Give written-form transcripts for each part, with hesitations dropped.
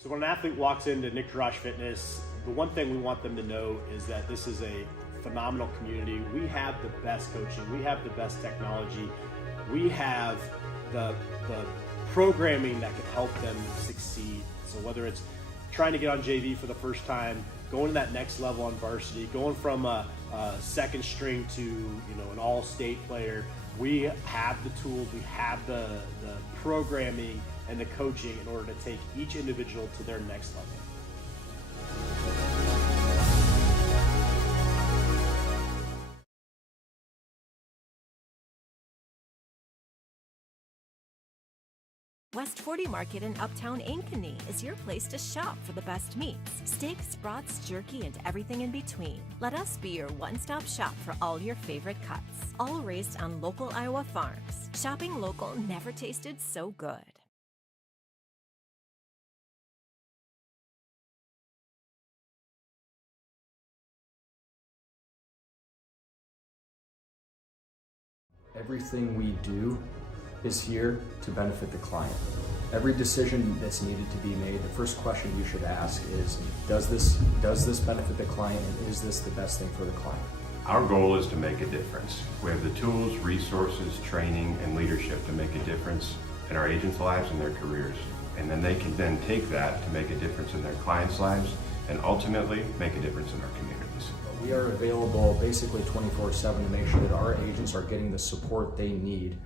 So when an athlete walks into Nick Jarash Fitness, the one thing we want them to know is that this is a phenomenal community. We have the best coaching, we have the best technology, we have the programming that can help them succeed. So whether it's trying to get on JV for the first time, going to that next level on varsity, going from a second string to an all-state player, we have the tools, we have the programming and the coaching in order to take each individual to their next level. West 40 Market in Uptown Ankeny is your place to shop for the best meats, steaks, brats, jerky, and everything in between. Let us be your one-stop shop for all your favorite cuts, all raised on local Iowa farms. Shopping local never tasted so good. Everything we do is here to benefit the client. Every decision that's needed to be made, the first question you should ask is, does this benefit the client, and is this the best thing for the client? Our goal is to make a difference. We have the tools, resources, training, and leadership to make a difference in our agents' lives and their careers. And then they can then take that to make a difference in their clients' lives and ultimately make a difference in our communities. We are available basically 24/7 to make sure that our agents are getting the support they need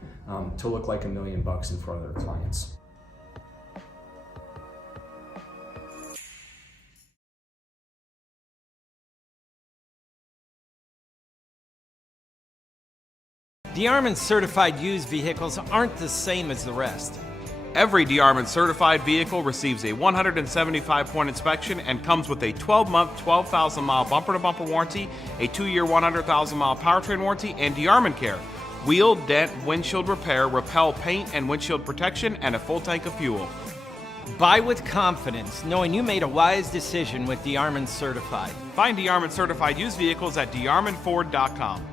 to look like $1 million in front of their clients. DeArmond certified used vehicles aren't the same as the rest. Every DeArmond certified vehicle receives a 175-point inspection and comes with a 12-month, 12,000-mile bumper-to-bumper warranty, a 2-year, 100,000-mile powertrain warranty, and DeArmond Care. Wheel, dent, windshield repair, repel paint and windshield protection, and a full tank of fuel. Buy with confidence, knowing you made a wise decision with DeArmond Certified. Find DeArmond certified used vehicles at DeArmondFord.com.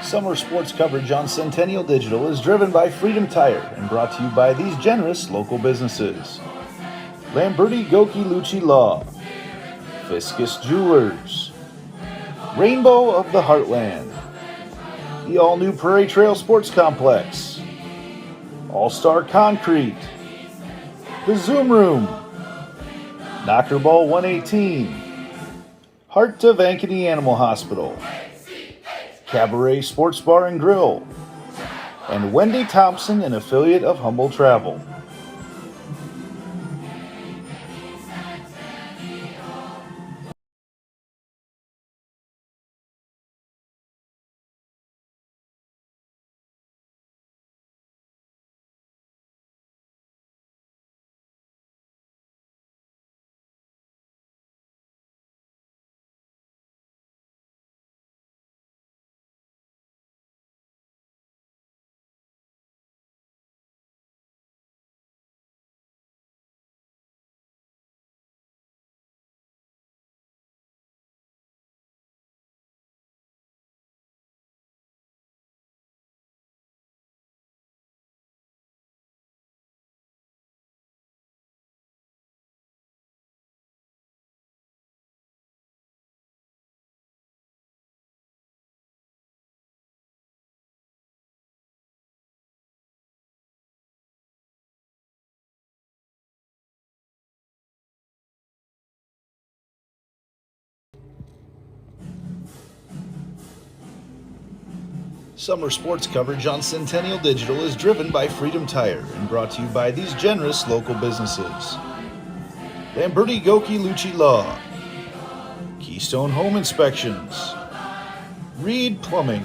Summer sports coverage on Centennial Digital is driven by Freedom Tire and brought to you by these generous local businesses: Lamberti Goki Lucci Law, Fiscus Jewelers, Rainbow of the Heartland, the all-new Prairie Trail Sports Complex, All-Star Concrete, the Zoom Room, Knockerball 118, Heart of Ankeny Animal Hospital, Cabaret Sports Bar and Grill, and Wendy Thompson, an affiliate of Humble Travel. Summer sports coverage on Centennial Digital is driven by Freedom Tire and brought to you by these generous local businesses: Lamberti Goki Lucci Law, Keystone Home Inspections, Reed Plumbing,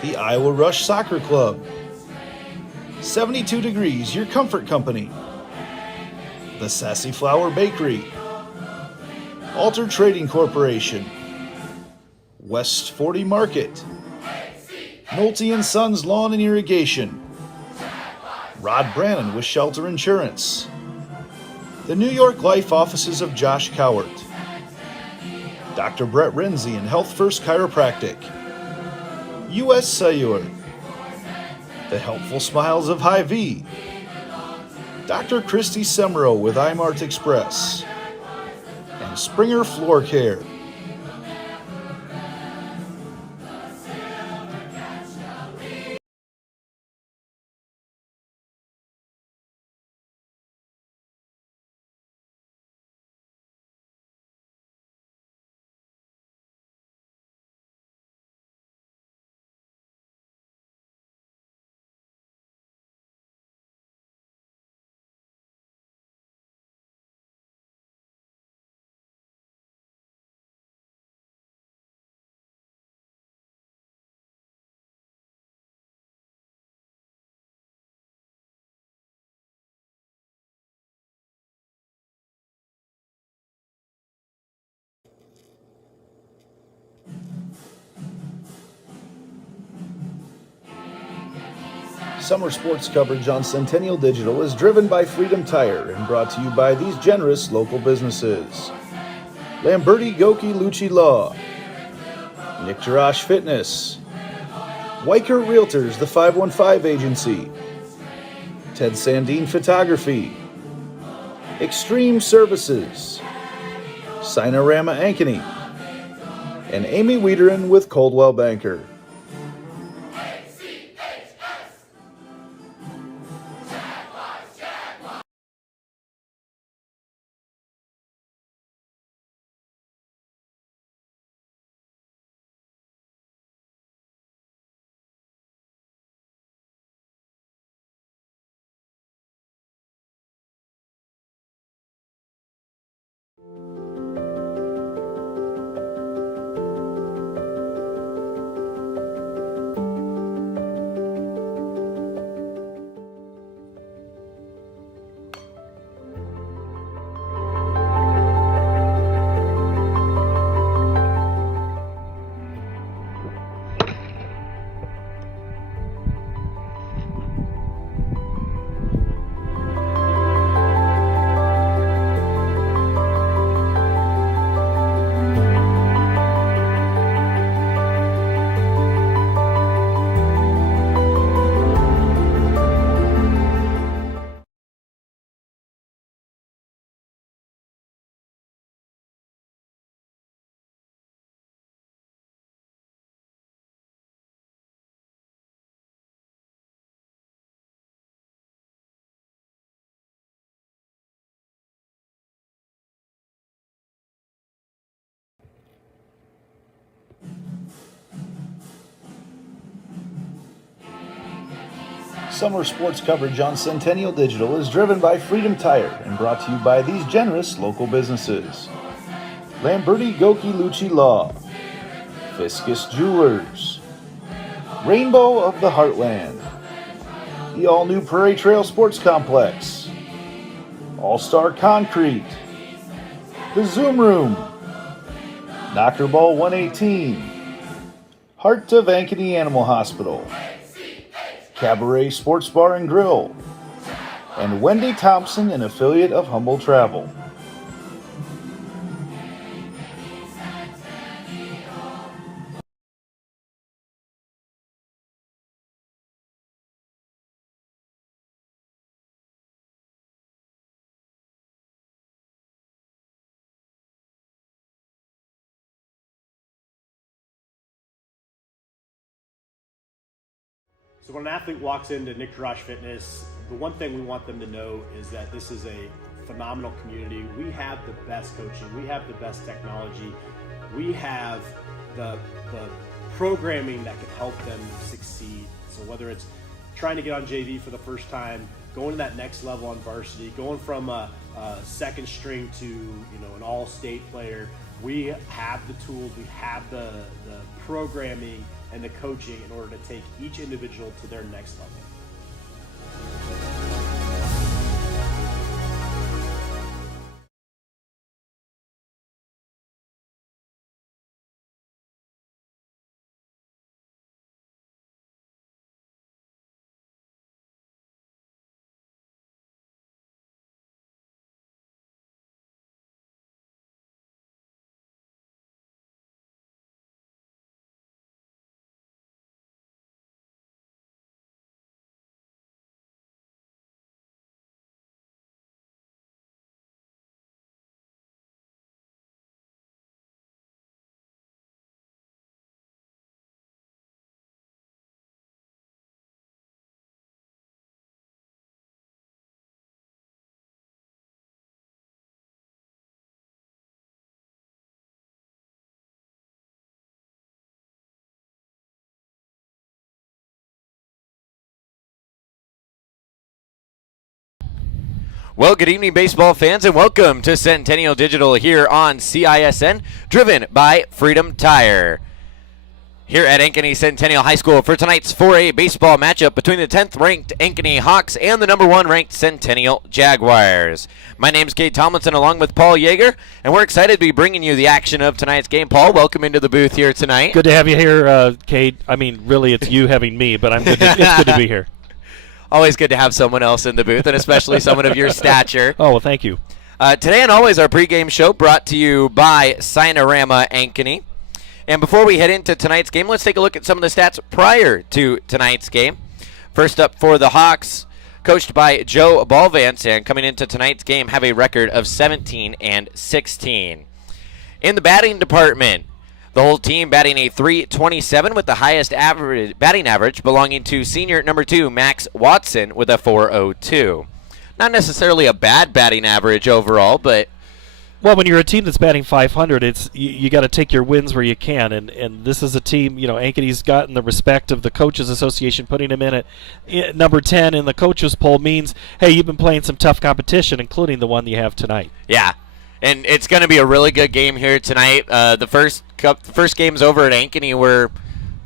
the Iowa Rush Soccer Club, 72 Degrees, your comfort company, the Sassy Flower Bakery, Alter Trading Corporation, West 40 Market, Nolte & Sons Lawn and Irrigation, Rod Brannon with Shelter Insurance, the New York Life offices of Josh Cowart, Dr. Brett Renzi and Health First Chiropractic, U.S. Cellular, the helpful smiles of Hy-Vee, Dr. Christy Semro with iMart Express, and Springer Floor Care. Summer sports coverage on Centennial Digital is driven by Freedom Tire and brought to you by these generous local businesses: Lamberti Goki Lucci Law, Nick Jarash Fitness, Weicker Realtors, the 515 Agency, Ted Sandine Photography, Extreme Services, Sinorama Ankeny, and Amy Wiederin with Coldwell Banker. Summer sports coverage on Centennial Digital is driven by Freedom Tire and brought to you by these generous local businesses: Lamberti Goki Lucci Law, Fiscus Jewelers, Rainbow of the Heartland, the all-new Prairie Trail Sports Complex, All-Star Concrete, the Zoom Room, Knocker Ball 118, Heart of Ankeny Animal Hospital, Cabaret Sports Bar and Grill, and Wendy Thompson, an affiliate of Humble Travel. So when an athlete walks into Nick Jarash Fitness, the one thing we want them to know is that this is a phenomenal community. We have the best coaching, we have the best technology, we have the programming that can help them succeed. So whether it's trying to get on JV for the first time, going to that next level on varsity, going from a second string to an all-state player, we have the tools, we have the programming and the coaching in order to take each individual to their next level. Well, good evening, baseball fans, and welcome to Centennial Digital here on CISN, driven by Freedom Tire. Here at Ankeny Centennial High School for tonight's 4A baseball matchup between the 10th-ranked Ankeny Hawks and the number 1-ranked Centennial Jaguars. My name's Cade Tomlinson along with Paul Yeager, and we're excited to be bringing you the action of tonight's game. Paul, welcome into the booth here tonight. Good to have you here, Cade. I mean, really, it's you having me, but it's good to be here. Always good to have someone else in the booth, and especially someone of your stature. Oh, well, thank you. Today and always, our pregame show brought to you by Sinorama Ankeny. And before we head into tonight's game, let's take a look at some of the stats prior to tonight's game. First up for the Hawks, coached by Joe Balvance, and coming into tonight's game have a record of 17-16. In the batting department, the whole team batting a .327 with the highest batting average belonging to senior number 2, Max Watson, with a .402. Not necessarily a bad batting average overall, but... Well, when you're a team that's batting .500, it's you got to take your wins where you can, and this is a team, Ankeny's gotten the respect of the Coaches Association. Putting him in at number 10 in the coaches poll means, hey, you've been playing some tough competition, including the one you have tonight. Yeah. And it's going to be a really good game here tonight. The first games over at Ankeny were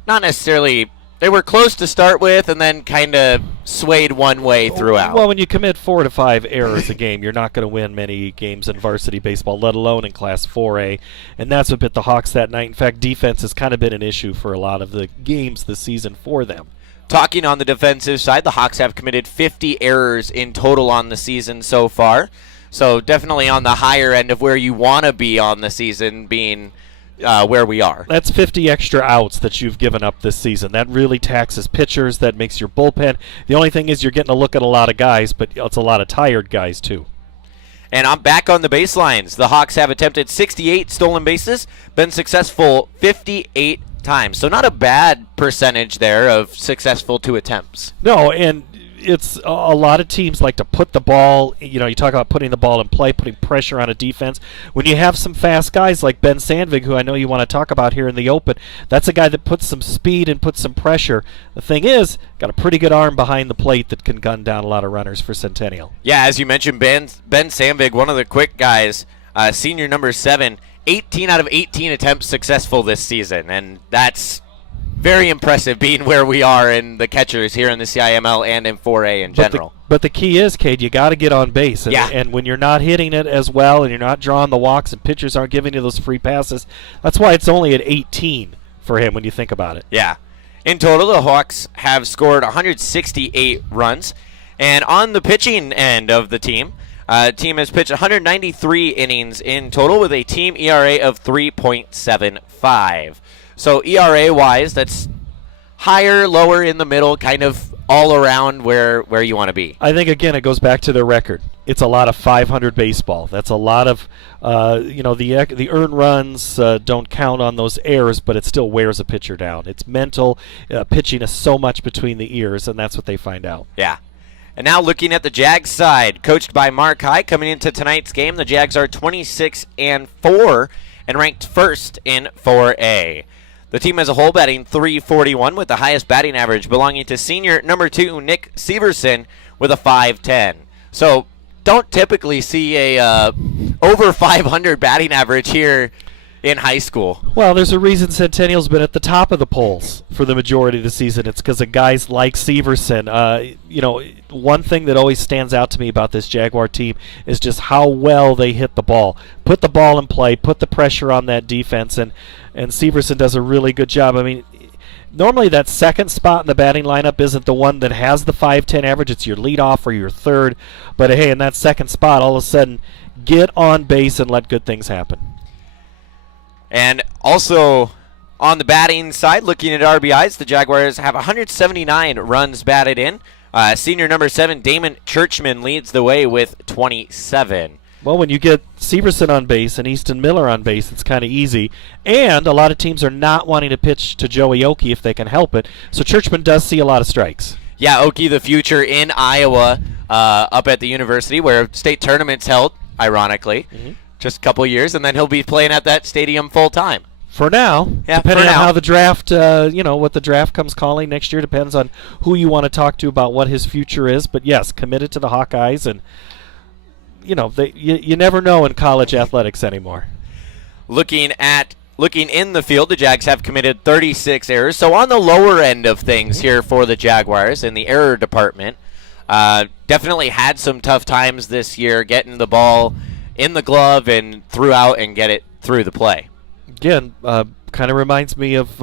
not necessarily – they were close to start with and then kind of swayed one way throughout. Well, when you commit 4 to 5 errors a game, you're not going to win many games in varsity baseball, let alone in Class 4A. And that's what bit the Hawks that night. In fact, defense has kind of been an issue for a lot of the games this season for them. Talking on the defensive side, the Hawks have committed 50 errors in total on the season so far. So definitely on the higher end of where you want to be on the season, being where we are. That's 50 extra outs that you've given up this season. That really taxes pitchers. That makes your bullpen. The only thing is you're getting a look at a lot of guys, but it's a lot of tired guys too. And I'm back on the baselines. The Hawks have attempted 68 stolen bases, been successful 58 times. So not a bad percentage there of successful 2 attempts. No, and it's a lot of teams like to put the ball, you talk about putting the ball in play, putting pressure on a defense. When you have some fast guys like Ben Sandvig, who I know you want to talk about here in the open, that's a guy that puts some speed and puts some pressure. The thing is, got a pretty good arm behind the plate that can gun down a lot of runners for Centennial. Yeah, as you mentioned, Ben Sandvig, one of the quick guys, senior number 7, 18 out of 18 attempts successful this season, and that's very impressive being where we are in the catchers here in the CIML and in 4A in general. But the key is, Cade, you got to get on base. And when you're not hitting it as well and you're not drawing the walks and pitchers aren't giving you those free passes, that's why it's only at 18 for him when you think about it. Yeah. In total, the Hawks have scored 168 runs. And on the pitching end of the team has pitched 193 innings in total with a team ERA of 3.75. So ERA-wise, that's higher, lower, in the middle, kind of all around where you want to be. I think, again, it goes back to their record. It's a lot of 500 baseball. That's a lot of, the earned runs don't count on those errors, but it still wears a pitcher down. It's mental. Pitching is so much between the ears, and that's what they find out. Yeah. And now looking at the Jags side, coached by Mark High, coming into tonight's game, the Jags are 26-4 and ranked first in 4A. The team as a whole batting .341 with the highest batting average belonging to senior number 2, Nick Severson, with a .510. So don't typically see a over 500 batting average here in high school. Well, there's a reason Centennial's been at the top of the polls for the majority of the season. It's because of guys like Severson. One thing that always stands out to me about this Jaguar team is just how well they hit the ball. Put the ball in play, put the pressure on that defense, and Severson does a really good job. I mean, normally that second spot in the batting lineup isn't the one that has the .510 average. It's your leadoff or your third. But, hey, in that second spot, all of a sudden, get on base and let good things happen. And also on the batting side, looking at RBIs, the Jaguars have 179 runs batted in. Senior number 7, Damon Churchman, leads the way with 27. Well, when you get Severson on base and Easton Miller on base, it's kind of easy. And a lot of teams are not wanting to pitch to Joey Oki if they can help it. So Churchman does see a lot of strikes. Yeah, Oki, the future in Iowa, up at the university where state tournaments held, ironically. Mm-hmm. Just a couple of years, and then he'll be playing at that stadium full time. For now, yeah, depending on how the draft, what the draft comes calling next year, depends on who you want to talk to about what his future is. But yes, committed to the Hawkeyes, and you never know in college athletics anymore. Looking in the field, the Jags have committed 36 errors. So on the lower end of things here for the Jaguars in the error department, definitely had some tough times this year getting the ball in the glove and throughout and get it through the play. Again, kind of reminds me of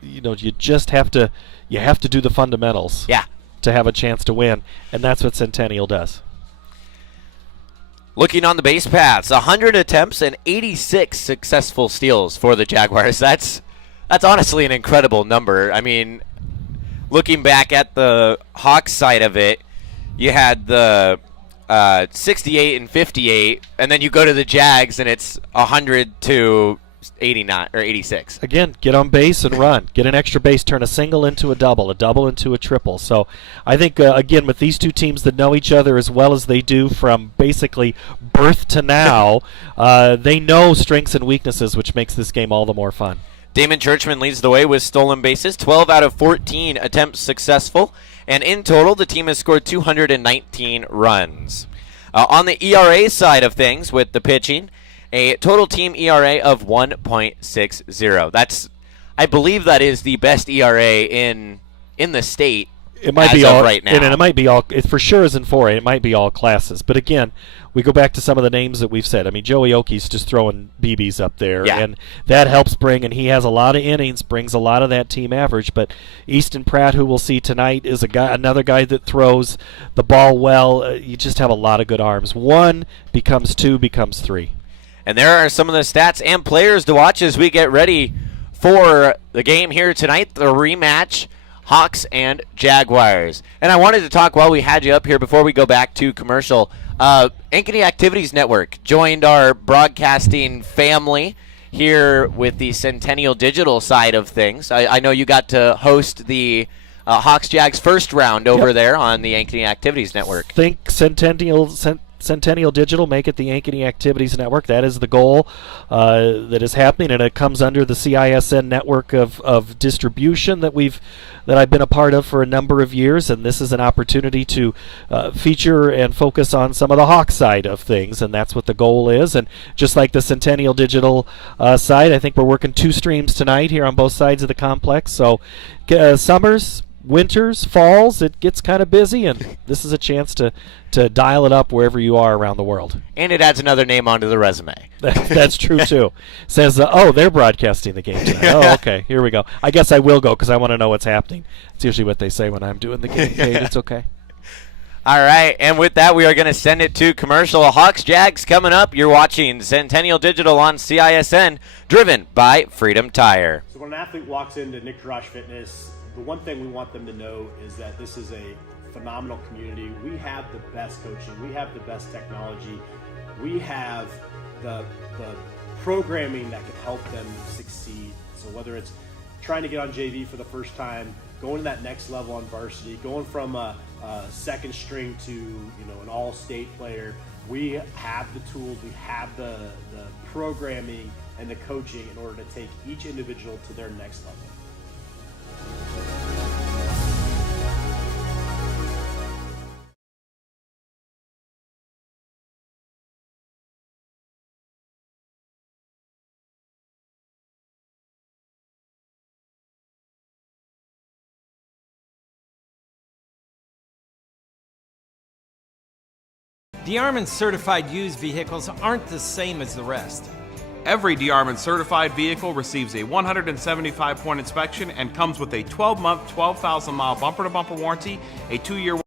you just have to do the fundamentals. Yeah. To have a chance to win, and that's what Centennial does. Looking on the base paths, 100 attempts and 86 successful steals for the Jaguars. That's honestly an incredible number. I mean, looking back at the Hawks side of it, you had the 68 and 58, and then you go to the Jags and it's 100 to 89 or 86. Again, get on base and run. Get an extra base, turn a single into a double into a triple. So I think, again, with these two teams that know each other as well as they do from basically birth to now, they know strengths and weaknesses, which makes this game all the more fun. Damon Churchman leads the way with stolen bases, 12 out of 14 attempts successful, and in total the team has scored 219 runs. On the ERA side of things with the pitching, a total team ERA of 1.60. I believe that is the best ERA in the state. It might be all right now, and it might be all. It for sure isn't 4A. It might be all classes. But again, we go back to some of the names that we've said. I mean, Joey Oki's just throwing BBs up there, and that helps bring. And he has a lot of innings, brings a lot of that team average. But Easton Pratt, who we'll see tonight, is another guy that throws the ball well. You just have a lot of good arms. 1 becomes 2 becomes 3. And there are some of the stats and players to watch as we get ready for the game here tonight, the rematch, Hawks and Jaguars. And I wanted to talk while we had you up here before we go back to commercial. Ankeny Activities Network joined our broadcasting family here with the Centennial Digital side of things. I know you got to host the Hawks-Jags first round over there on the Ankeny Activities Network. Think Centennial Digital, make it the Ankeny Activities Network. That is the goal that is happening, and it comes under the CISN network of distribution that I've been a part of for a number of years, and this is an opportunity to feature and focus on some of the Hawk side of things, and that's what the goal is. And just like the Centennial Digital side, I think we're working 2 streams tonight here on both sides of the complex. So summers, winters, falls, it gets kind of busy, and this is a chance to dial it up wherever you are around the world. And it adds another name onto the resume. That's true, too. Says, they're broadcasting the game tonight. Oh, okay, here we go. I guess I will go because I want to know what's happening. It's usually what they say when I'm doing the game. It's okay. All right, and with that, we are going to send it to commercial. Hawks-Jags coming up. You're watching Centennial Digital on CISN, driven by Freedom Tire. So when an athlete walks into Nick Drosh Fitness, the one thing we want them to know is that this is a phenomenal community. We have the best coaching. We have the best technology. We have the programming that can help them succeed. So whether it's trying to get on JV for the first time, going to that next level on varsity, going from a second string to an all-state player, we have the tools, we have the programming and the coaching in order to take each individual to their next level. DeArmond certified used vehicles aren't the same as the rest. Every DeArmond certified vehicle receives a 175-point inspection and comes with a 12-month, 12,000-mile bumper-to-bumper warranty, a 2-year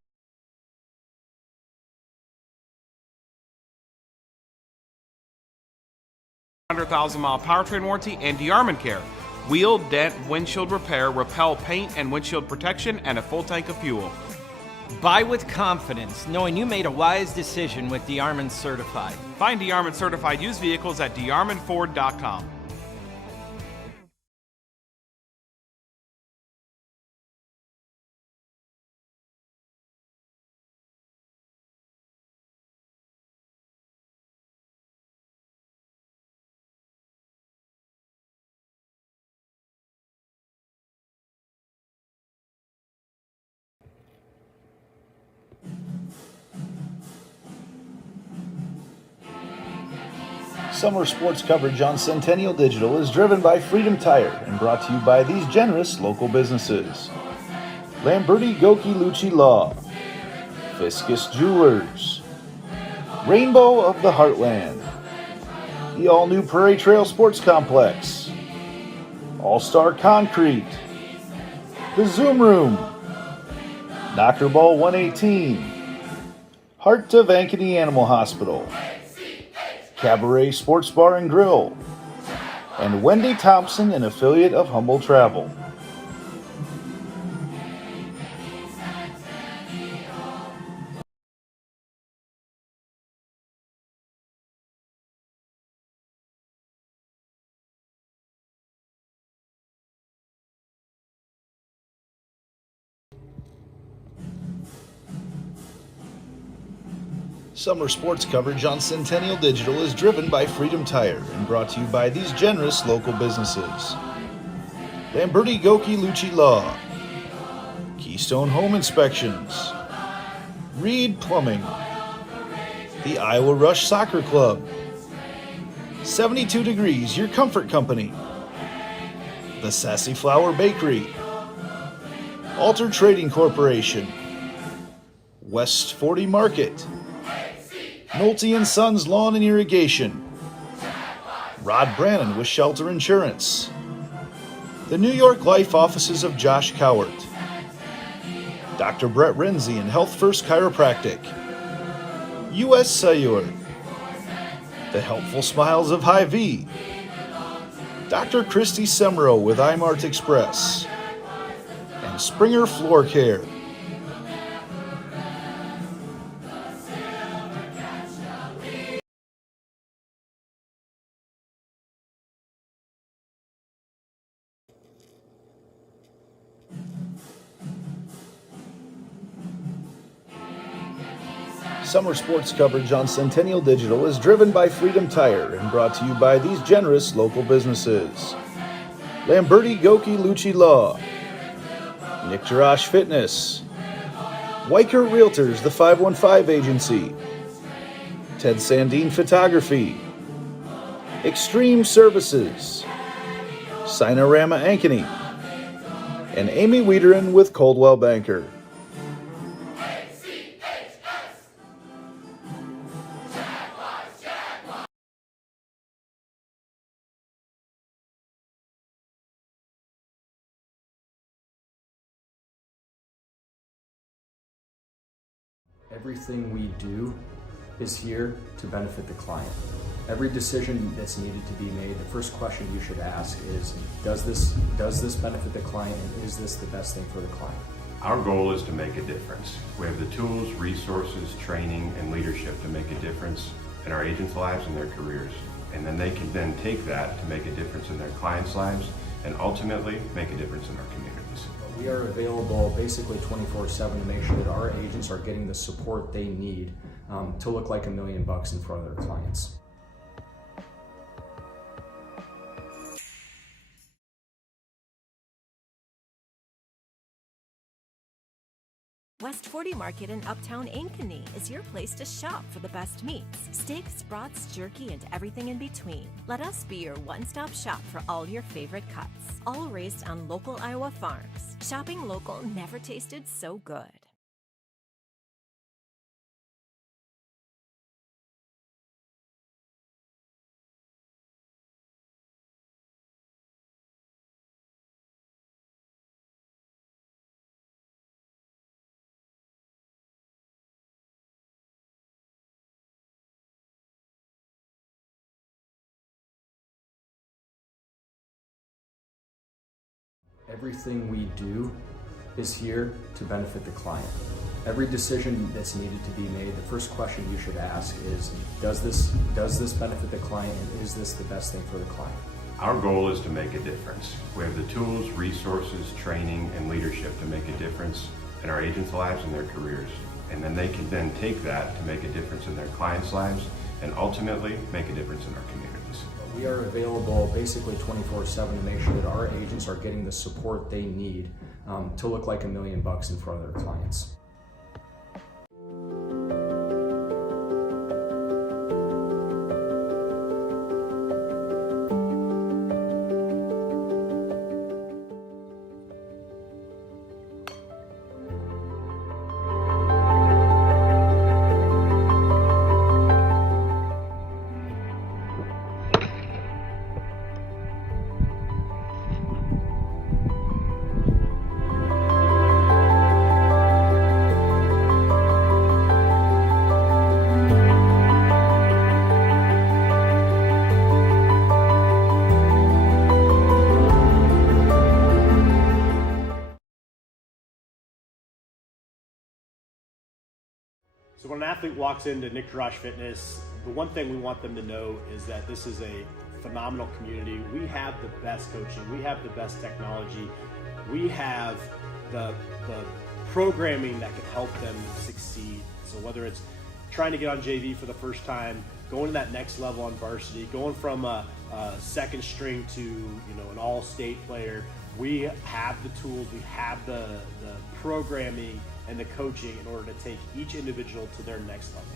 100,000-mile powertrain warranty, and DeArmond Care. Wheel, dent, windshield repair, repel paint and windshield protection, and a full tank of fuel. Buy with confidence, knowing you made a wise decision with DeArmond Certified. Find DeArmond certified used vehicles at DeArmondFord.com. Summer sports coverage on Centennial Digital is driven by Freedom Tire and brought to you by these generous local businesses: Lamberti Goki Lucci Law, Fiscus Jewelers, Rainbow of the Heartland, the all-new Prairie Trail Sports Complex, All-Star Concrete, the Zoom Room, Knockerball 118, Heart of Ankeny Animal Hospital, Cabaret Sports Bar and Grill, and Wendy Thompson, an affiliate of Humble Travel. Summer sports coverage on Centennial Digital is driven by Freedom Tire and brought to you by these generous local businesses: Lamberti Goki Lucci Law, Keystone Home Inspections, Reed Plumbing, the Iowa Rush Soccer Club, 72 Degrees, your comfort company, the Sassy Flower Bakery, Alter Trading Corporation, West 40 Market, Nolte & Sons Lawn and Irrigation, Rod Brannon with Shelter Insurance, the New York Life Offices of Josh Cowart, Dr. Brett Renzi and Health First Chiropractic, U.S. Cellular, the Helpful Smiles of Hy-Vee, Dr. Christy Semro with iMart Express, and Springer Floor Care. Summer sports coverage on Centennial Digital is driven by Freedom Tire and brought to you by these generous local businesses: Lamberti Goki Lucci Law, Nick Jarash Fitness, Weichert Realtors, the 515 Agency, Ted Sandine Photography, Extreme Services, Sinorama Ankeny, and Amy Wiederin with Coldwell Banker. Everything we do is here to benefit the client. Every decision that's needed to be made, the first question you should ask is, does this benefit the client, and is this the best thing for the client? Our goal is to make a difference. We have the tools, resources, training, and leadership to make a difference in our agents' lives and their careers. And then they can then take that to make a difference in their clients' lives and ultimately make a difference in our communities. We are available basically 24/7 to make sure that our agents are getting the support they need to look like $1 million in front of their clients. West 40 Market in Uptown Ankeny is your place to shop for the best meats, steaks, brats, jerky, and everything in between. Let us be your one-stop shop for all your favorite cuts, all raised on local Iowa farms. Shopping local never tasted so good. Everything we do is here to benefit the client. Every decision that's needed to be made, the first question you should ask is, does this benefit the client, and is this the best thing for the client? Our goal is to make a difference. We have the tools, resources, training, and leadership to make a difference in our agents' lives and their careers. And then they can then take that to make a difference in their clients' lives and ultimately make a difference in our communities. We are available basically 24/7 to make sure that our agents are getting the support they need to look like $1 million in front of their clients. when an athlete walks into Nick Garage Fitness, the one thing we want them to know is that this is a phenomenal community. We have the best coaching. We have the best technology. We have the programming that can help them succeed. So whether it's trying to get on JV for the first time, going to that next level on varsity, going from a second string to an all-state player, we have the tools, we have the programming and the coaching in order to take each individual to their next level.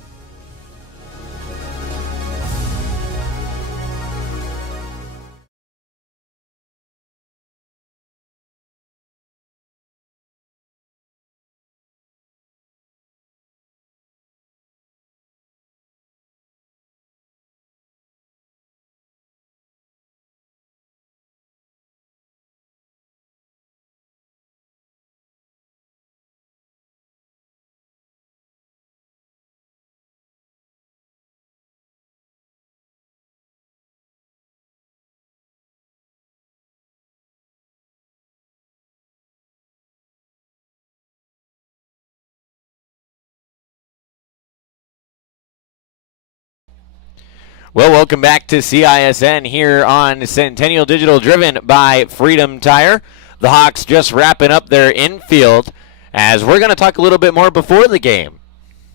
Well, welcome back to CISN here on Centennial Digital, driven by Freedom Tire. The Hawks just wrapping up their infield, as we're going to talk a little bit more before the game.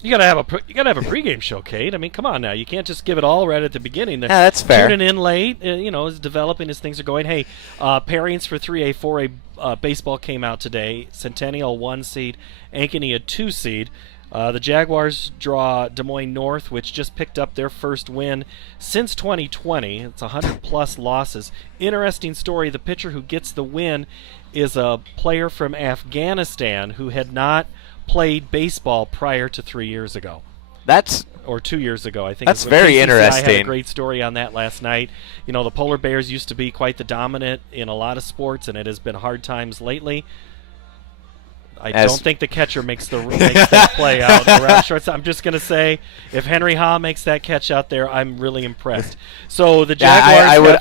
You gotta have a pregame show, Kate. I mean, come on now. You can't just give it all right at the beginning. Yeah, that's fair. Tuning in late, is developing as things are going. Hey, pairings for 3A, 4A baseball came out today. Centennial 1 seed, Ankeny a 2 seed. The Jaguars draw Des Moines North, which just picked up their first win since 2020. It's 100-plus losses. Interesting story, the pitcher who gets the win is a player from Afghanistan who had not played baseball prior to 3 years ago. Or 2 years ago, I think. That's very interesting. I had a great story on that last night. The Polar Bears used to be quite the dominant in a lot of sports, and it has been hard times lately. I don't think the catcher makes that play out around shortstop. I'm just going to say, if Henry Ha makes that catch out there, I'm really impressed. So the Jaguars.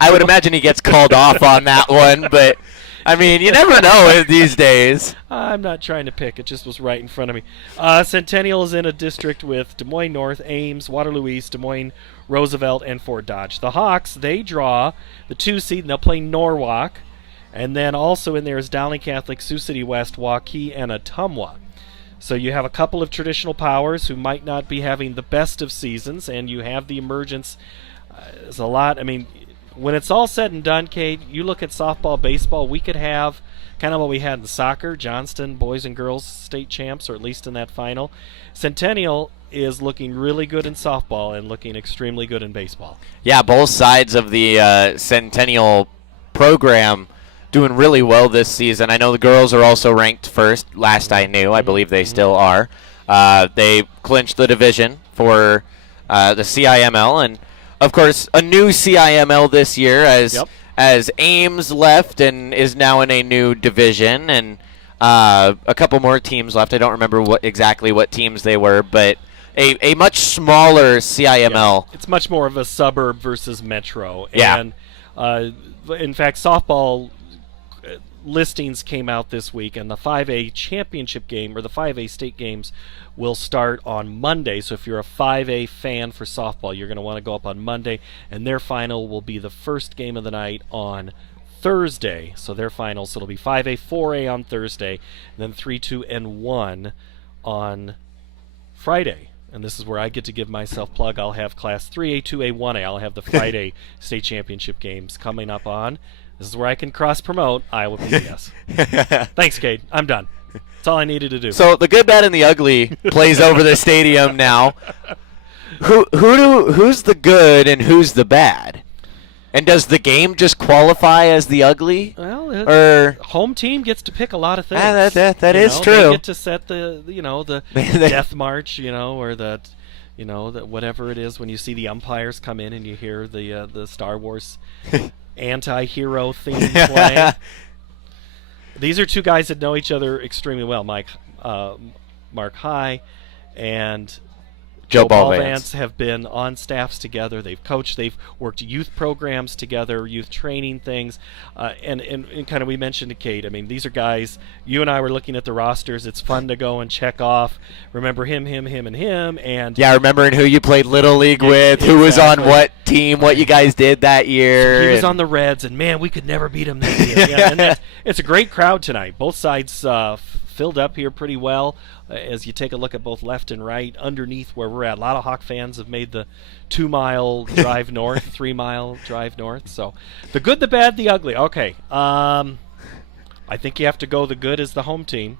I would imagine he gets called off on that one, but I mean, you never know these days. I'm not trying to pick. It just was right in front of me. Centennial is in a district with Des Moines North, Ames, Waterloo East, Des Moines, Roosevelt, and Fort Dodge. The Hawks, they draw the 2 seed, and they'll play Norwalk. And then also in there is Dowling Catholic, Sioux City West, Waukee, and Ottumwa. So you have a couple of traditional powers who might not be having the best of seasons, and you have the emergence. There's a lot. I mean, when it's all said and done, Kate, you look at softball, baseball, we could have kind of what we had in soccer, Johnston boys and girls state champs, or at least in that final. Centennial is looking really good in softball and looking extremely good in baseball. Yeah, both sides of the Centennial program doing really well this season. I know the girls are also ranked first. Last I knew, I believe they still are. They clinched the division for the CIML, and of course a new CIML this year as Ames left and is now in a new division, and a couple more teams left. I don't remember exactly what teams they were, but a much smaller CIML. Yeah. It's much more of a suburb versus metro. Yeah. And in fact, softball listings came out this week, and the 5A championship game, or the 5A state games, will start on Monday. So if you're a 5A fan for softball, you're going to want to go up on Monday, and their final will be the first game of the night on Thursday. So their finals, so it'll be 5A, 4A on Thursday, and then 3, 2, and 1 on Friday. And this is where I get to give myself plug. I'll have Class 3A, 2A, 1A. I'll have the Friday state championship games coming up on. This is where I can cross-promote Iowa PBS. Thanks, Cade. I'm done. That's all I needed to do. So the good, bad, and the ugly plays over the stadium now. Who's the good and who's the bad? And does the game just qualify as the ugly? Well, or home team gets to pick a lot of things. That is true. They get to set the death march, or the whatever it is when you see the umpires come in and you hear the Star Wars anti-hero theme play. These are two guys that know each other extremely well. Mark High and Joe Balvance have been on staffs together. They've coached. They've worked youth programs together, youth training things, and kind of we mentioned to Kate. I mean, these are guys. You and I were looking at the rosters. It's fun to go and check off. Remember him, and him, and yeah, remembering who you played Little League with, who was on what team, what you guys did that year. He was on the Reds, and man, we could never beat him that year. Yeah, and it's a great crowd tonight. Both sides filled up here pretty well. As you take a look at both left and right, underneath where we're at, a lot of Hawk fans have made the 2-mile drive north, 3-mile drive north. So the good, the bad, the ugly. Okay. I think you have to go the good is the home team,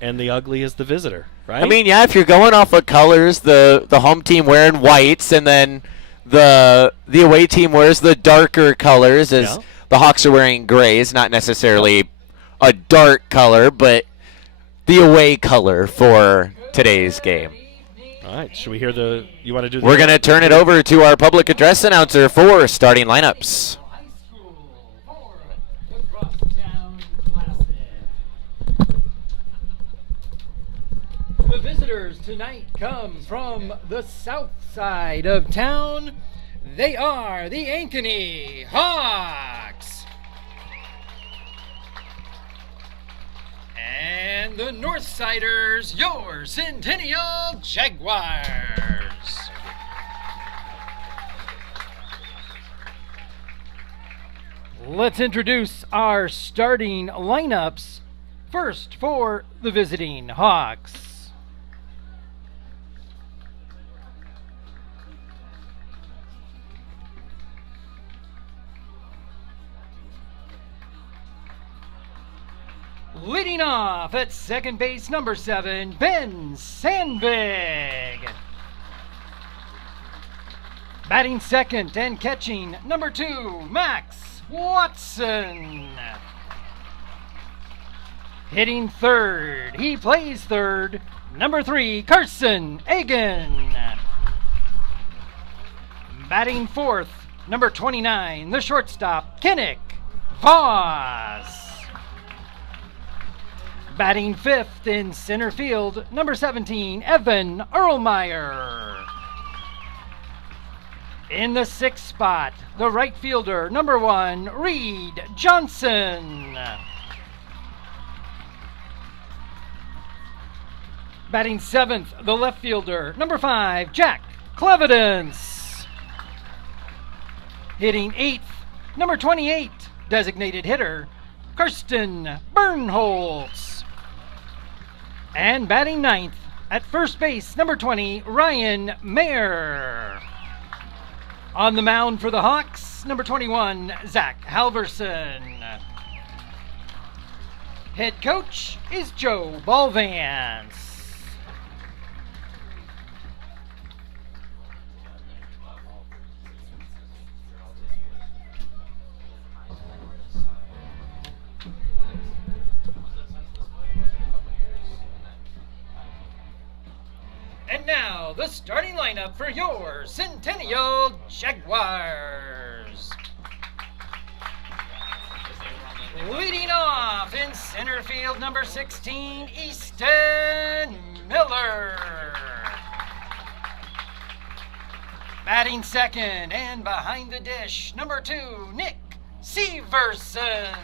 and the ugly is the visitor, right? I mean, yeah, if you're going off of colors, the home team wearing whites, and then the away team wears the darker colors, as the Hawks are wearing grays, not necessarily a dark color, but the away color for today's game. All right, should we hear you want to do We're going to turn it over to our public address announcer for starting lineups. The visitors tonight come from the south side of town. They are the Ankeny Hawks. And the Northsiders, your Centennial Jaguars. Let's introduce our starting lineups. First for the visiting Hawks. Leading off at second base, number 7, Ben Sandvig. Batting second and catching, number 2, Max Watson. Hitting third, he plays third, number 3, Carson Egan. Batting fourth, number 29, the shortstop, Kinnick Voss. Batting fifth in center field, number 17, Evan Erlmeyer. In the sixth spot, the right fielder, number 1, Reed Johnson. Batting seventh, the left fielder, number 5, Jack Clevidence. Hitting eighth, number 28, designated hitter, Kirsten Bernholtz. And batting ninth, at first base, number 20, Ryan Mayer. On the mound for the Hawks, number 21, Zach Halverson. Head coach is Joe Balvance. And now, the starting lineup for your Centennial Jaguars. Leading off in center field, number 16, Easton Miller. Batting second and behind the dish, number 2, Nick Severson.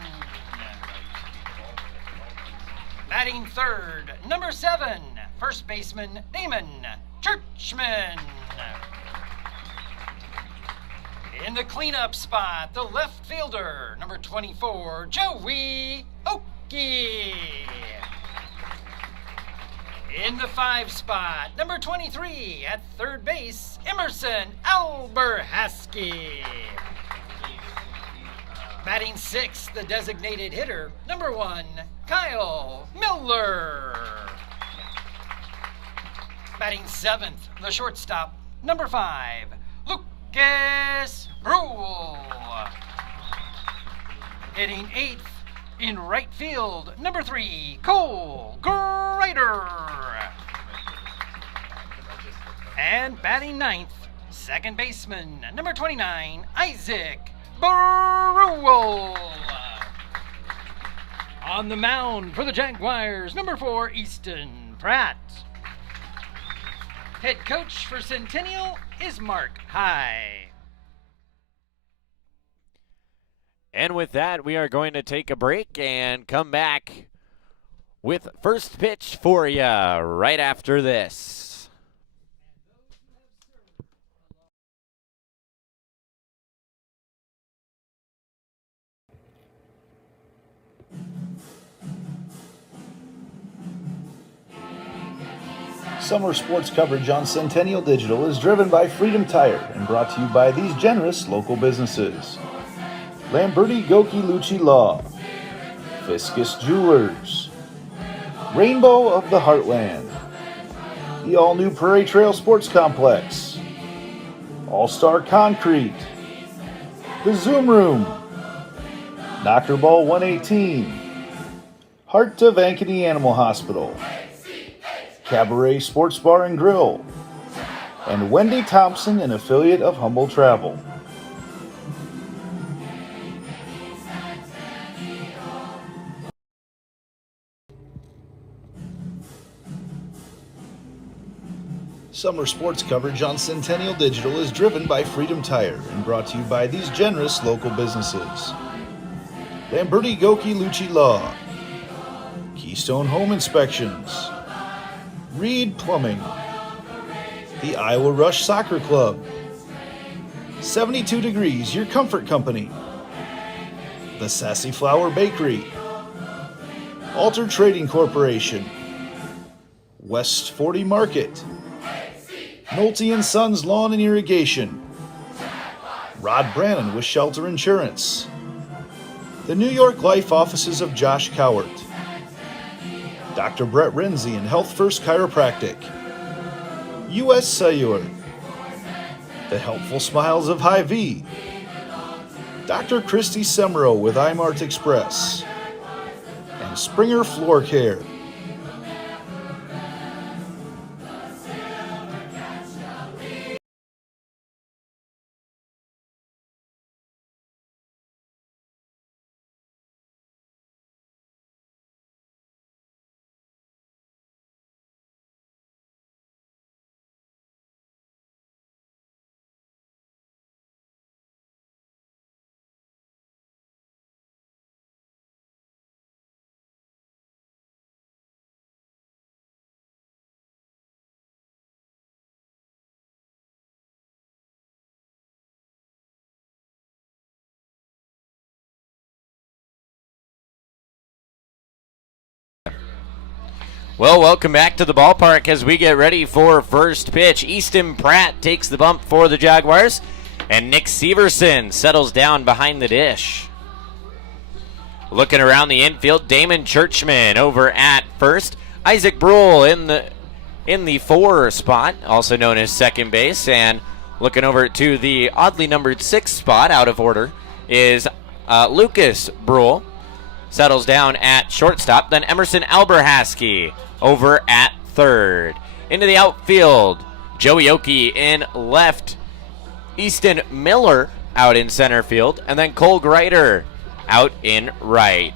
Batting third, number 7, first baseman Damon Churchman. In the cleanup spot, the left fielder, number 24, Joey Oakey. In the 5 spot, number 23, at third base, Emerson Alberhaski. Batting 6th, the designated hitter, number 1, Kyle Miller. Batting 7th, the shortstop, number 5, Lucas Brule. Hitting 8th in right field, number 3, Cole Greider. And batting 9th, second baseman, number 29, Isaac Burrell. On the mound for the Jaguars, number 4, Easton Pratt. Head coach for Centennial is Mark High. And with that, we are going to take a break and come back with first pitch for you right after this. Summer sports coverage on Centennial Digital is driven by Freedom Tire and brought to you by these generous local businesses: Lamberti Goki Lucci Law, Fiscus Jewelers, Rainbow of the Heartland, the all-new Prairie Trail Sports Complex, All-Star Concrete, the Zoom Room, Knocker Ball 118, Heart of Ankeny Animal Hospital, Cabaret Sports Bar and Grill, and Wendy Thompson, an affiliate of Humble Travel. Summer sports coverage on Centennial Digital is driven by Freedom Tire and brought to you by these generous local businesses: Lamberti Goki Lucci Law, Keystone Home Inspections, Reed Plumbing, the Iowa Rush Soccer Club, 72 Degrees, your comfort company, the Sassy Flower Bakery, Alter Trading Corporation, West 40 Market, Nolte & Sons Lawn and Irrigation, Rod Brannon with Shelter Insurance, the New York Life Offices of Josh Cowart, Dr. Brett Renzi and Health First Chiropractic, U.S. Cellular, the Helpful Smiles of Hy-Vee, Dr. Christy Semro with iMart Express, and Springer Floor Care. Well, welcome back to the ballpark as we get ready for first pitch. Easton Pratt takes the bump for the Jaguars, and Nick Severson settles down behind the dish. Looking around the infield, Damon Churchman over at first. Isaac Bruhl in the 4 spot, also known as second base, and looking over to the oddly numbered 6 spot, out of order, is Lucas Bruhl. Settles down at shortstop. Then Emerson Alberhaski over at third. Into the outfield, Joey Oki in left. Easton Miller out in center field. And then Cole Greider out in right.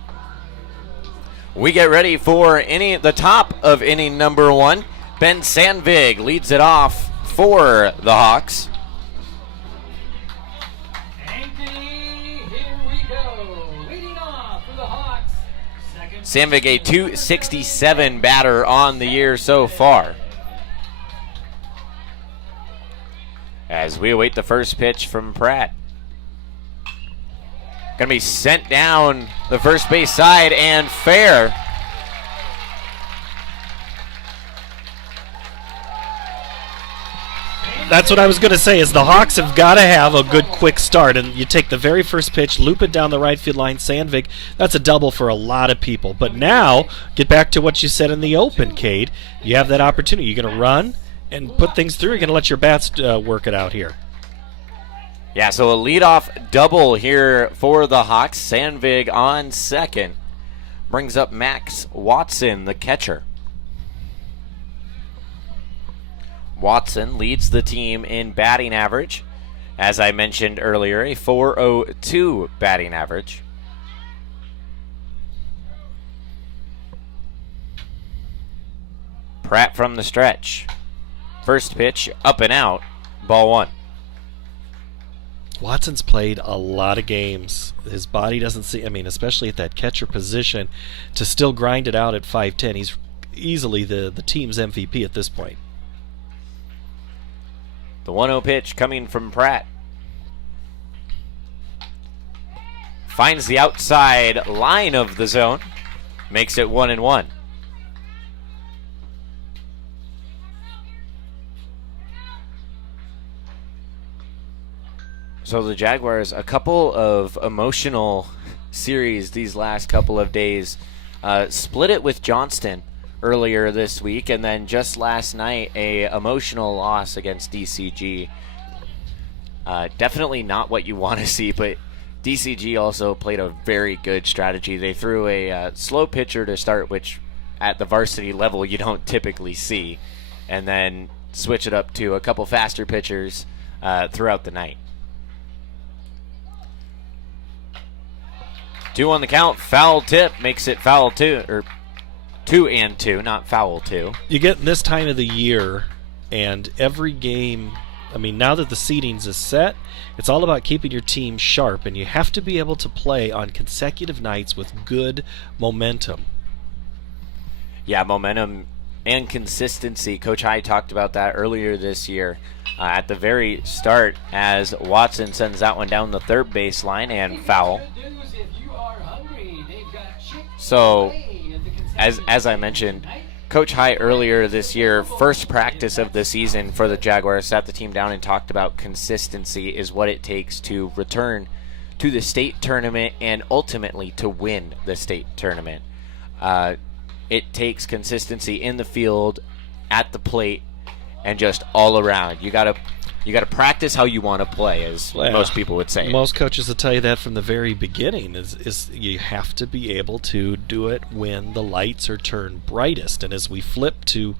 We get ready for the top of inning number 1. Ben Sandvig leads it off for the Hawks. Sandvig, a .267 batter on the year so far. As we await the first pitch from Pratt. Going to be sent down the first base side and fair. That's what I was going to say, is the Hawks have got to have a good quick start, and you take the very first pitch, loop it down the right field line, Sandvig, that's a double for a lot of people. But now, get back to what you said in the open, Cade. You have that opportunity. You're going to run and put things through. You're going to let your bats work it out here. Yeah, so a leadoff double here for the Hawks. Sandvig on second. Brings up Max Watson, the catcher. Watson leads the team in batting average. As I mentioned earlier, a .402 batting average. Pratt from the stretch. First pitch, up and out, ball one. Watson's played a lot of games. His body doesn't see, especially at that catcher position, to still grind it out at 5'10". He's easily the team's MVP at this point. The 1-0 pitch coming from Pratt. Finds the outside line of the zone. Makes it 1-1. So the Jaguars, a couple of emotional series these last couple of days. Split it with Johnston earlier this week, and then just last night, a emotional loss against DCG. Definitely not what you want to see, but DCG also played a very good strategy. They threw a slow pitcher to start, which at the varsity level you don't typically see, and then switch it up to a couple faster pitchers throughout the night. 2 on the count, foul tip, makes it foul 2, or 2-2, not foul 2. You get this time of the year, and every game, now that the seedings is set, it's all about keeping your team sharp, and you have to be able to play on consecutive nights with good momentum. Yeah, momentum and consistency. Coach High talked about that earlier this year at the very start as Watson sends that one down the third baseline and foul. So, as I mentioned, Coach High earlier this year, first practice of the season for the Jaguars, sat the team down and talked about consistency is what it takes to return to the state tournament and ultimately to win the state tournament. It takes consistency in the field, at the plate, and just all around. You gotta practice how you want to play, as most people would say. Most coaches will tell you that from the very beginning. Is you have to be able to do it when the lights are turned brightest. And as we flip to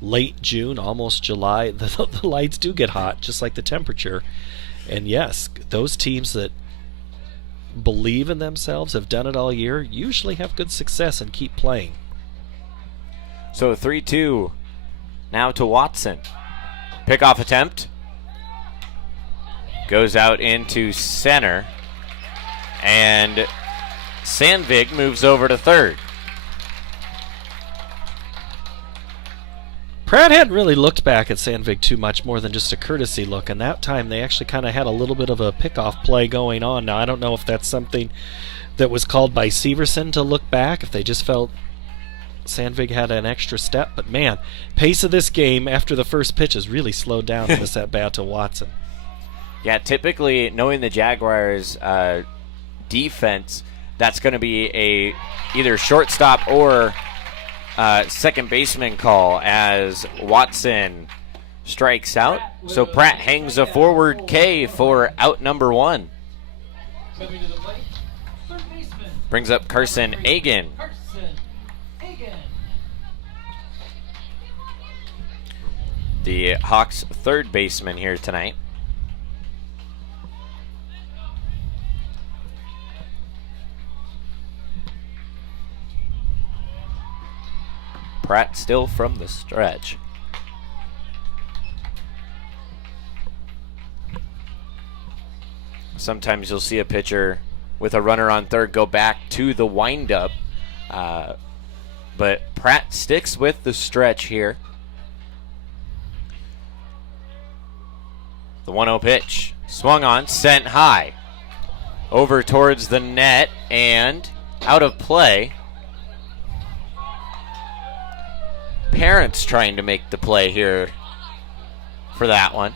late June, almost July, the lights do get hot, just like the temperature. And yes, those teams that believe in themselves, have done it all year, usually have good success and keep playing. So 3-2 now to Watson. Pickoff attempt. Goes out into center. And Sandvig moves over to third. Pratt hadn't really looked back at Sandvig too much more than just a courtesy look, and that time they actually kind of had a little bit of a pickoff play going on. Now, I don't know if that's something that was called by Severson to look back, if they just felt Sandvig had an extra step, but man, pace of this game after the first pitch has really slowed down in this at-bat to Watson. Yeah, typically, knowing the Jaguars' defense, that's going to be a either shortstop or second baseman call as Watson strikes out. So Pratt hangs a forward K for out number one. Brings up Carson Agan. The Hawks' third baseman here tonight. Pratt still from the stretch. Sometimes you'll see a pitcher with a runner on third go back to the windup, but Pratt sticks with the stretch here. The 1-0 pitch, swung on, sent high, over towards the net and out of play. Parents trying to make the play here for that one.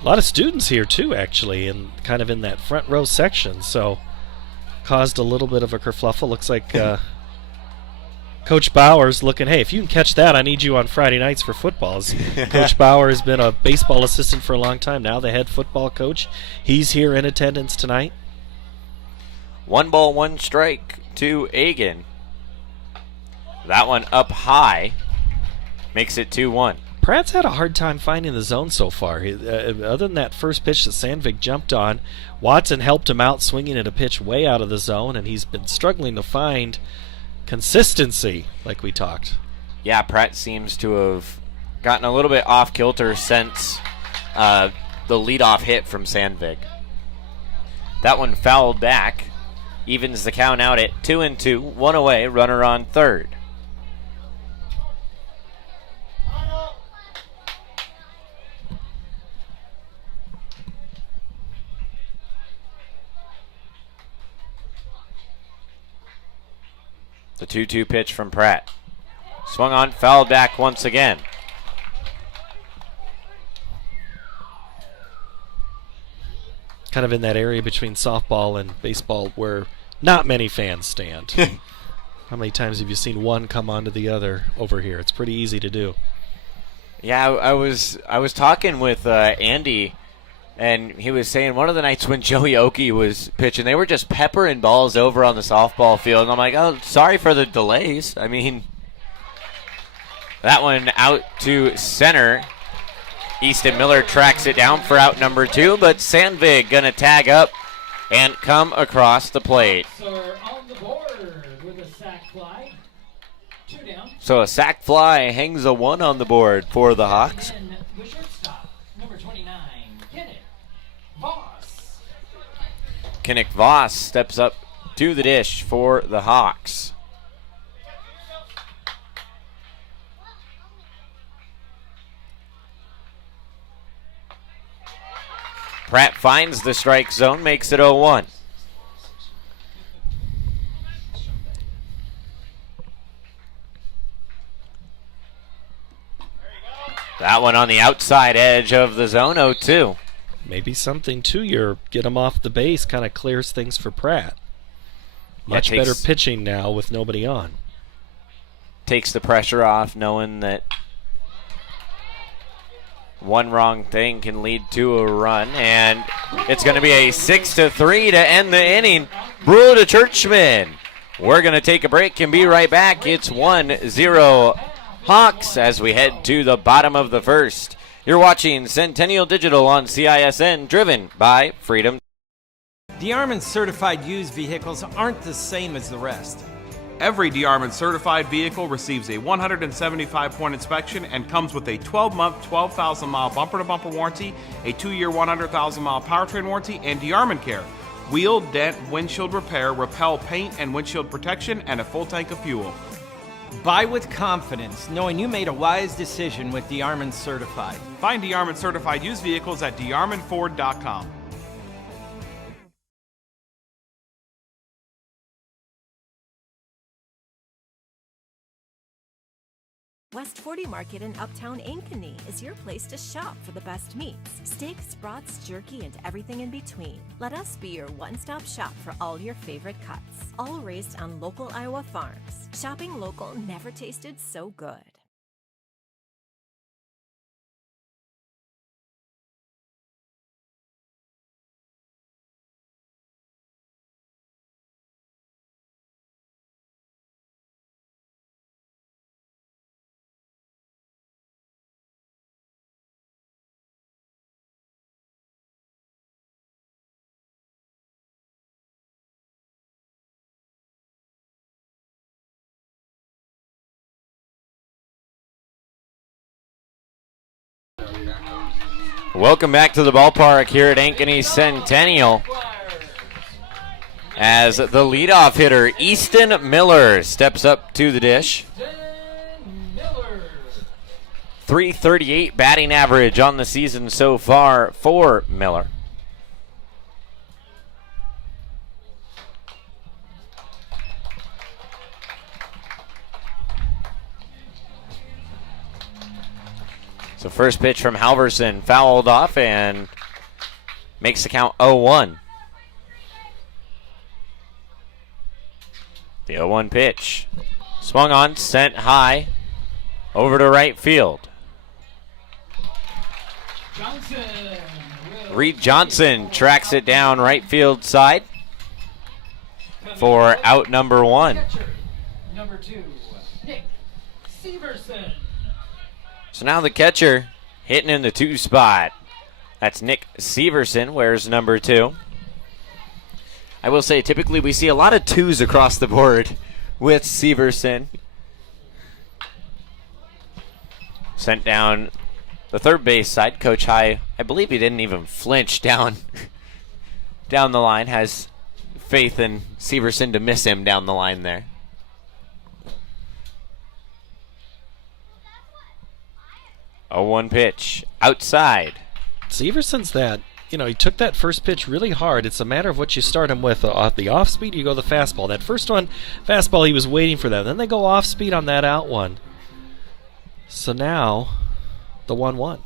A lot of students here too, actually, and kind of in that front row section, so caused a little bit of a kerfluffle. Looks like Coach Bauer's looking, hey, if you can catch that, I need you on Friday nights for footballs. Coach Bauer has been a baseball assistant for a long time, now the head football coach. He's here in attendance tonight. 1 ball, 1 strike to Agan. That one up high makes it 2-1. Pratt's had a hard time finding the zone so far. Other than that first pitch that Sandvig jumped on, Watson helped him out swinging at a pitch way out of the zone, and he's been struggling to find consistency like we talked. Yeah, Pratt seems to have gotten a little bit off kilter since the leadoff hit from Sandvik. That one fouled back, evens the count out at 2-2, one away, runner on third. The 2-2 pitch from Pratt. Swung on, fouled back once again. Kind of in that area between softball and baseball where not many fans stand. How many times have you seen one come onto the other over here? It's pretty easy to do. Yeah, I was talking with Andy, and he was saying one of the nights when Joey Oki was pitching, they were just peppering balls over on the softball field. And I'm like, oh, sorry for the delays. I mean, that one out to center. Easton Miller tracks it down for out number 2, but Sandvik going to tag up and come across the plate. On the board with a sac fly. 2 down. So a sac fly hangs a 1 on the board for the Hawks. And the shortstop, number 29, Kenneth Voss. Kinnick Voss steps up to the dish for the Hawks. Pratt finds the strike zone, makes it 0-1. That one on the outside edge of the zone, 0-2. Maybe something to your get him off the base kind of clears things for Pratt. Much better pitching now with nobody on. Takes the pressure off, knowing that one wrong thing can lead to a run, and it's going to be a 6-3 to end the inning. Brule to Churchman. We're going to take a break and be right back. It's 1-0 Hawks as we head to the bottom of the first. You're watching Centennial Digital on CISN, driven by Freedom. DeArmond certified used vehicles aren't the same as the rest. Every DeArmond certified vehicle receives a 175-point inspection and comes with a 12-month, 12,000-mile bumper-to-bumper warranty, a 2-year, 100,000-mile powertrain warranty, and DeArmond Care. Wheel, dent, windshield repair, repel paint and windshield protection, and a full tank of fuel. Buy with confidence, knowing you made a wise decision with DeArmond Certified. Find DeArmond certified used vehicles at DeArmondFord.com. West 40 Market in Uptown Ankeny is your place to shop for the best meats, steaks, brats, jerky, and everything in between. Let us be your one-stop shop for all your favorite cuts, all raised on local Iowa farms. Shopping local never tasted so good. Welcome back to the ballpark here at Ankeny Centennial. As the leadoff hitter, Easton Miller, steps up to the dish. 338 batting average on the season so far for Miller. So first pitch from Halverson fouled off and makes the count 0-1. The 0-1 pitch. Swung on, sent high, over to right field. Reed Johnson tracks it down right field side for out number 1. Number 2, Nick Severson. So now the catcher hitting in the 2 spot. That's Nick Severson, wears number 2. I will say, typically we see a lot of 2s across the board with Severson. sent down the third base side. Coach High, I believe he didn't even flinch down the line. Has faith in Severson to miss him down the line there. A 1 pitch outside. Severson's that, he took that first pitch really hard. It's a matter of what you start him with. Off the off speed, you go the fastball. That first one, fastball, he was waiting for that. Then they go off speed on that out one. So now, the 1-1.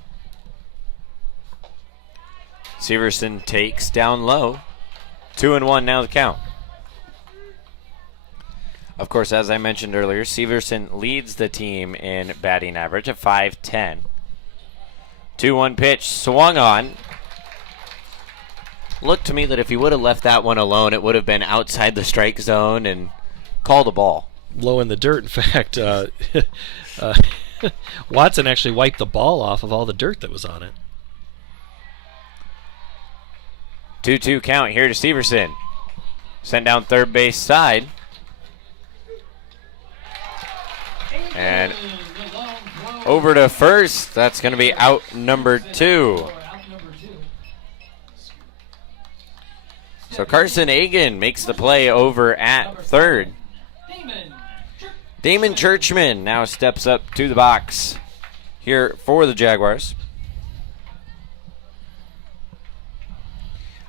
Severson takes down low. 2-1 now the count. Of course, as I mentioned earlier, Severson leads the team in batting average at .510. 2-1 pitch swung on. Looked to me that if he would have left that one alone, it would have been outside the strike zone and called a ball. Low in the dirt. In fact, Watson actually wiped the ball off of all the dirt that was on it. 2-2 count here to Severson. Sent down third base side. And over to first. That's going to be out number 2. So Carson Agan makes the play over at third. Damon Churchman now steps up to the box here for the Jaguars.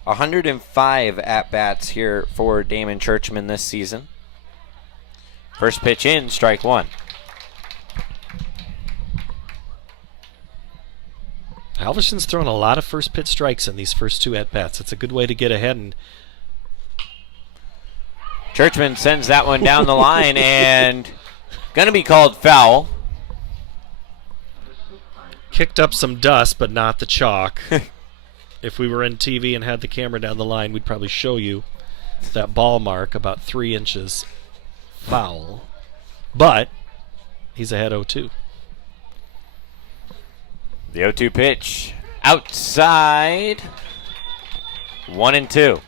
105 at-bats here for Damon Churchman this season. First pitch in, strike 1. Halverson's thrown a lot of first pitch strikes in these first 2 at-bats. It's a good way to get ahead. And Churchman sends that one down the line and going to be called foul. Kicked up some dust, but not the chalk. If we were in TV and had the camera down the line, we'd probably show you that ball mark about 3 inches foul. But he's ahead 0-2. The 0-2 pitch outside. 1-2.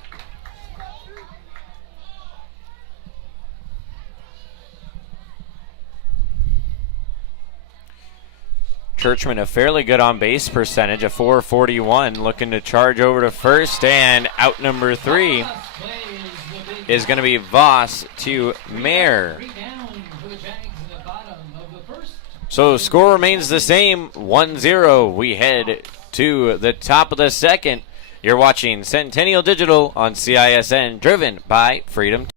Churchman, a fairly good on-base percentage, a .441, looking to charge over to first, and out number 3 is going to be Voss to Mayer. So score remains the same, 1-0. We head to the top of the second. You're watching Centennial Digital on CISN, driven by Freedom.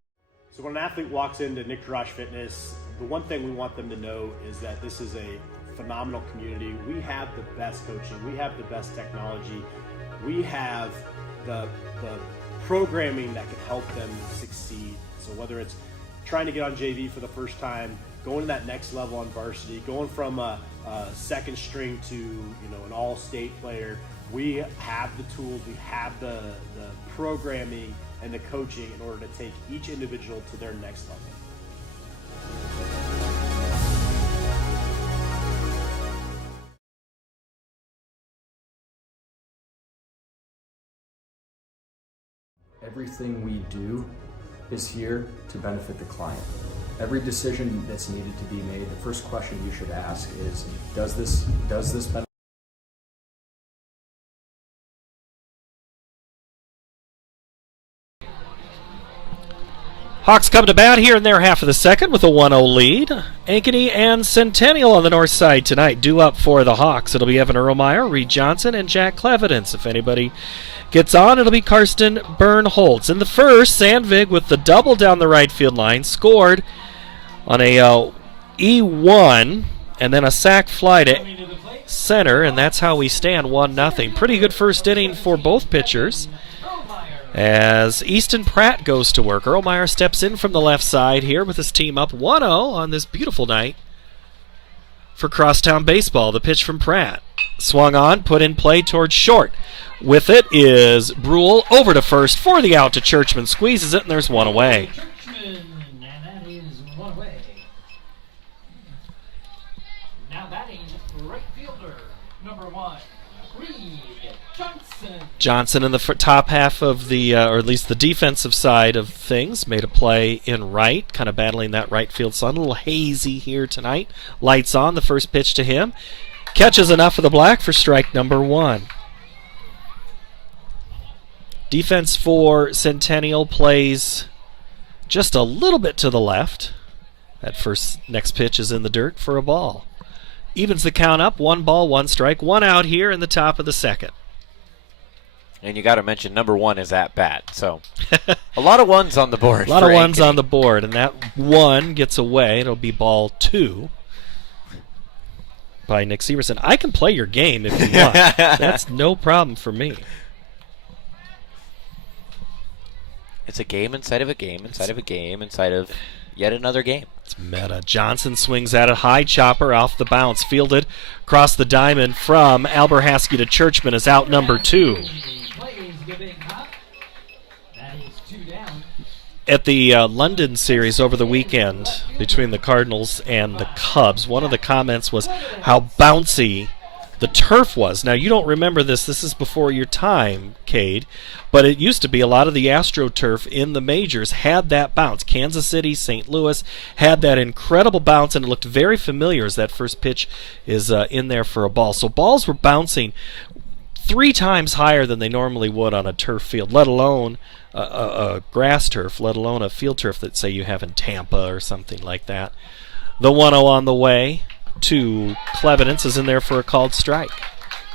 So when an athlete walks into Nick Drosh Fitness, the one thing we want them to know is that this is a phenomenal community. We have the best coaching. We have the best technology. We have the programming that can help them succeed. So whether it's trying to get on JV for the first time, going to that next level on varsity, going from a second string to an all-state player, we have the tools, we have the programming and the coaching in order to take each individual to their next level. Everything we do is here to benefit the client. Every decision that's needed to be made, the first question you should ask is, does this benefit? Hawks come to bat here in their half of the second with a 1-0 lead. Ankeny and Centennial on the north side tonight. Due up for the Hawks. It'll be Evan Erlmeyer, Reed Johnson, and Jack Clevidence. If anybody gets on, it'll be Karsten Bernholtz. In the first, Sandvig with the double down the right field line scored on a E1 and then a sac fly to center, and that's how we stand 1-0. Pretty good first inning for both pitchers. As Easton Pratt goes to work, Erlmeyer steps in from the left side here with his team up 1-0 on this beautiful night for Crosstown Baseball. The pitch from Pratt. Swung on, put in play towards short. With it is Brule over to first for the out to Churchman. Squeezes it, and there's one away. Churchman, and that is one away. Now batting, right fielder, number 1, Reed Johnson. Johnson in the top half of the, or at least the defensive side of things, made a play in right, kind of battling that right field sun. A little hazy here tonight. Lights on, the first pitch to him. Catches enough of the black for strike number 1. Defense for Centennial plays just a little bit to the left. That next pitch is in the dirt for a ball. Evens the count up, 1 ball, 1 strike, 1 out here in the top of the second. And you got to mention number 1 is at bat. So a lot of ones on the board. A lot of ones Ankeny on the board, and that 1 gets away. It'll be ball 2 by Nick Severson. I can play your game if you want. That's no problem for me. It's a game inside of a game inside of a game inside of yet another game. It's meta. Johnson swings at it. High chopper off the bounce. Fielded across the diamond from Alberhaski to Churchman is out number 2. At the London series over the weekend between the Cardinals and the Cubs, one of the comments was how bouncy the turf was. Now, you don't remember this. This is before your time, Cade. But it used to be a lot of the AstroTurf in the majors had that bounce. Kansas City, St. Louis had that incredible bounce, and it looked very familiar as that first pitch is in there for a ball. So balls were bouncing 3 times higher than they normally would on a turf field, let alone a grass turf, let alone a field turf that, say, you have in Tampa or something like that. The 1-0 on the way to Clevidence is in there for a called strike.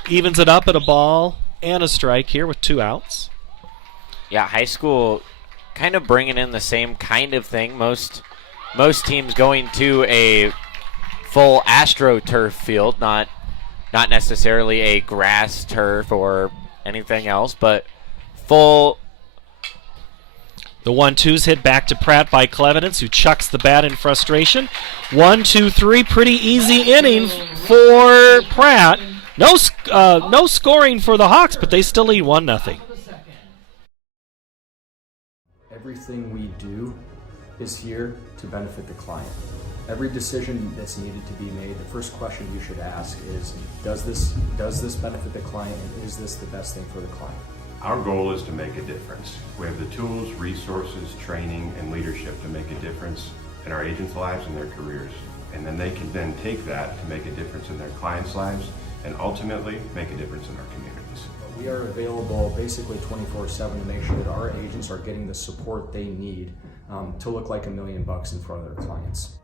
Evens it up at a ball and a strike here with 2 outs. Yeah, high school kind of bringing in the same kind of thing. Most teams going to a full AstroTurf field, not necessarily a grass turf or anything else, but full. The 1-2's hit back to Pratt by Clevidence, who chucks the bat in frustration. 1, 2, 3, pretty easy inning for Pratt. No scoring for the Hawks, but they still lead 1-0. Everything we do is here to benefit the client. Every decision that's needed to be made, the first question you should ask is, does this benefit the client, and is this the best thing for the client? Our goal is to make a difference. We have the tools, resources, training, and leadership to make a difference in our agents' lives and their careers. And then they can then take that to make a difference in their clients' lives and ultimately make a difference in our communities. We are available basically 24/7 to make sure that our agents are getting the support they need to look like $1 million in front of their clients.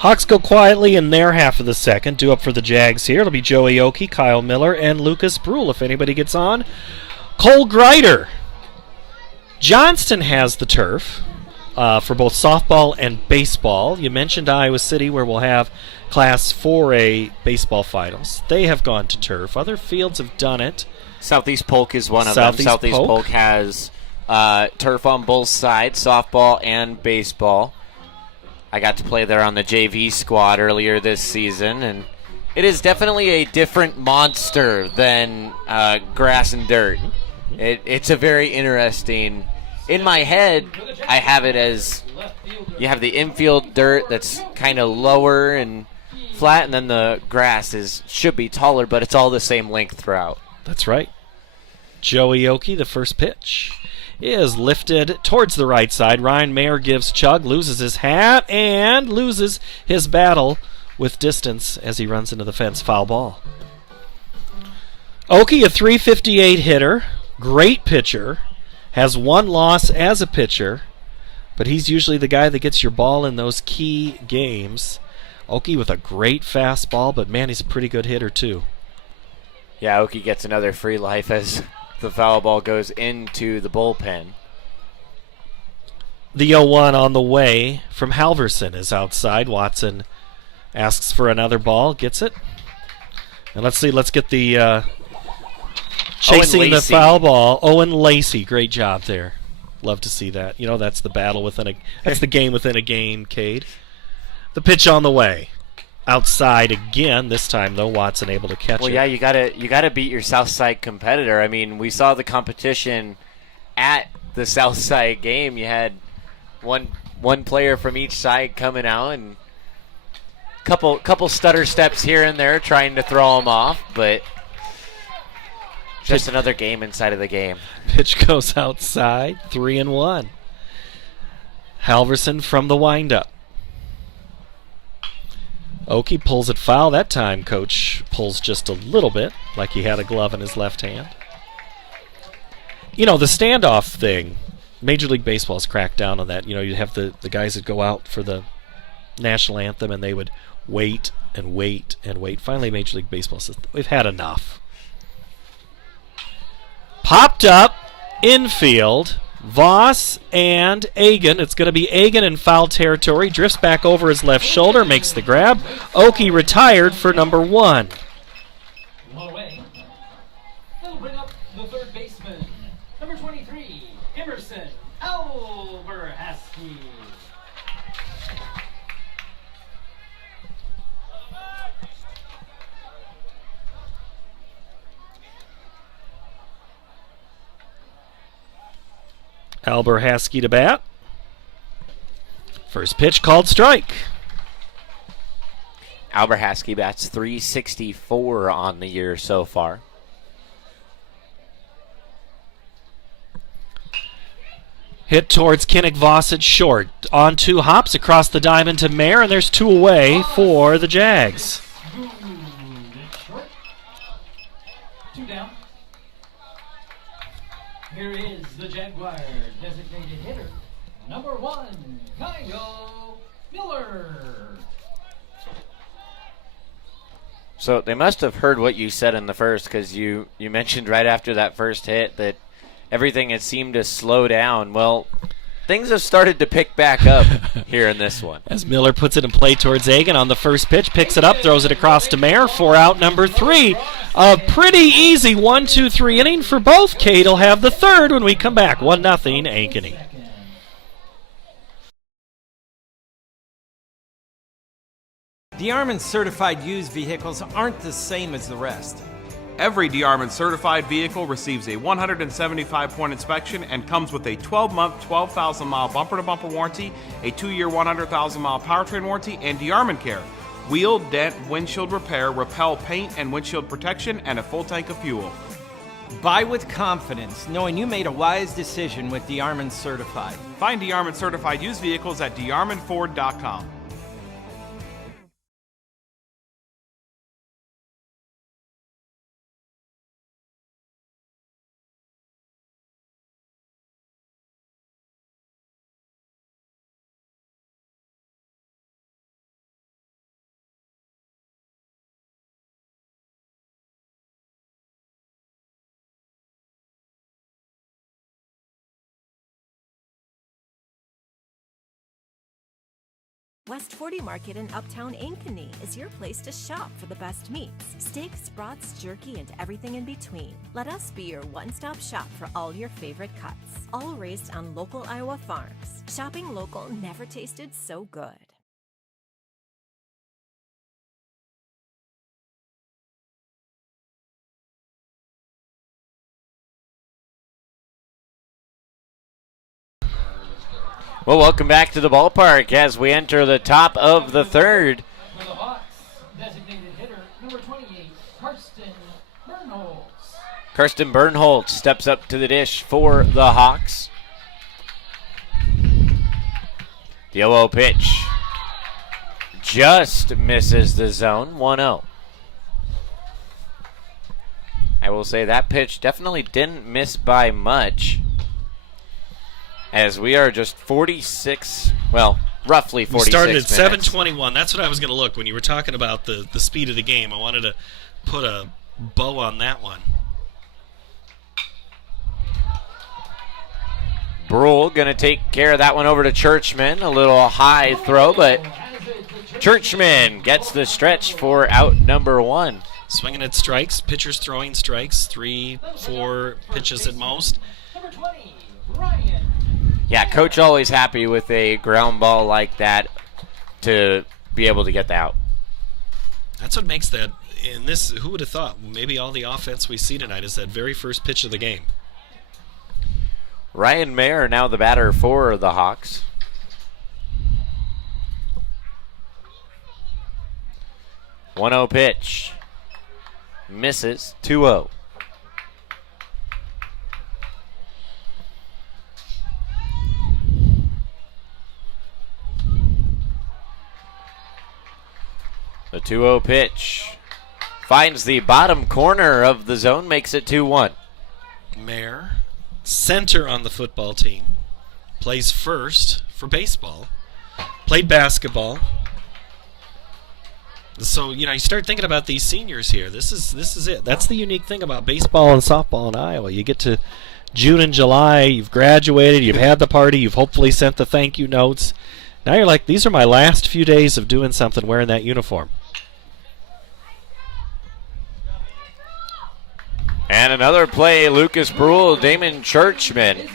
Hawks go quietly in their half of the second. Due up for the Jags here. It'll be Joey Oakey, Kyle Miller, and Lucas Brule if anybody gets on. Cole Greider. Johnston has the turf for both softball and baseball. You mentioned Iowa City, where we'll have Class 4A baseball finals. They have gone to turf. Other fields have done it. Southeast Polk is one of them. Southeast Polk has turf on both sides, softball and baseball. I got to play there on the JV squad earlier this season, and it is definitely a different monster than grass and dirt. It's a very interesting. In my head, I have it as you have the infield dirt that's kind of lower and flat, and then the grass should be taller, but it's all the same length throughout. That's right. Joey Oakey, the first pitch, is lifted towards the right side. Ryan Mayer gives chug, loses his hat, and loses his battle with distance as he runs into the fence. Foul ball. Oakey, a .358 hitter, great pitcher, has 1 loss as a pitcher, but he's usually the guy that gets your ball in those key games. Oakey with a great fastball, but man, he's a pretty good hitter too. Yeah, Oakey gets another free life as the foul ball goes into the bullpen. The 0-1 on the way from Halverson is outside. Watson asks for another ball, gets it. And let's get the chasing the foul ball. Owen Lacey, great job there. Love to see that. You know, that's the battle that's the game within a game, Cade. The pitch on the way. Outside again. This time, though, Watson able to catch it. Well, yeah, you gotta beat your Southside competitor. I mean, we saw the competition at the Southside game. You had one one player from each side coming out, and couple stutter steps here and there trying to throw him off, but just another game inside of the game. Pitch goes outside, 3-1. Halverson from the windup. Oki pulls it foul. That time, Coach pulls just a little bit, like he had a glove in his left hand. You know, the standoff thing, Major League Baseball's cracked down on that. You know, you'd have the guys that go out for the national anthem, and they would wait and wait and wait. Finally, Major League Baseball says, we've had enough. Popped up, infield, Voss and Agan. It's going to be Agan in foul territory. Drifts back over his left shoulder, makes the grab. Oki retired for number 1. One away. He'll bring up the third baseman, number 23, Emerson Alberhaski. Alberhaski to bat. First pitch called strike. Alberhaski bats .364 on the year so far. Hit towards Kinnick Voss at short. On 2 hops across the diamond to Mayer, and there's 2 away for the Jags. Short. 2 down. Here is the Jaguar designated hitter, number 1, Kyle Miller. So they must have heard what you said in the first, because you mentioned right after that first hit that everything had seemed to slow down. Well, things have started to pick back up here in this one. As Miller puts it in play towards Agan on the first pitch, picks it up, throws it across to Mayer for out number 3. A pretty easy 1-2-3 inning for both. Cade will have the third when we come back. 1-0 Ankeny. DeArmond certified used vehicles aren't the same as the rest. Every DeArmond certified vehicle receives a 175-point inspection and comes with a 12-month, 12,000-mile bumper-to-bumper warranty, a 2-year, 100,000-mile powertrain warranty, and DeArmond Care. Wheel, dent, windshield repair, repel paint and windshield protection, and a full tank of fuel. Buy with confidence, knowing you made a wise decision with DeArmond certified. Find DeArmond certified used vehicles at DeArmondFord.com. West 40 Market in Uptown Ankeny is your place to shop for the best meats, steaks, brats, jerky, and everything in between. Let us be your one-stop shop for all your favorite cuts, all raised on local Iowa farms. Shopping local never tasted so good. Well, welcome back to the ballpark as we enter the top of the third. For the Hawks, designated hitter, number 28, Karsten Bernholz. Karsten Bernholtz steps up to the dish for the Hawks. The 0-0 pitch just misses the zone, 1-0. I will say that pitch definitely didn't miss by much, as we are just 46, well, roughly 46 We started minutes. at 7:21. That's what I was going to look when you were talking about the speed of the game. I wanted to put a bow on that one. Brule going to take care of that one over to Churchman. A little high throw, but Churchman gets the stretch for out number 1. Swinging at strikes, pitchers throwing strikes, 3-4 pitches at most. Number 20, Ryan. Yeah, coach always happy with a ground ball like that to be able to get the out. That's what makes that, in this, who would have thought, maybe all the offense we see tonight is that very first pitch of the game. Ryan Mayer now the batter for the Hawks. 1-0 pitch. Misses. 2-0. The 2-0 pitch finds the bottom corner of the zone, makes it 2-1. Mayer, center on the football team, plays first for baseball, played basketball. So, you start thinking about these seniors here. This is it. That's the unique thing about baseball and softball in Iowa. You get to June and July, you've graduated, you've had the party, you've hopefully sent the thank you notes. Now you're like, these are my last few days of doing something wearing that uniform. And another play, Lucas Brule, Damon Churchman.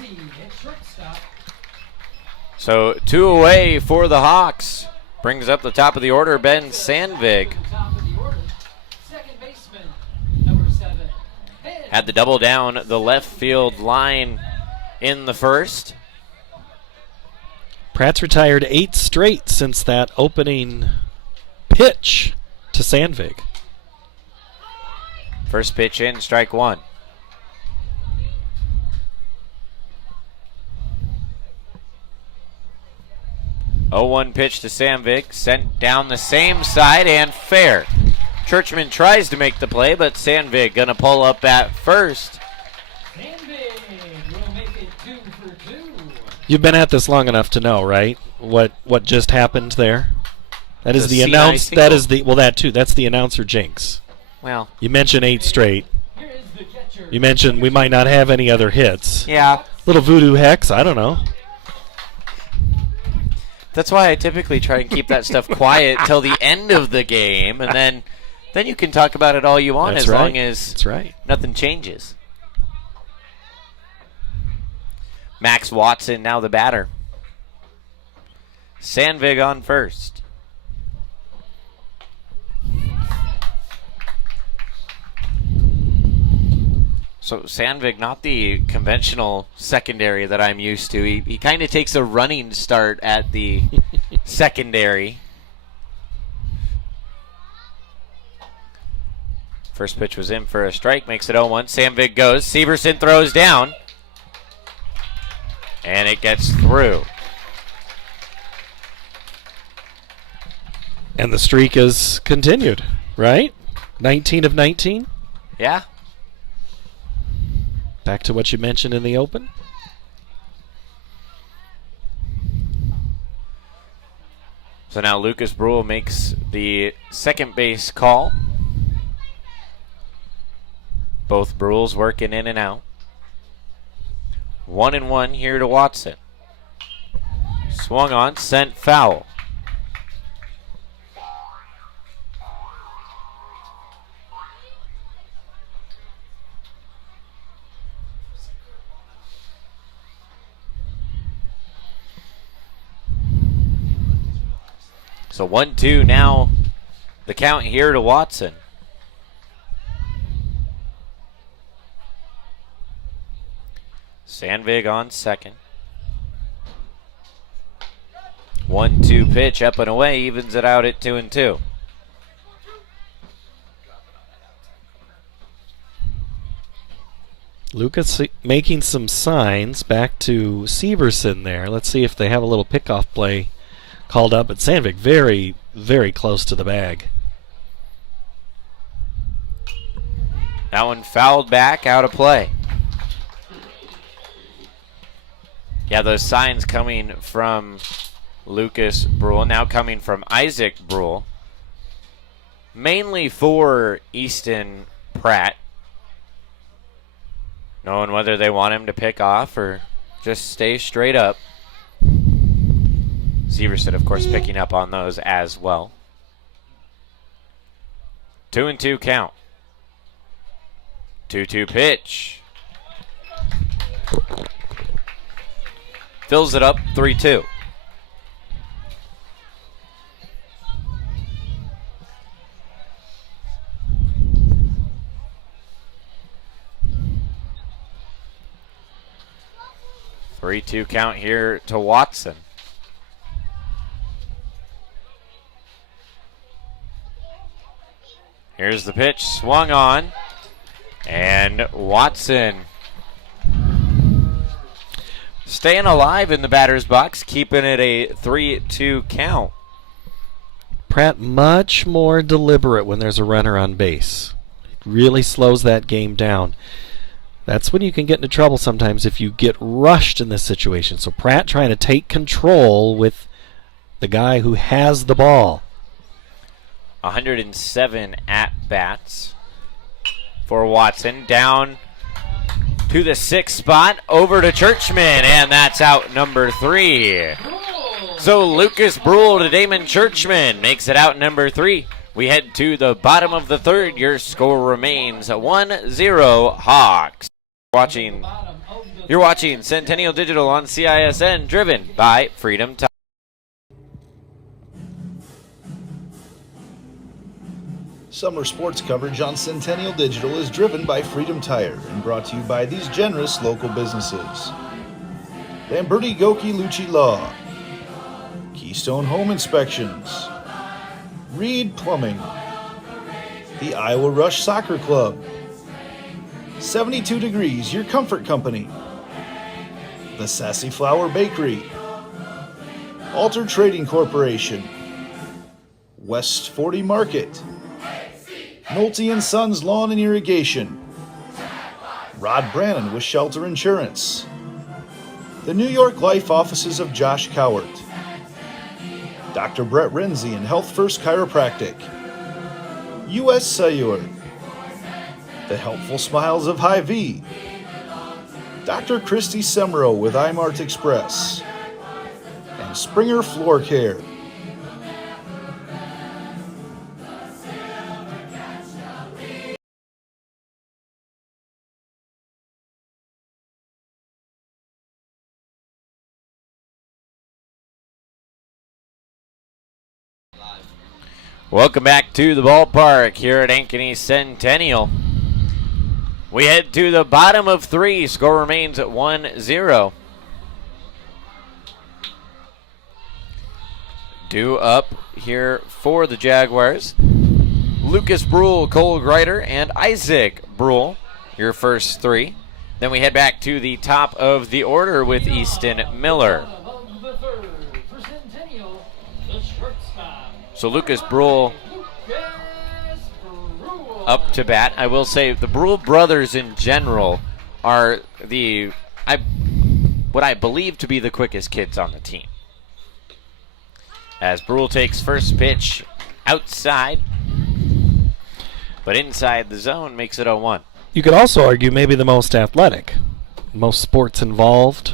So 2 away for the Hawks. Brings up the top of the order, Ben Sandvig. Had the double down the left field line in the first. Pratt's retired 8 straight since that opening pitch to Sandvig. First pitch in, strike 1. Oh, 1 pitch to Sandvig, sent down the same side and fair. Churchman tries to make the play, but Sandvig gonna pull up at first. Sandvig will make it 2 for 2. You've been at this long enough to know, right? What just happened there? That is the announce. That is the that too. That's the announcer jinx. Well, you mentioned 8 straight. You mentioned we might not have any other hits. Yeah. Little voodoo hex. I don't know. That's why I typically try and keep that stuff quiet till the end of the game, and then you can talk about it all you want long as nothing changes. Max Watson now the batter. Sandvig on first. So Sandvig, not the conventional secondary that I'm used to. He kind of takes a running start at the secondary. First pitch was in for a strike, makes it 0-1. Sandvig goes. Severson throws down. And it gets through. And the streak is continued, right? 19 of 19? Yeah. Back to what you mentioned in the open. So now Lucas Brule makes the second base call. Both Brules working in and out. 1-1 here to Watson. Swung on, sent foul. So 1-2 now, the count here to Watson. Sandvig on second. 1-2 pitch up and away, evens it out at 2-2. Lucas making some signs back to Severson there. Let's see if they have a little pickoff play called up, but Sandvig very, very close to the bag. That one fouled back, out of play. Yeah, those signs coming from Lucas Brule, now coming from Isaac Brule. Mainly for Easton Pratt. Knowing whether they want him to pick off or just stay straight up. Severson, of course, picking up on those as well. 2-2 count. 2-2 pitch. Fills it up, 3-2. Three-two count here to Watson. Here's the pitch, swung on, and Watson staying alive in the batter's box, keeping it a 3-2 count. Pratt much more deliberate when there's a runner on base. It really slows that game down. That's when you can get into trouble sometimes if you get rushed in this situation. So Pratt trying to take control with the guy who has the ball. 107 at-bats for Watson. Down to the 6th spot, over to Churchman, and that's out number 3. So Lucas Brule to Damon Churchman makes it out number 3. We head to the bottom of the 3rd. Your score remains 1-0 Hawks. You're watching Centennial Digital on CISN, driven by Freedom Tire. Summer sports coverage on Centennial Digital is driven by Freedom Tire and brought to you by these generous local businesses: Lamberti Goki Lucci Law, Keystone Home Inspections, Reed Plumbing, the Iowa Rush Soccer Club, 72 Degrees, your comfort company, the Sassy Flower Bakery, Alter Trading Corporation, West 40 Market, Nolte & Sons Lawn and Irrigation, Rod Brannon with Shelter Insurance, the New York Life Offices of Josh Cowart, Dr. Brett Renzi and Health First Chiropractic, U.S. Cellular, the Helpful Smiles of Hy-Vee, Dr. Christy Semro with iMart Express, and Springer Floor Care. Welcome back to the ballpark here at Ankeny Centennial. We head to the bottom of 3. Score remains at 1-0. Due up here for the Jaguars: Lucas Brule, Cole Greider, and Isaac Brule, your first 3. Then we head back to the top of the order with Easton Miller. So Lucas Brule up to bat. I will say the Brule brothers in general are what I believe to be the quickest kids on the team. As Brule takes first pitch outside, but inside the zone makes it 0-1. You could also argue maybe the most athletic, most sports involved.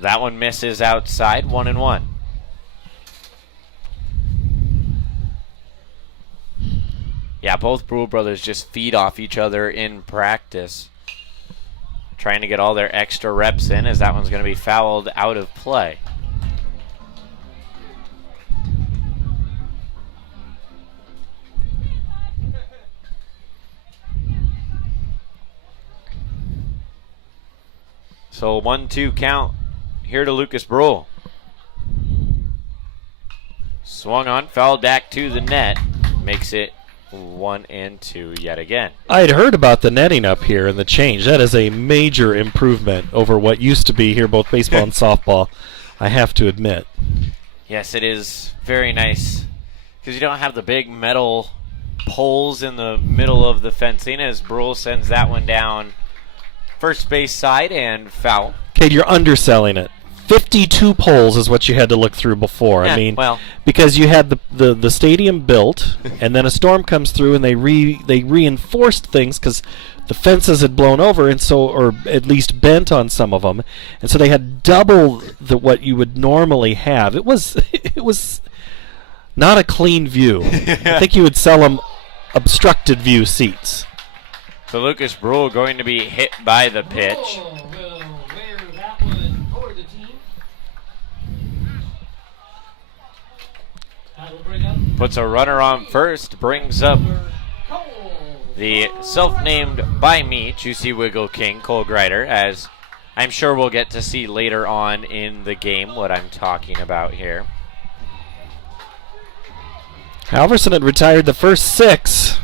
That one misses outside, 1-1. Yeah, both Brule brothers just feed off each other in practice, trying to get all their extra reps in, as that one's going to be fouled out of play. So 1-2 count here to Lucas Brule. Swung on, fouled back to the net, makes it 1-2 yet again. I had heard about the netting up here and the change. That is a major improvement over what used to be here, both baseball and softball, I have to admit. Yes, it is very nice, because you don't have the big metal poles in the middle of the fencing, as Brule sends that one down first base side and foul. Kate, you're underselling it. 52 poles is what you had to look through before. Yeah, I mean, well, because you had the stadium built, and then a storm comes through, and they reinforced things because the fences had blown over, and so, or at least bent on some of them, and so they had double what you would normally have. It was not a clean view. I think you would sell them obstructed view seats. So Lucas Brule going to be hit by the pitch. Puts a runner on first, brings up the self-named by me, Juicy Wiggle King, Cole Greider, as I'm sure we'll get to see later on in the game what I'm talking about here. Halverson had retired the first 6.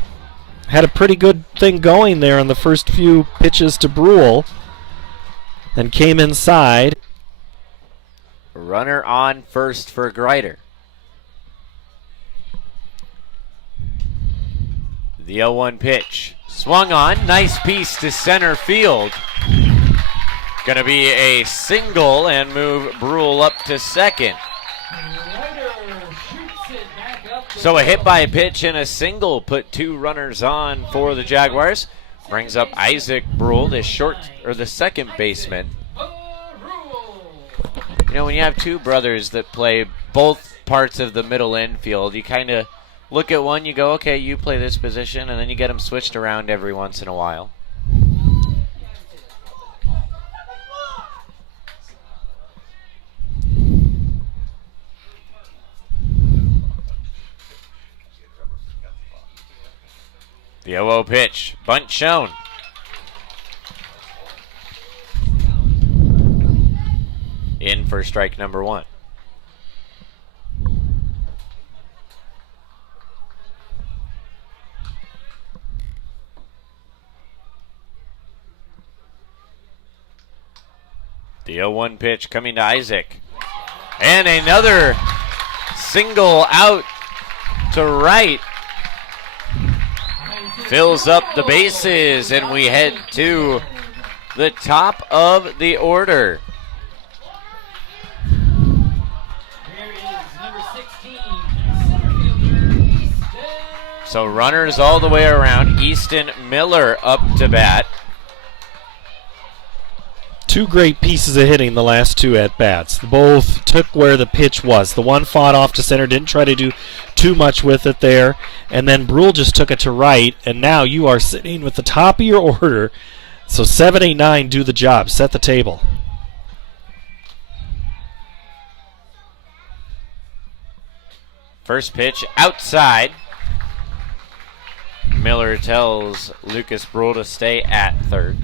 Had a pretty good thing going there on the first few pitches to Brule. Then came inside. Runner on first for Greider. The 0-1 pitch. Swung on. Nice piece to center field. Going to be a single and move Brule up to second. So a hit by pitch and a single put 2 runners on for the Jaguars. Brings up Isaac Brule, the second baseman. You know, when you have 2 brothers that play both parts of the middle infield, you kind of look at one, you go, okay, you play this position, and then you get them switched around every once in a while. The 0-0 pitch. Bunt shown. In for strike number 1. The 0-1 pitch coming to Isaac. And another single out to right. Fills up the bases, and we head to the top of the order. So runners all the way around. Easton Miller up to bat. 2 great pieces of hitting the last 2 at-bats. Both took where the pitch was. The one fought off to center, didn't try to do too much with it there. And then Brule just took it to right, and now you are sitting with the top of your order. So 7, 8, 9 do the job. Set the table. First pitch outside. Miller tells Lucas Brule to stay at third.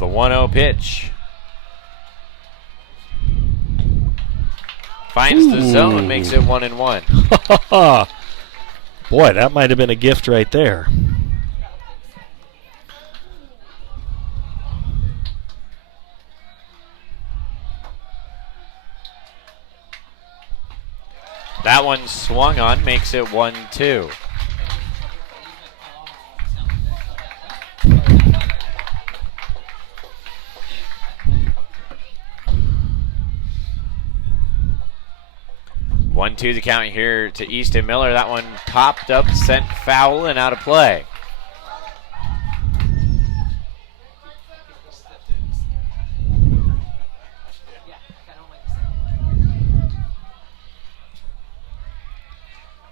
The 1-0 pitch. Finds the zone, makes it 1-1. Boy, that might have been a gift right there. That one swung on, makes it 1-2. One, 2 the count here to Easton Miller. That one popped up, sent foul, and out of play.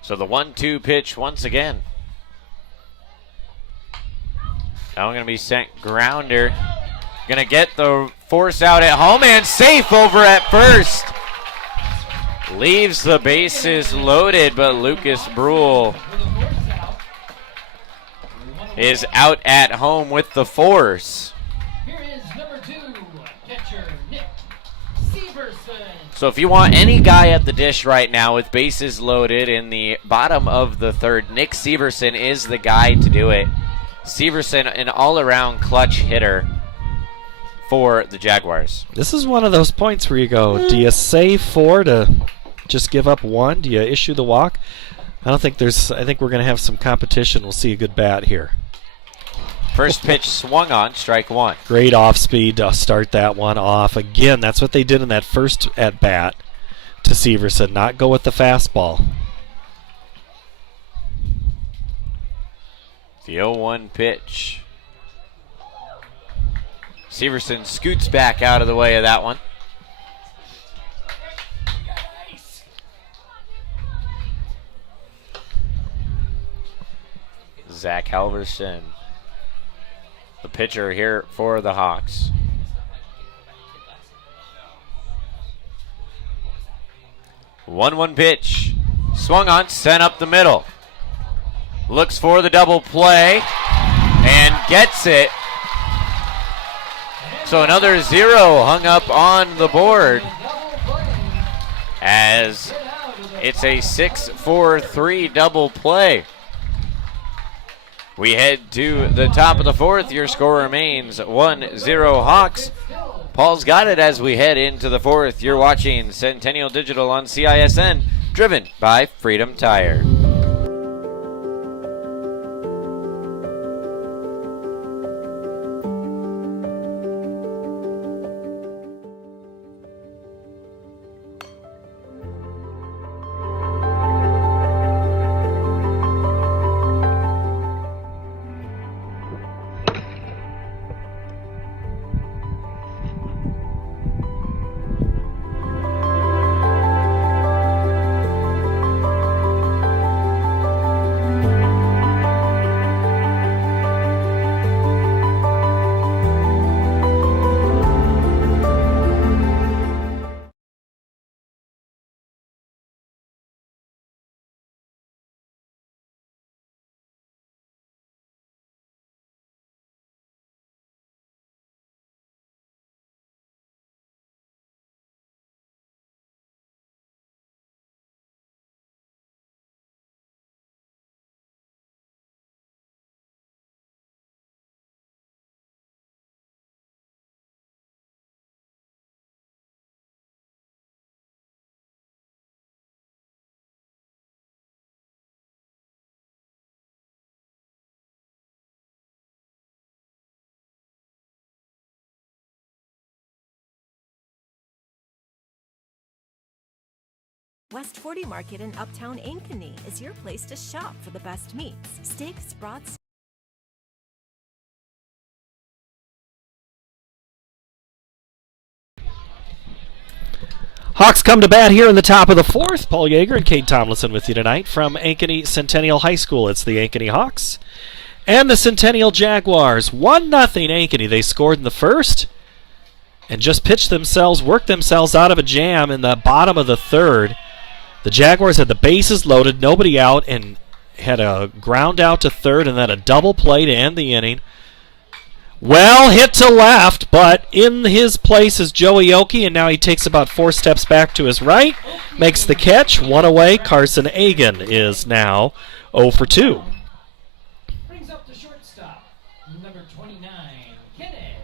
So the 1-2 pitch once again. Now we're going to be sent grounder. Going to get the force out at home and safe over at first. Leaves the bases loaded, but Lucas Brule is out at home with the force. Here is number 2, catcher Nick Severson. So if you want any guy at the dish right now with bases loaded in the bottom of the third, Nick Severson is the guy to do it. Severson, an all-around clutch hitter for the Jaguars. This is one of those points where you go, do you save 4 to just give up 1? Do you issue the walk? I think we're going to have some competition. We'll see a good bat here. First pitch swung on, strike 1. Great off speed to start that one off. Again, that's what they did in that first at bat to Severson, not go with the fastball. The 0-1 pitch. Severson scoots back out of the way of that one. Zach Halverson, the pitcher here for the Hawks. One pitch. Swung on, sent up the middle. looks for the double play and gets it. So another 0 hung up on the board as it's a 6-4-3 double play. We head to the top of the 4th. Your score remains 1-0 Hawks. Paul's got it as we head into the 4th. You're watching Centennial Digital on CISN, driven by Freedom Tire. West 40 Market in Uptown Ankeny is your place to shop for the best meats, steaks, brats. Hawks come to bat here in the top of the 4th. Paul Yeager and Cade Tomlinson with you tonight from Ankeny Centennial High School. It's the Ankeny Hawks and the Centennial Jaguars. 1-0 Ankeny. They scored in the 1st and just worked themselves out of a jam in the bottom of the 3rd. The Jaguars had the bases loaded, nobody out, and had a ground out to 3rd and then a double play to end the inning. Well hit to left, but in his place is Joey Oki, and now he takes about 4 steps back to his right, makes the catch, 1 away. Carson Agan is now 0 for 2. Brings up the shortstop, number 29, Kenneth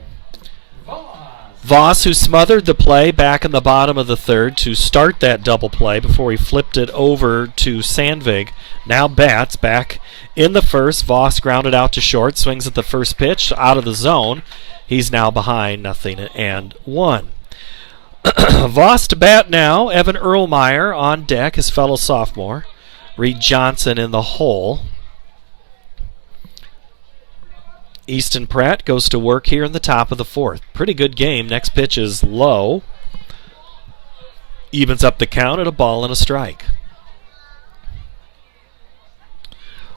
Voss, who smothered the play back in the bottom of the 3rd to start that double play before he flipped it over to Sandvig, now bats back in the 1st. Voss grounded out to short, swings at the first pitch, out of the zone. He's now behind 0-1. Voss to bat now. Evan Erlmeyer on deck, his fellow sophomore. Reed Johnson in the hole. Easton Pratt goes to work here in the top of the 4th. Pretty good game. Next pitch is low. Evens up the count at a ball and a strike.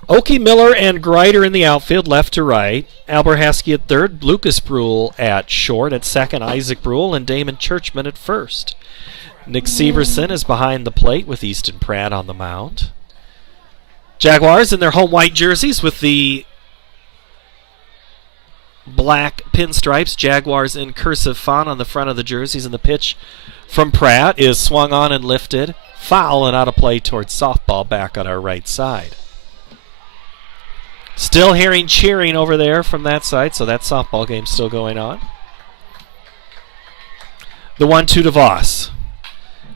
Oki, Miller, and Greider in the outfield, left to right. Alberhaski at 3rd, Lucas Brule at short. At 2nd, Isaac Brule, and Damon Churchman at 1st. Nick Severson is behind the plate with Easton Pratt on the mound. Jaguars in their home white jerseys with the black pinstripes. Jaguars in cursive font on the front of the jerseys, and the pitch from Pratt is swung on and lifted. Foul and out of play towards softball back on our right side. Still hearing cheering over there from that side, so that softball game's still going on. The 1-2 to Voss.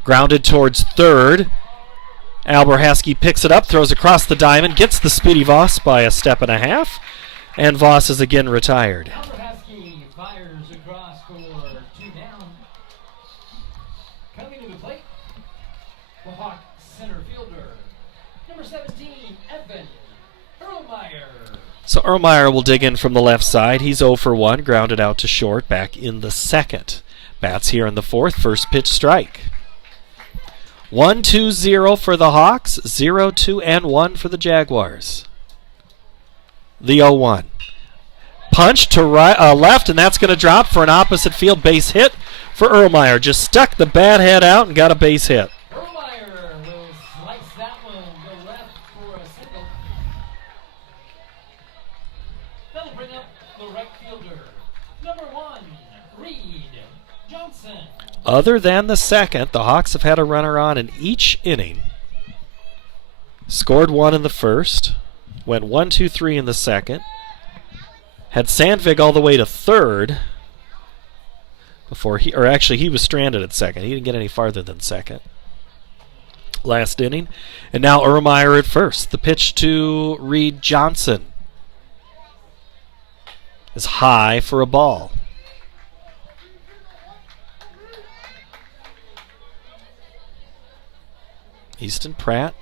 Grounded towards 3rd. Alberhaski picks it up, throws across the diamond, gets the speedy Voss by a step and a half, and Voss is again retired. Alberhaski fires across for 2 down. Coming to the plate, the Hawk center fielder, number 17, Evan Erlmeyer. So Erlmeyer will dig in from the left side. He's 0 for 1, grounded out to short, back in the 2nd. Bats here in the 4th, first pitch strike. 1-2-0 for the Hawks, 0-2-1 for the Jaguars. The 0-1. Punch to left, and that's going to drop for an opposite field base hit for Erlmeyer. Just stuck the bat head out and got a base hit. Erlmeyer will slice that one to left for a single. That'll bring up the right fielder, number 1, Reed Johnson. Other than the second, the Hawks have had a runner on in each inning. Scored 1 in the first, went 1-2-3 in the second. Had Sandvig all the way to third before he was stranded at second. He didn't get any farther than second last inning. And now Ermeyer at first. The pitch to Reed Johnson is high for a ball. Easton Pratt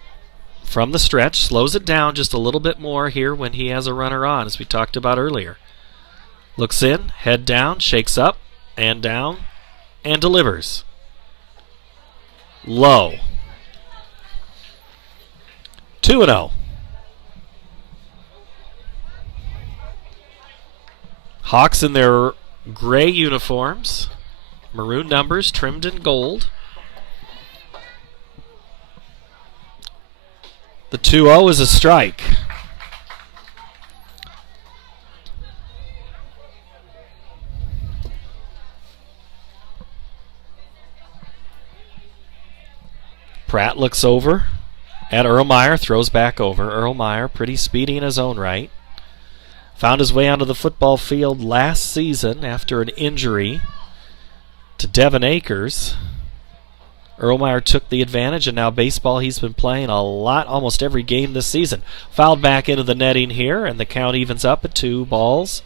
from the stretch slows it down just a little bit more here when he has a runner on, as we talked about earlier. Looks in, head down, shakes up and down, and delivers. Low. 2-0. Hawks in their gray uniforms, maroon numbers trimmed in gold. The 2-0 is a strike. Pratt looks over at Ermeyer, throws back over. Ermeyer, pretty speedy in his own right. Found his way onto the football field last season after an injury to Devin Akers. Ermeyer took the advantage, and now baseball he's been playing a lot, almost every game this season. Fouled back into the netting here, and the count evens up at 2 balls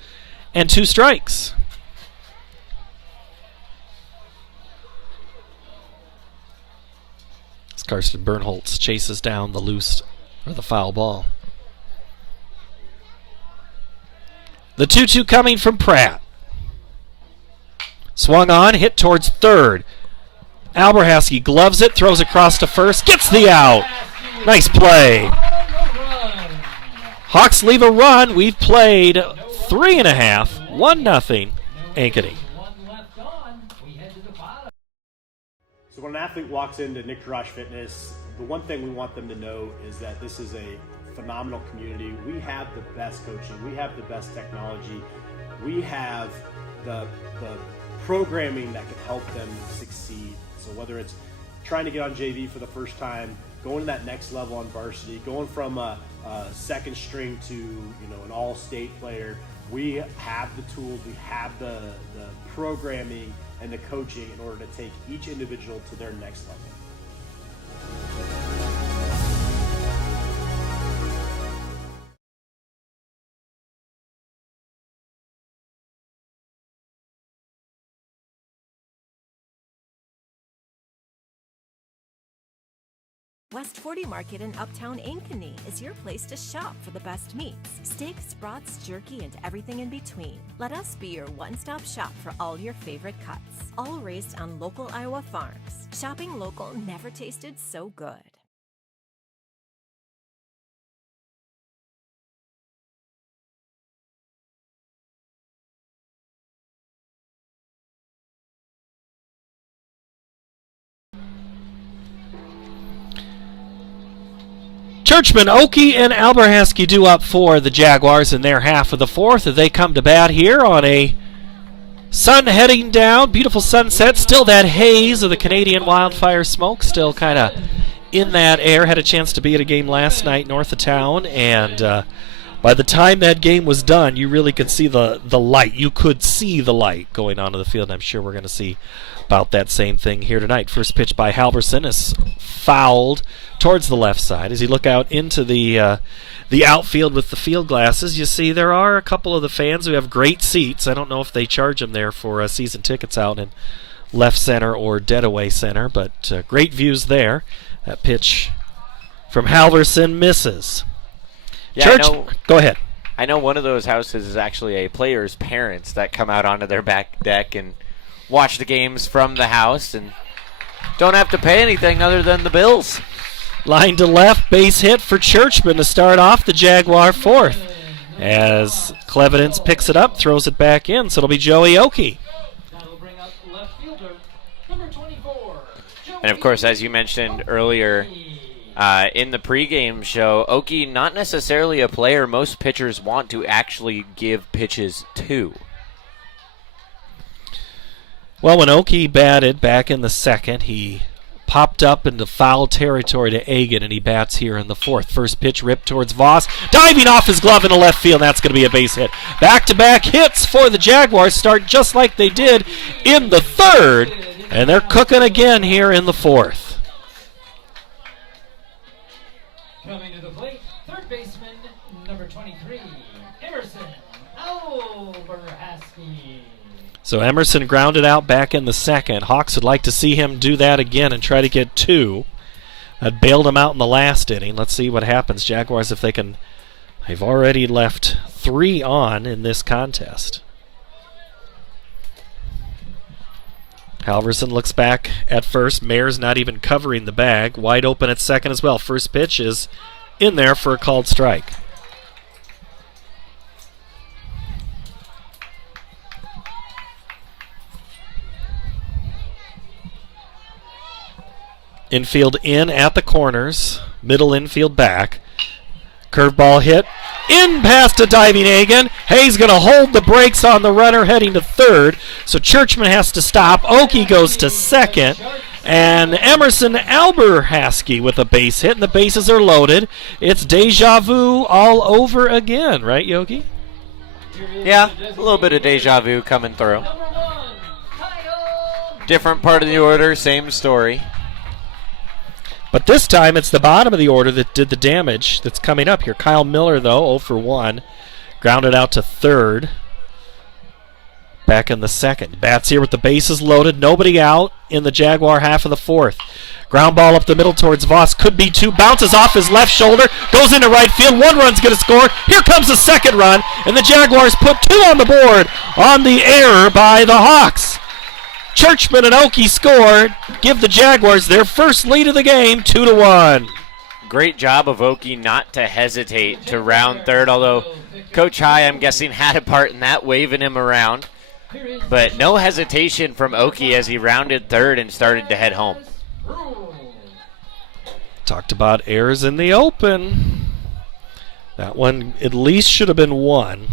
and 2 strikes. As Karsten Bernholtz chases down the foul ball. The 2-2 coming from Pratt. Swung on, hit towards third. Alberhaski gloves it, throws across to first, gets the out. Nice play. Hawks leave a run. We've played 3.5, 1-0, Ankeny. So when an athlete walks into Nick Drosh Fitness, the one thing we want them to know is that this is a phenomenal community. We have the best coaching. We have the best technology. We have the programming that can help them succeed. So whether it's trying to get on JV for the first time, going to that next level on varsity, going from a second string to an all-state player, we have the tools, we have the programming and the coaching in order to take each individual to their next level. West 40 Market in Uptown Ankeny is your place to shop for the best meats, steaks, brats, jerky, and everything in between. Let us be your one-stop shop for all your favorite cuts, all raised on local Iowa farms. Shopping local never tasted so good. Churchman, Oki, and Alberhaski do up for the Jaguars in their half of the fourth as they come to bat here on a sun heading down. Beautiful sunset. Still that haze of the Canadian wildfire smoke still kind of in that air. Had a chance to be at a game last night north of town, and by the time that game was done, you really could see the light. You could see the light going onto the field, and I'm sure we're going to see about that same thing here tonight. First pitch by Halverson is fouled towards the left side. As you look out into the outfield with the field glasses, you see there are a couple of the fans who have great seats. I don't know if they charge them there for season tickets out in left center or dead away center, but great views there. That pitch from Halverson misses. Yeah, go ahead. I know one of those houses is actually a player's parents that come out onto their back deck and watch the games from the house and don't have to pay anything other than the bills. Line to left, base hit for Churchman to start off the Jaguar fourth. As Clevidence picks it up, throws it back in, so it'll be Joey Oki. And of course, as you mentioned earlier, in the pregame show, Okie not necessarily a player most pitchers want to actually give pitches to. Well, when Okie batted back in the second, he popped up into foul territory to Agan, and he bats here in the fourth. First pitch ripped towards Voss, diving off his glove into left field, and that's going to be a base hit. Back-to-back hits for the Jaguars start just like they did in the third, and they're cooking again here in the fourth. Coming to the plate, third baseman, number 23, Emerson Alberhaski. So Emerson grounded out back in the second. Hawks would like to see him do that again and try to get two. That bailed him out in the last inning. Let's see what happens. Jaguars, if they can. They've already left 3 on in this contest. Halverson looks back at first. Mayer's not even covering the bag. Wide open at second as well. First pitch is in there for a called strike. Infield in at the corners. Middle infield back. Curveball hit. In past a diving Agan. Hayes going to hold the brakes on the runner heading to third. So Churchman has to stop. Okie goes to second. And Emerson Alberhaski with a base hit. And the bases are loaded. It's deja vu all over again. Right, Yogi? Yeah, a little bit of deja vu coming through. Different part of the order, same story. But this time it's the bottom of the order that did the damage that's coming up here. Kyle Miller, though, 0 for 1. Grounded out to third. Back in the second. Bats here with the bases loaded. Nobody out in the Jaguar half of the fourth. Ground ball up the middle towards Voss. Could be 2. Bounces off his left shoulder. Goes into right field. 1 run's going to score. Here comes the second run. And the Jaguars put 2 on the board on the error by the Hawks. Churchman and Okie scored, give the Jaguars their first lead of the game, 2-1. Great job of Okie not to hesitate to round third, although Coach High, I'm guessing, had a part in that, waving him around. But no hesitation from Okie as he rounded third and started to head home. Talked about errors in the open. That one at least should have been 1.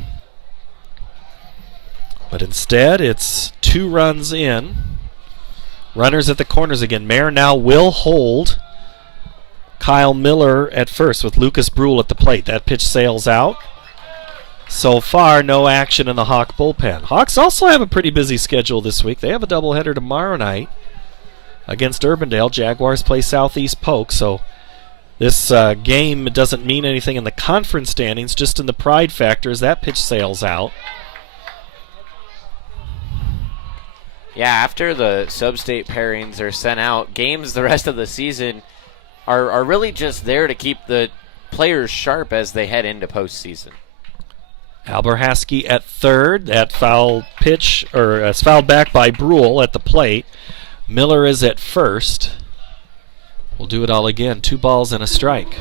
But instead, it's 2 runs in. Runners at the corners again. Mayer now will hold Kyle Miller at first with Lucas Brule at the plate. That pitch sails out. So far, no action in the Hawk bullpen. Hawks also have a pretty busy schedule this week. They have a doubleheader tomorrow night against Urbandale. Jaguars play Southeast Polk, so this game doesn't mean anything in the conference standings, just in the pride factor as that pitch sails out. Yeah, after the sub-state pairings are sent out, games the rest of the season are really just there to keep the players sharp as they head into postseason. Alberhaski at third. That foul pitch, or it's fouled back by Brule at the plate. Miller is at first. We'll do it all again. 2 balls and a strike.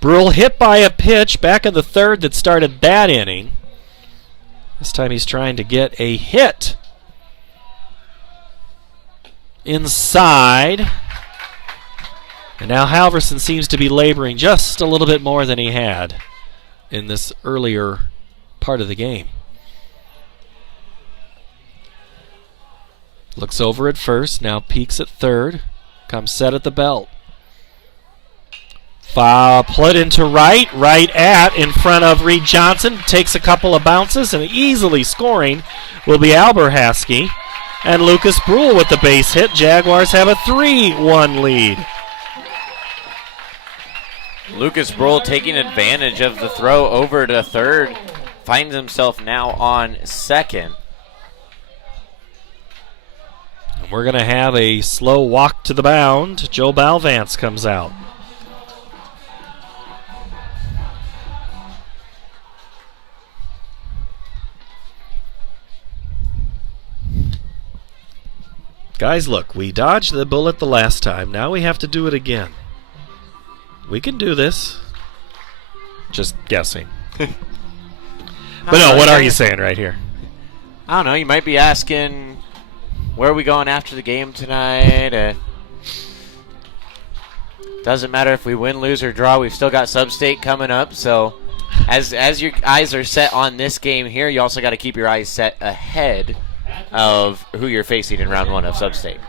Brule hit by a pitch back in the third that started that inning. This time he's trying to get a hit. Inside. And now Halverson seems to be laboring just a little bit more than he had in this earlier part of the game. Looks over at first, now peeks at third. Comes set at the belt. Foul put into right at in front of Reed Johnson. Takes a couple of bounces, and easily scoring will be Alberhaski. And Lucas Brule with the base hit. Jaguars have a 3-1 lead. Lucas Brule taking advantage of the throw over to third. Finds himself now on second. And we're going to have a slow walk to the mound. Joe Balvance comes out. Guys, look, we dodged the bullet the last time. Now we have to do it again. We can do this. Just guessing. But no, what are you saying right here? I don't know. You might be asking, where are we going after the game tonight? doesn't matter if we win, lose, or draw. We've still got Sub-State coming up. So as your eyes are set on this game here, you also got to keep your eyes set ahead of who you're facing in round 1 of Sub-State.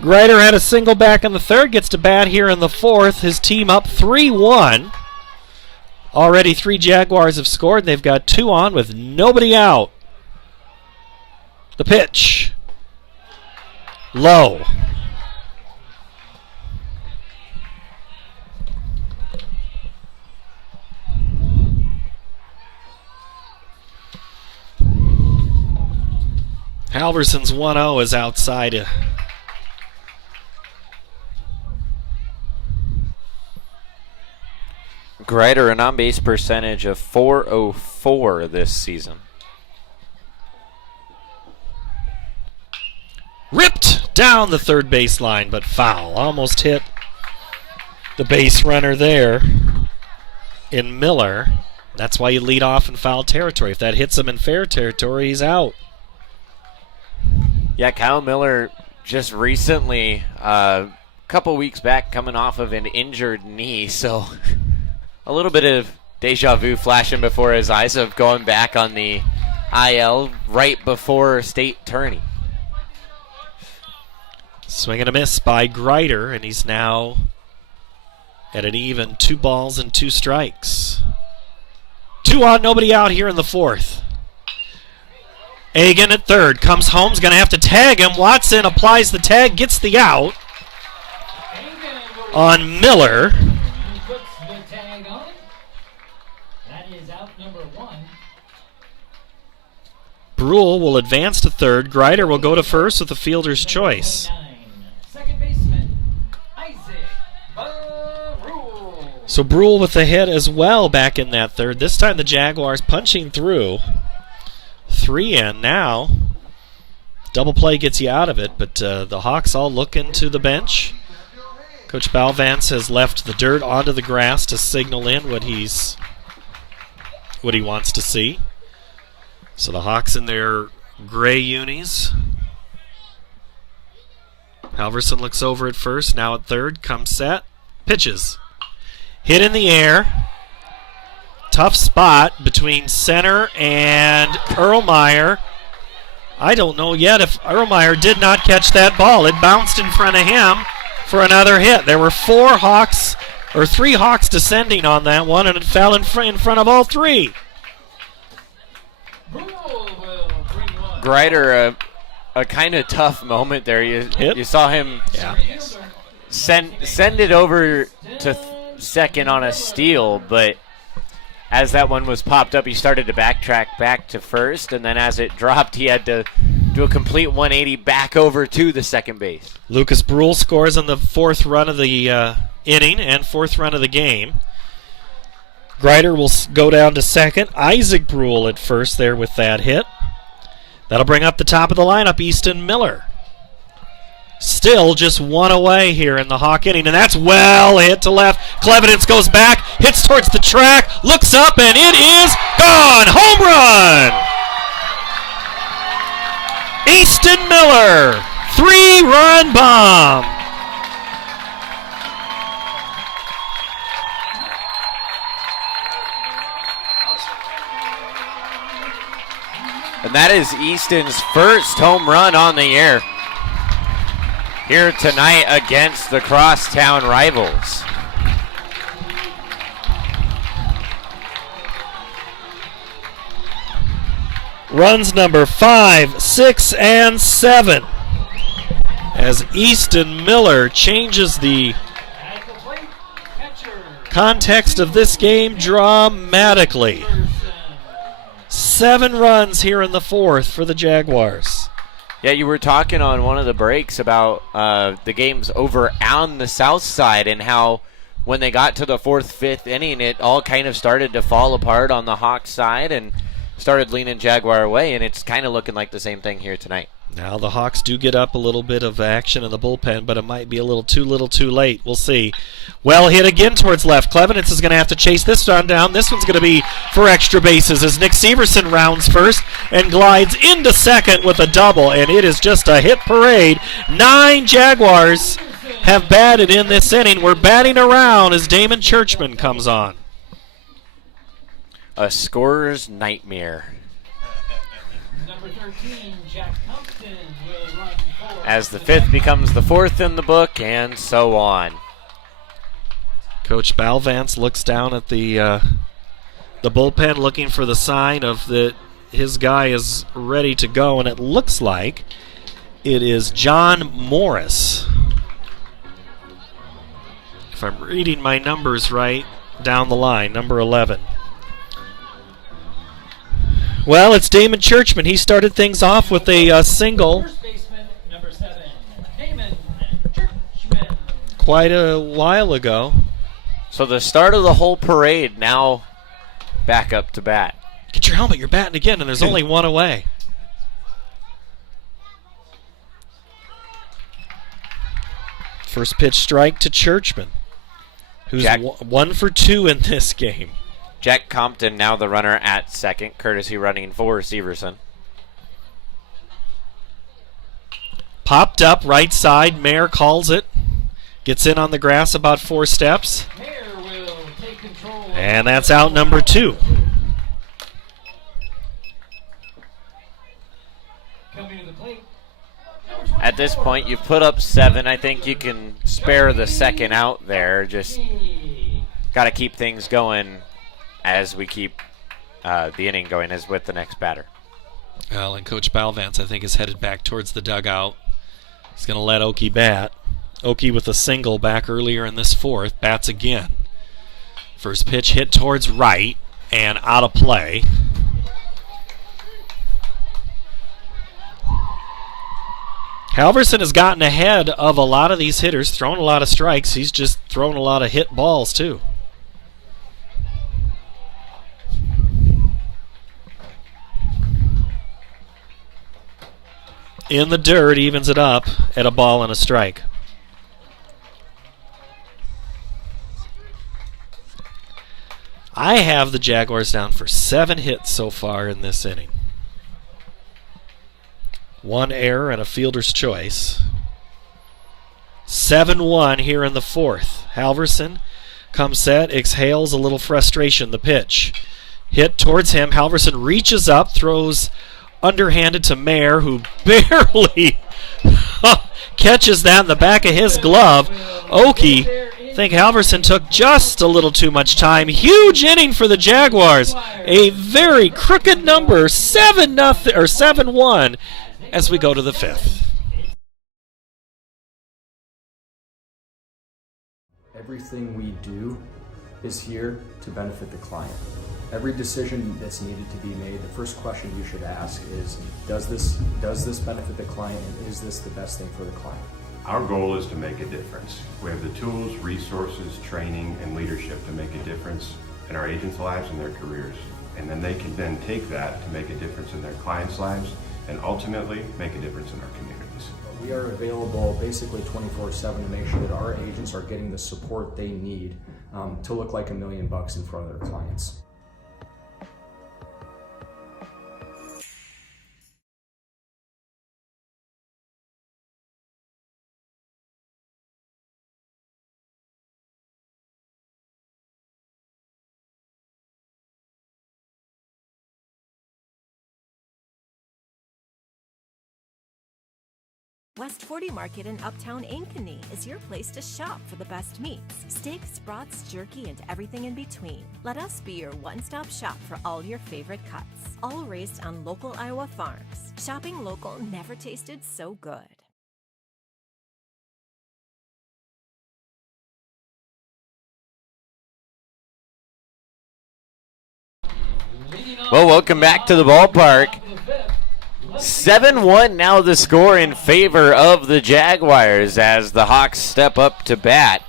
Grider had a single back in the third, gets to bat here in the fourth. His team up 3-1. Already 3 Jaguars have scored. They've got 2 on with nobody out. The pitch. Low. Halverson's 1-0 is outside. Grider, an on-base percentage of .404 this season. Ripped down the third baseline, but foul. Almost hit the base runner there in Miller. That's why you lead off in foul territory. If that hits him in fair territory, he's out. Yeah, Kyle Miller just recently, a couple weeks back, coming off of an injured knee, so a little bit of deja vu flashing before his eyes of going back on the IL right before state tourney. Swing and a miss by Grider, and he's now at an even 2 balls and 2 strikes. 2 on, nobody out here in the fourth. Agan at third, comes home, is going to have to tag him. Watson applies the tag, gets the out on Miller. Brule will advance to third. Grider will go to first with the fielder's choice. So Brule with the hit as well back in that third. This time the Jaguars punching through. 3 in now. Double play gets you out of it, but the Hawks all looking to the bench. Coach Balvance has left the dirt onto the grass to signal in what he wants to see. So the Hawks in their gray unis. Halverson looks over at first, now at third, comes set, pitches. Hit in the air. Tough spot between center and Erlmeyer. I don't know yet if Erlmeyer did not catch that ball. It bounced in front of him for another hit. There were 3 Hawks descending on that one, and it fell in front of all 3. Grider, a kind of tough moment there. You saw him send it over to second on a steal, but as that one was popped up, he started to backtrack back to first, and then as it dropped, he had to do a complete 180 back over to the second base. Lucas Brule scores on the 4th run of the inning and 4th run of the game. Grider will go down to second. Isaac Brule at first there with that hit. That'll bring up the top of the lineup, Easton Miller. Still just 1 away here in the Hawk inning, and that's well hit to left. Clevidence goes back, hits towards the track, looks up, and it is gone! Home run! Easton Miller, 3-run bomb. And that is Easton's first home run on the year here tonight against the crosstown rivals. Runs number 5, 6, and 7 as Easton Miller changes the context of this game dramatically. 7 runs here in the fourth for the Jaguars. Yeah, you were talking on one of the breaks about the games over on the south side and how when they got to the 4th, 5th inning, it all kind of started to fall apart on the Hawks side and started leaning Jaguar away, and it's kind of looking like the same thing here tonight. Now the Hawks do get up a little bit of action in the bullpen, but it might be a little too late. We'll see. Well hit again towards left. Clevenance is going to have to chase this one down. This one's going to be for extra bases as Nick Severson rounds first and glides into second with a double, and it is just a hit parade. 9 Jaguars have batted in this inning. We're batting around as Damon Churchman comes on. A scorer's nightmare. Number 13, Jack Compton will run forward. As the 5th becomes the 4th in the book, and so on. Coach Balvance looks down at the bullpen looking for the sign of that his guy is ready to go, and it looks like it is John Morris. If I'm reading my numbers right down the line, number 11. Well, it's Damon Churchman. He started things off with a single. First baseman, number 7, Damon Churchman. Quite a while ago. So the start of the whole parade now back up to bat. Get your helmet, you're batting again, and there's only one away. First pitch strike to Churchman, who's 1 for 2 in this game. Jack Compton now the runner at second, courtesy running for Severson. Popped up right side, Mayer calls it. Gets in on the grass about 4 steps. Mayer will take control. And that's out number 2. Coming to the plate. At this point, you've put up 7. I think you can spare the second out there. Just got to keep things going as we keep the inning going as with the next batter. Well, and Coach Balvance, I think, is headed back towards the dugout. He's going to let Okie bat. Okie with a single back earlier in this 4th. Bats again. First pitch hit towards right and out of play. Halverson has gotten ahead of a lot of these hitters, thrown a lot of strikes. He's just thrown a lot of hit balls, too. In the dirt, evens it up at a ball and a strike. I have the Jaguars down for 7 hits so far in this inning. 1 error and a fielder's choice. 7-1 here in the 4th. Halverson comes set, exhales a little frustration. The pitch hit towards him. Halverson reaches up, throws underhanded to Mayer, who barely catches that in the back of his glove. Okie, I think Halverson took just a little too much time. Huge inning for the Jaguars. A very crooked number, 7-1 as we go to the 5th. Everything we do is here to benefit the client. Every decision that's needed to be made, the first question you should ask is, does this benefit the client, and is this the best thing for the client? Our goal is to make a difference. We have the tools, resources, training, and leadership to make a difference in our agents' lives and their careers. And then they can then take that to make a difference in their clients' lives and ultimately make a difference in our communities. We are available basically 24/7 to make sure that our agents are getting the support they need to look like $1 million in front of their clients. West 40 Market in Uptown Ankeny is your place to shop for the best meats, steaks, brats, jerky, and everything in between. Let us be your one-stop shop for all your favorite cuts, all raised on local Iowa farms. Shopping local never tasted so good. Well, welcome back to the ballpark. 7-1 now the score in favor of the Jaguars as the Hawks step up to bat.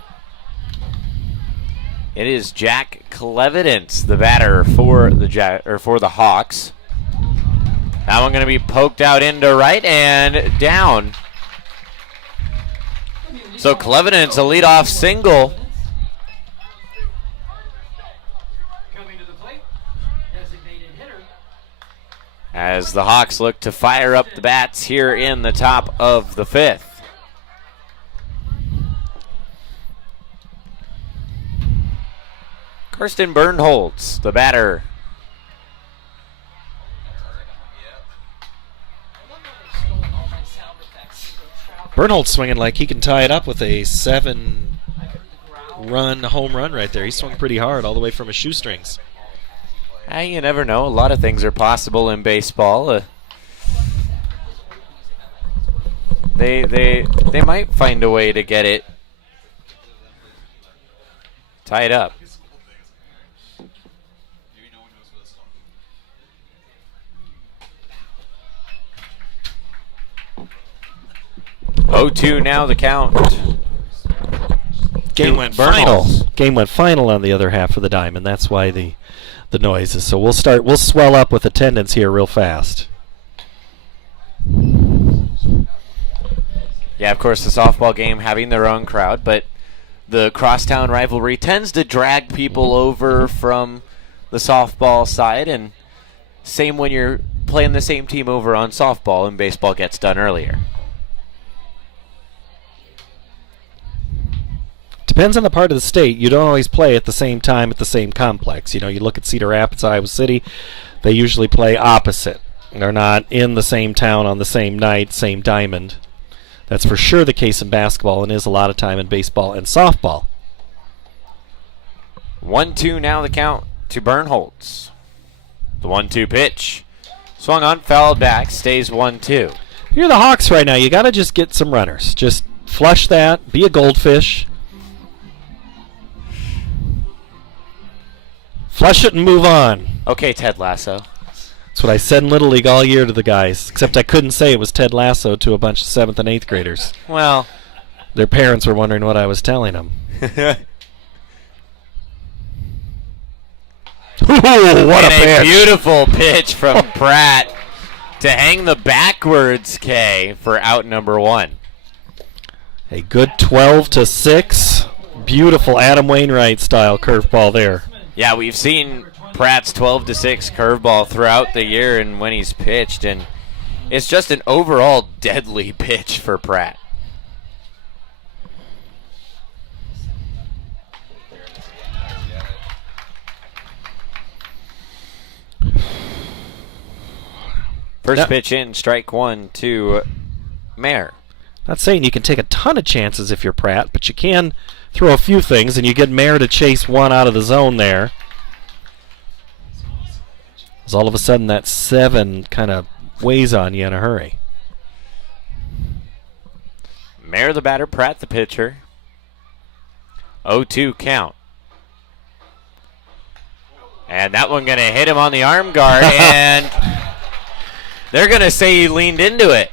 It is Jack Clevidence, the batter for the Hawks. That one going to be poked out into right and down. So Clevenon's a leadoff single. As the Hawks look to fire up the bats here in the top of the 5th. Kirsten Bernholtz, the batter. Bernholtz swinging like he can tie it up with a 7-run home run right there. He swung pretty hard all the way from his shoestrings. You never know. A lot of things are possible in baseball. They might find a way to get it tied up. 0-2 now the count. Game went final. Game went final on the other half of the diamond. That's why the noise is. So we'll swell up with attendance here real fast. Yeah, of course the softball game having their own crowd, but the crosstown rivalry tends to drag people over from the softball side, and same when you're playing the same team over on softball and baseball gets done earlier. Depends on the part of the state. You don't always play at the same time at the same complex. You know, you look at Cedar Rapids, Iowa City, they usually play opposite. They're not in the same town on the same night, same diamond. That's for sure the case in basketball and is a lot of time in baseball and softball. 1-2 now the count to Bernholtz. The 1-2 pitch. Swung on, fouled back, stays 1-2. You're the Hawks right now. You got to just get some runners. Just flush that. Be a goldfish. Flush it and move on. Okay, Ted Lasso. That's what I said in Little League all year to the guys, except I couldn't say it was Ted Lasso to a bunch of 7th and 8th graders. Well, their parents were wondering what I was telling them. Ooh, what a pitch. A beautiful pitch from Pratt to hang the backwards K for out number 1. A good 12-6. Beautiful Adam Wainwright style curveball there. Yeah, we've seen Pratt's 12-6 curveball throughout the year and when he's pitched, and it's just an overall deadly pitch for Pratt. First pitch in, strike 1 to Mayer. Not saying you can take a ton of chances if you're Pratt, but you can throw a few things, and you get Mayer to chase one out of the zone there. As all of a sudden that 7 kind of weighs on you in a hurry. Mayer the batter, Pratt the pitcher. 0-2 count. And that one going to hit him on the arm guard, and they're going to say he leaned into it.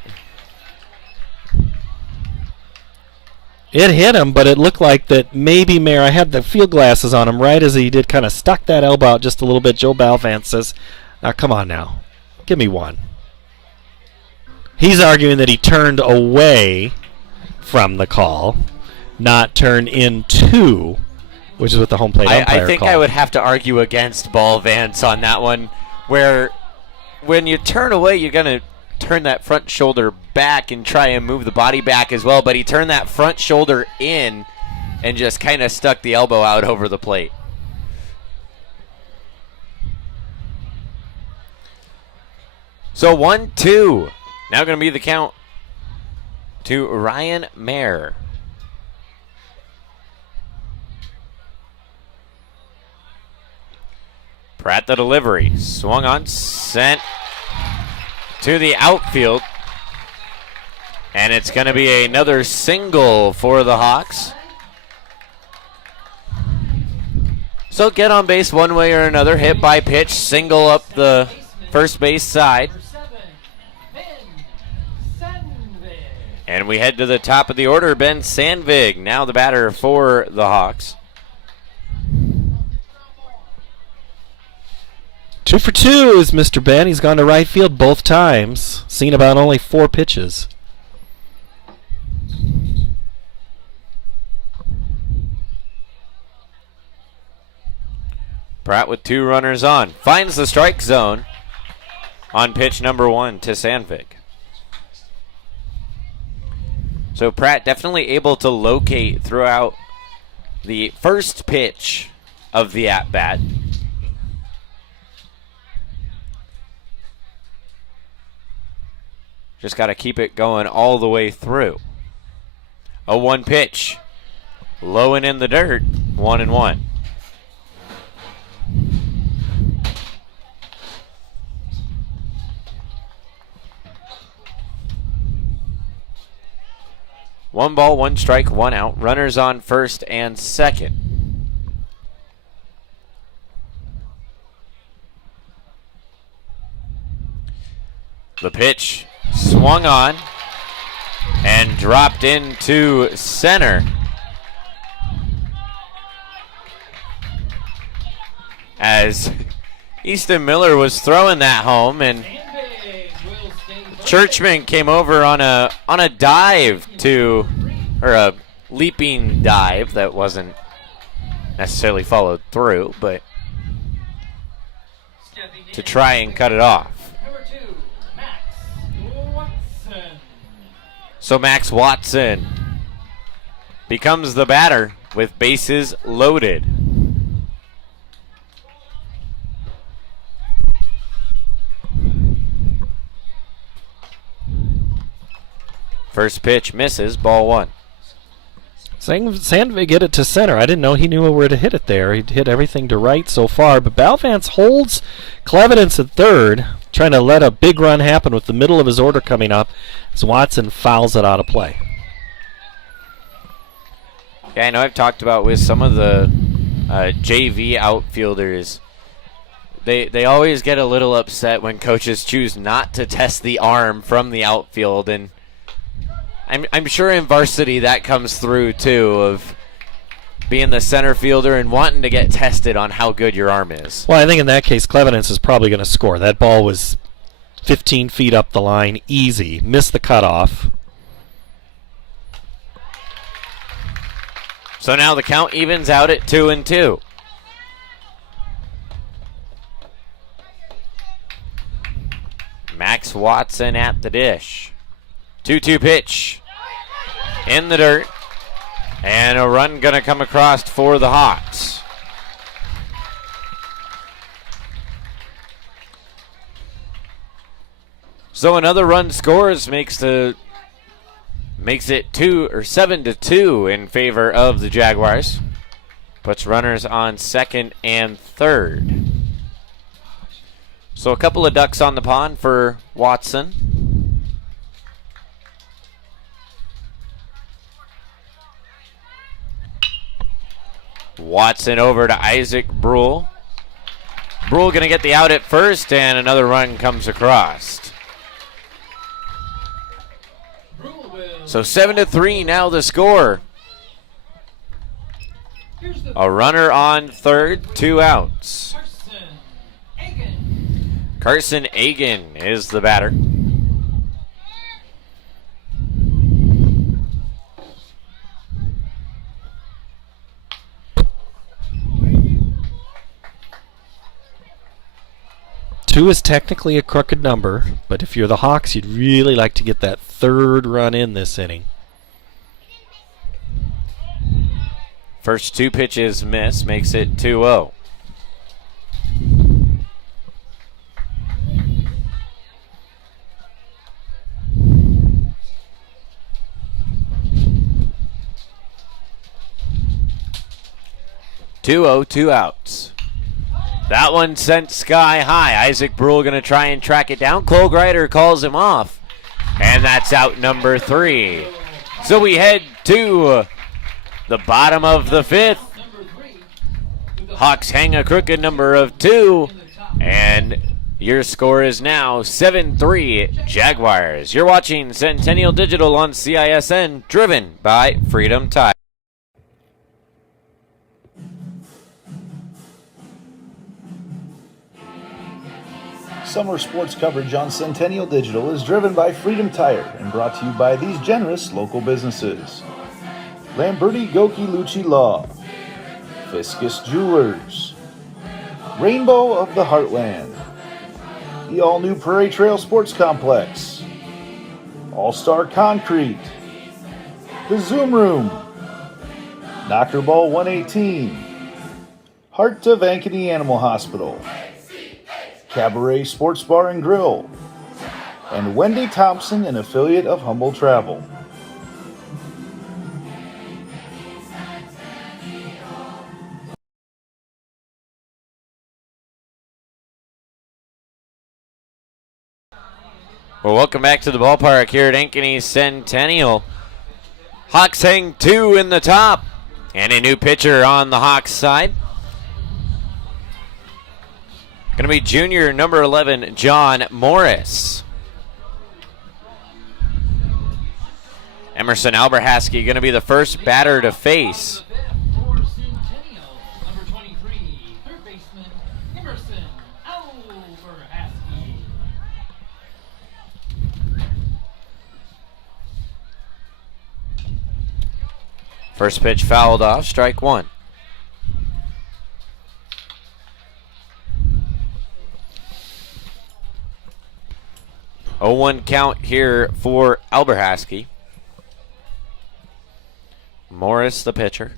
It hit him, but it looked like that maybe Mayer, I had the field glasses on him right as he did, kind of stuck that elbow out just a little bit. Joe Balvance says, now come on now, give me one. He's arguing that he turned away from the call, not turned into, which is what the home plate umpire I think called. I would have to argue against Balvance on that one, where when you turn away, you're going to turn that front shoulder back and try and move the body back as well, but he turned that front shoulder in and just kind of stuck the elbow out over the plate. So 1-2. Now going to be the count to Ryan Mayer. Pratt the delivery. Swung on, sent to the outfield. And it's going to be another single for the Hawks. So get on base one way or another. Hit by pitch, single up the first base side. And we head to the top of the order. Ben Sandvig, now the batter for the Hawks. 2 for 2 is Mr. Ben. He's gone to right field both times. Seen about only 4 pitches. Pratt with 2 runners on. Finds the strike zone on pitch number 1 to Sandvik. So Pratt definitely able to locate throughout the first pitch of the at-bat. Just got to keep it going all the way through. A 1 pitch. Low and in the dirt. 1-1. One ball, 1 strike, 1 out. Runners on first and second. The pitch swung on and dropped into center. As Easton Miller was throwing that home, and Churchman came over on a dive or a leaping dive that wasn't necessarily followed through, but to try and cut it off. So Max Watson becomes the batter with bases loaded. First pitch misses, ball 1. Sandvik hit it to center. I didn't know he knew where to hit it there. He hit everything to right so far, but Balvance holds Clevidence at third, trying to let a big run happen with the middle of his order coming up as Watson fouls it out of play. Yeah, I know I've talked about with some of the JV outfielders, they always get a little upset when coaches choose not to test the arm from the outfield, and I'm sure in varsity that comes through too, of being the center fielder and wanting to get tested on how good your arm is. Well, I think in that case, Clevidence is probably going to score. That ball was 15 feet up the line, easy. Missed the cutoff. So now the count evens out at 2-2. Max Watson at the dish. 2-2 pitch in the dirt, and a run gonna come across for the Hawks. So another run scores, makes it 7-2 in favor of the Jaguars. Puts runners on second and third. So a couple of ducks on the pond for Watson. Watson over to Isaac Brule. Brule going to get the out at first, and another run comes across. So 7-3 now the score. A runner on third, 2 outs. Carson Agan is the batter. Two is technically a crooked number, but if you're the Hawks, you'd really like to get that third run in this inning. First 2 pitches miss, makes it 2-0. Two outs. That one sent sky high. Isaac Brule going to try and track it down. Cole Greider calls him off. And that's out number 3. So we head to the bottom of the 5th. Hawks hang a crooked number of 2. And your score is now 7-3 Jaguars. You're watching Centennial Digital on CISN, driven by Freedom Tire. Summer sports coverage on Centennial Digital is driven by Freedom Tire and brought to you by these generous local businesses: Lamberti Goki Lucci Law, Fiscus Jewelers, Rainbow of the Heartland, the all-new Prairie Trail Sports Complex, All-Star Concrete, the Zoom Room, Knocker Ball 118, Heart of Ankeny Animal Hospital, Cabaret Sports Bar and Grill, and Wendy Thompson, an affiliate of Humble Travel. Well, welcome back to the ballpark here at Ankeny Centennial. Hawks hang 2 in the top, and a new pitcher on the Hawks side. Going to be junior number 11, John Morris. Emerson Alberhaski going to be the first batter to face. For Centennial, number 23, third baseman, Emerson Alberhaski. First pitch fouled off, strike 1. 0-1 count here for Alberhaski. Morris, the pitcher.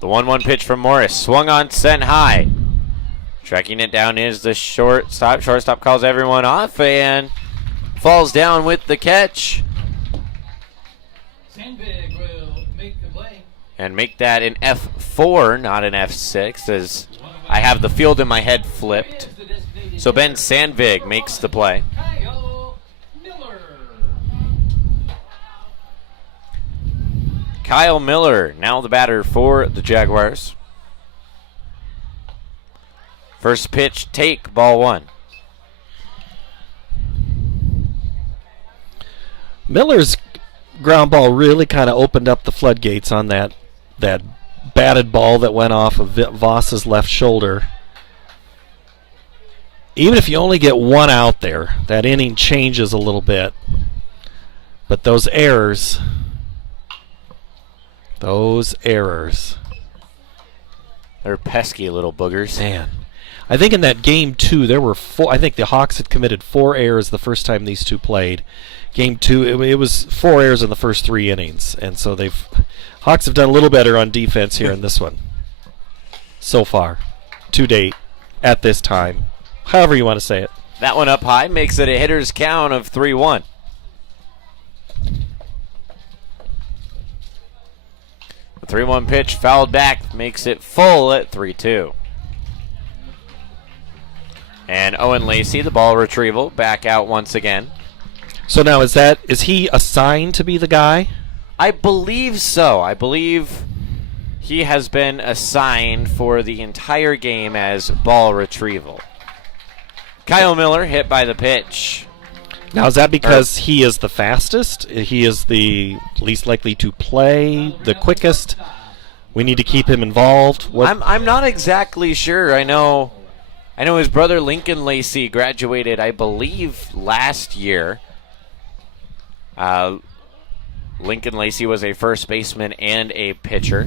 The 1-1 pitch from Morris. Swung on, sent high. Tracking it down is the shortstop. Shortstop calls everyone off and falls down with the catch. Sandvig will make the play. And make that an F4, not an F6, as I have the field in my head flipped. So Ben Sandvig makes the play. Kyle Miller. Kyle Miller, now the batter for the Jaguars. First pitch, take, ball 1. Miller's ground ball really kind of opened up the floodgates on that batted ball that went off of Voss's left shoulder. Even if you only get one out there, that inning changes a little bit. But those errors, they're pesky little boogers. Man. I think in that game 2 there were 4. I think the Hawks had committed 4 errors the first time these two played. Game 2, it was 4 errors in the first 3 innings, and so Hawks have done a little better on defense here in this one so far, to date, at this time, however you want to say it. That one up high makes it a hitter's count of 3-1. The 3-1 pitch fouled back makes it full at 3-2. And Owen Lacey, the ball retrieval, back out once again. So now is he assigned to be the guy? I believe so. I believe he has been assigned for the entire game as ball retrieval. Kyle Miller hit by the pitch. Now is that because he is the fastest? He is the least likely to play, the quickest? We need to keep him involved? I'm not exactly sure. I know his brother Lincoln Lacey graduated, I believe, last year. Lincoln Lacey was a first baseman and a pitcher.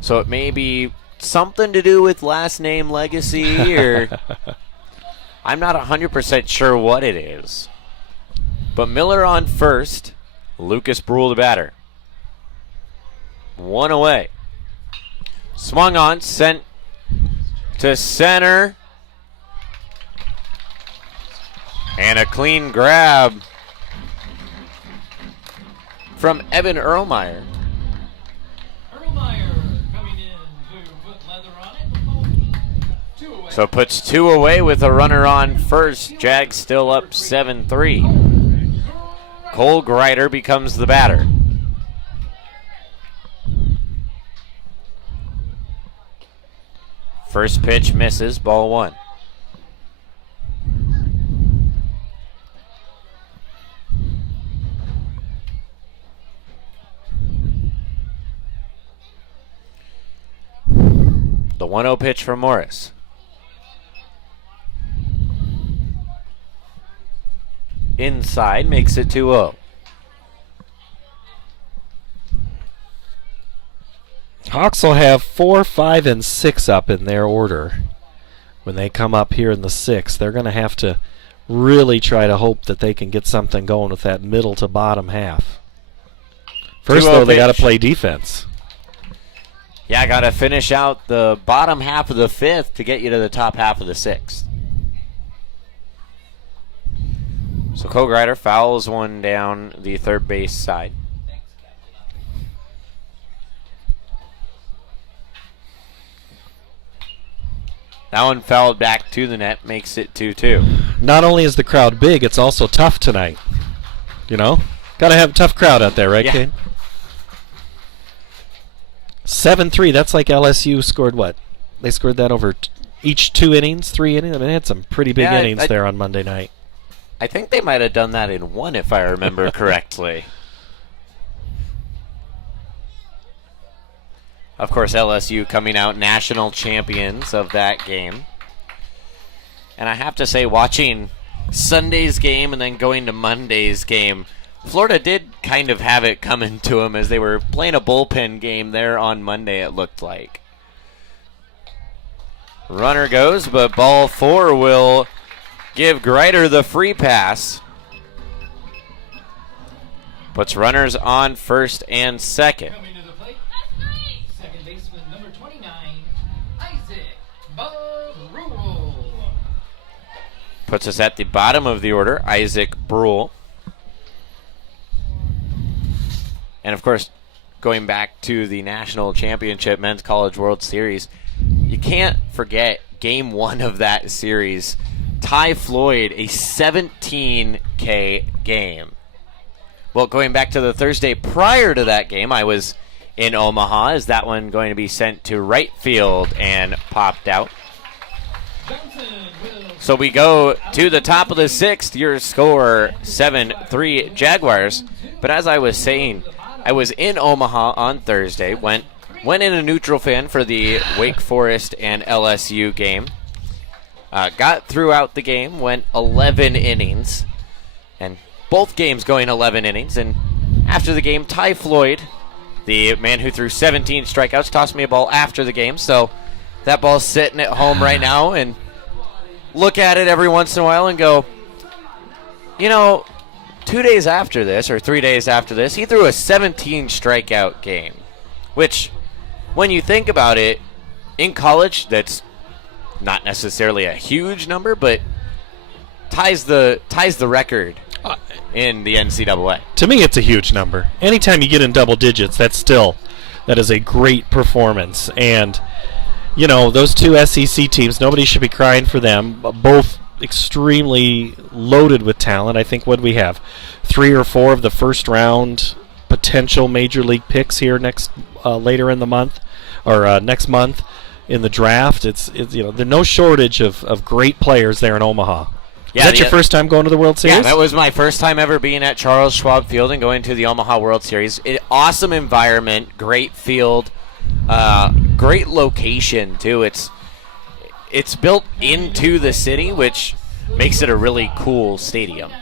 So it may be something to do with last name legacy, or I'm not 100% sure what it is. But Miller on first, Lucas Brule the batter. 1 away. Swung on, sent to center. And a clean grab from Evan Erlmeyer. Erlmeyer coming in to put leather on it. 2 away. So puts 2 away with a runner on first. Jags still up 7-3. Cole Greider becomes the batter. First pitch misses, ball 1. The 1-0 pitch from Morris. Inside, makes it 2-0. Hawks will have 4, 5, and 6 up in their order. When they come up here in the 6th, they're going to have to really try to hope that they can get something going with that middle to bottom half. First, though, they got to play defense. Yeah, got to finish out the bottom half of the 5th to get you to the top half of the 6th. So Kogreiter fouls one down the third base side. That one fouled back to the net, makes it 2-2. Not only is the crowd big, it's also tough tonight. You know? Got to have a tough crowd out there, right, Kane? 7-3, that's like LSU scored what? They scored that over each 2 innings, 3 innings? I mean, they had some pretty big innings there on Monday night. I think they might have done that in 1, if I remember correctly. Of course, LSU coming out national champions of that game. And I have to say, watching Sunday's game and then going to Monday's game, Florida did kind of have it coming to them as they were playing a bullpen game there on Monday, it looked like. Runner goes, but ball 4 will give Greiter the free pass. Puts runners on first and second. Coming to the plate, second baseman number 29, Isaac Brule. Puts us at the bottom of the order, Isaac Brule. And of course, going back to the National Championship Men's College World Series, you can't forget Game 1 of that series. Ty Floyd, a 17K game. Well, going back to the Thursday prior to that game, I was in Omaha. Is that one going to be sent to right field and popped out? So we go to the top of the 6th. Your score 7-3 Jaguars. But as I was saying, I was in Omaha on Thursday. Went in a neutral fan for the Wake Forest and LSU game. Got throughout the game, went 11 innings, and both games going 11 innings. And after the game, Ty Floyd, the man who threw 17 strikeouts, tossed me a ball after the game. So that ball's sitting at home right now, and look at it every once in a while and go, you know, 2 days after this, or 3 days after this, he threw a 17 strikeout game, which, when you think about it, in college, that's not necessarily a huge number, but ties the record in the NCAA. To me, it's a huge number. Anytime you get in double digits, that is a great performance. And, you know, those 2 SEC teams, nobody should be crying for them. Both extremely loaded with talent. I think, what do we have? 3 or 4 of the first round potential major league picks here later in the month, or next month in the draft. It's you know, there's no shortage of great players there in Omaha. Yeah, is that your first time going to the World Series? Yeah, that was my first time ever being at Charles Schwab Field and going to the Omaha World Series. Awesome environment, great field, great location too. It's built into the city, which makes it a really cool stadium.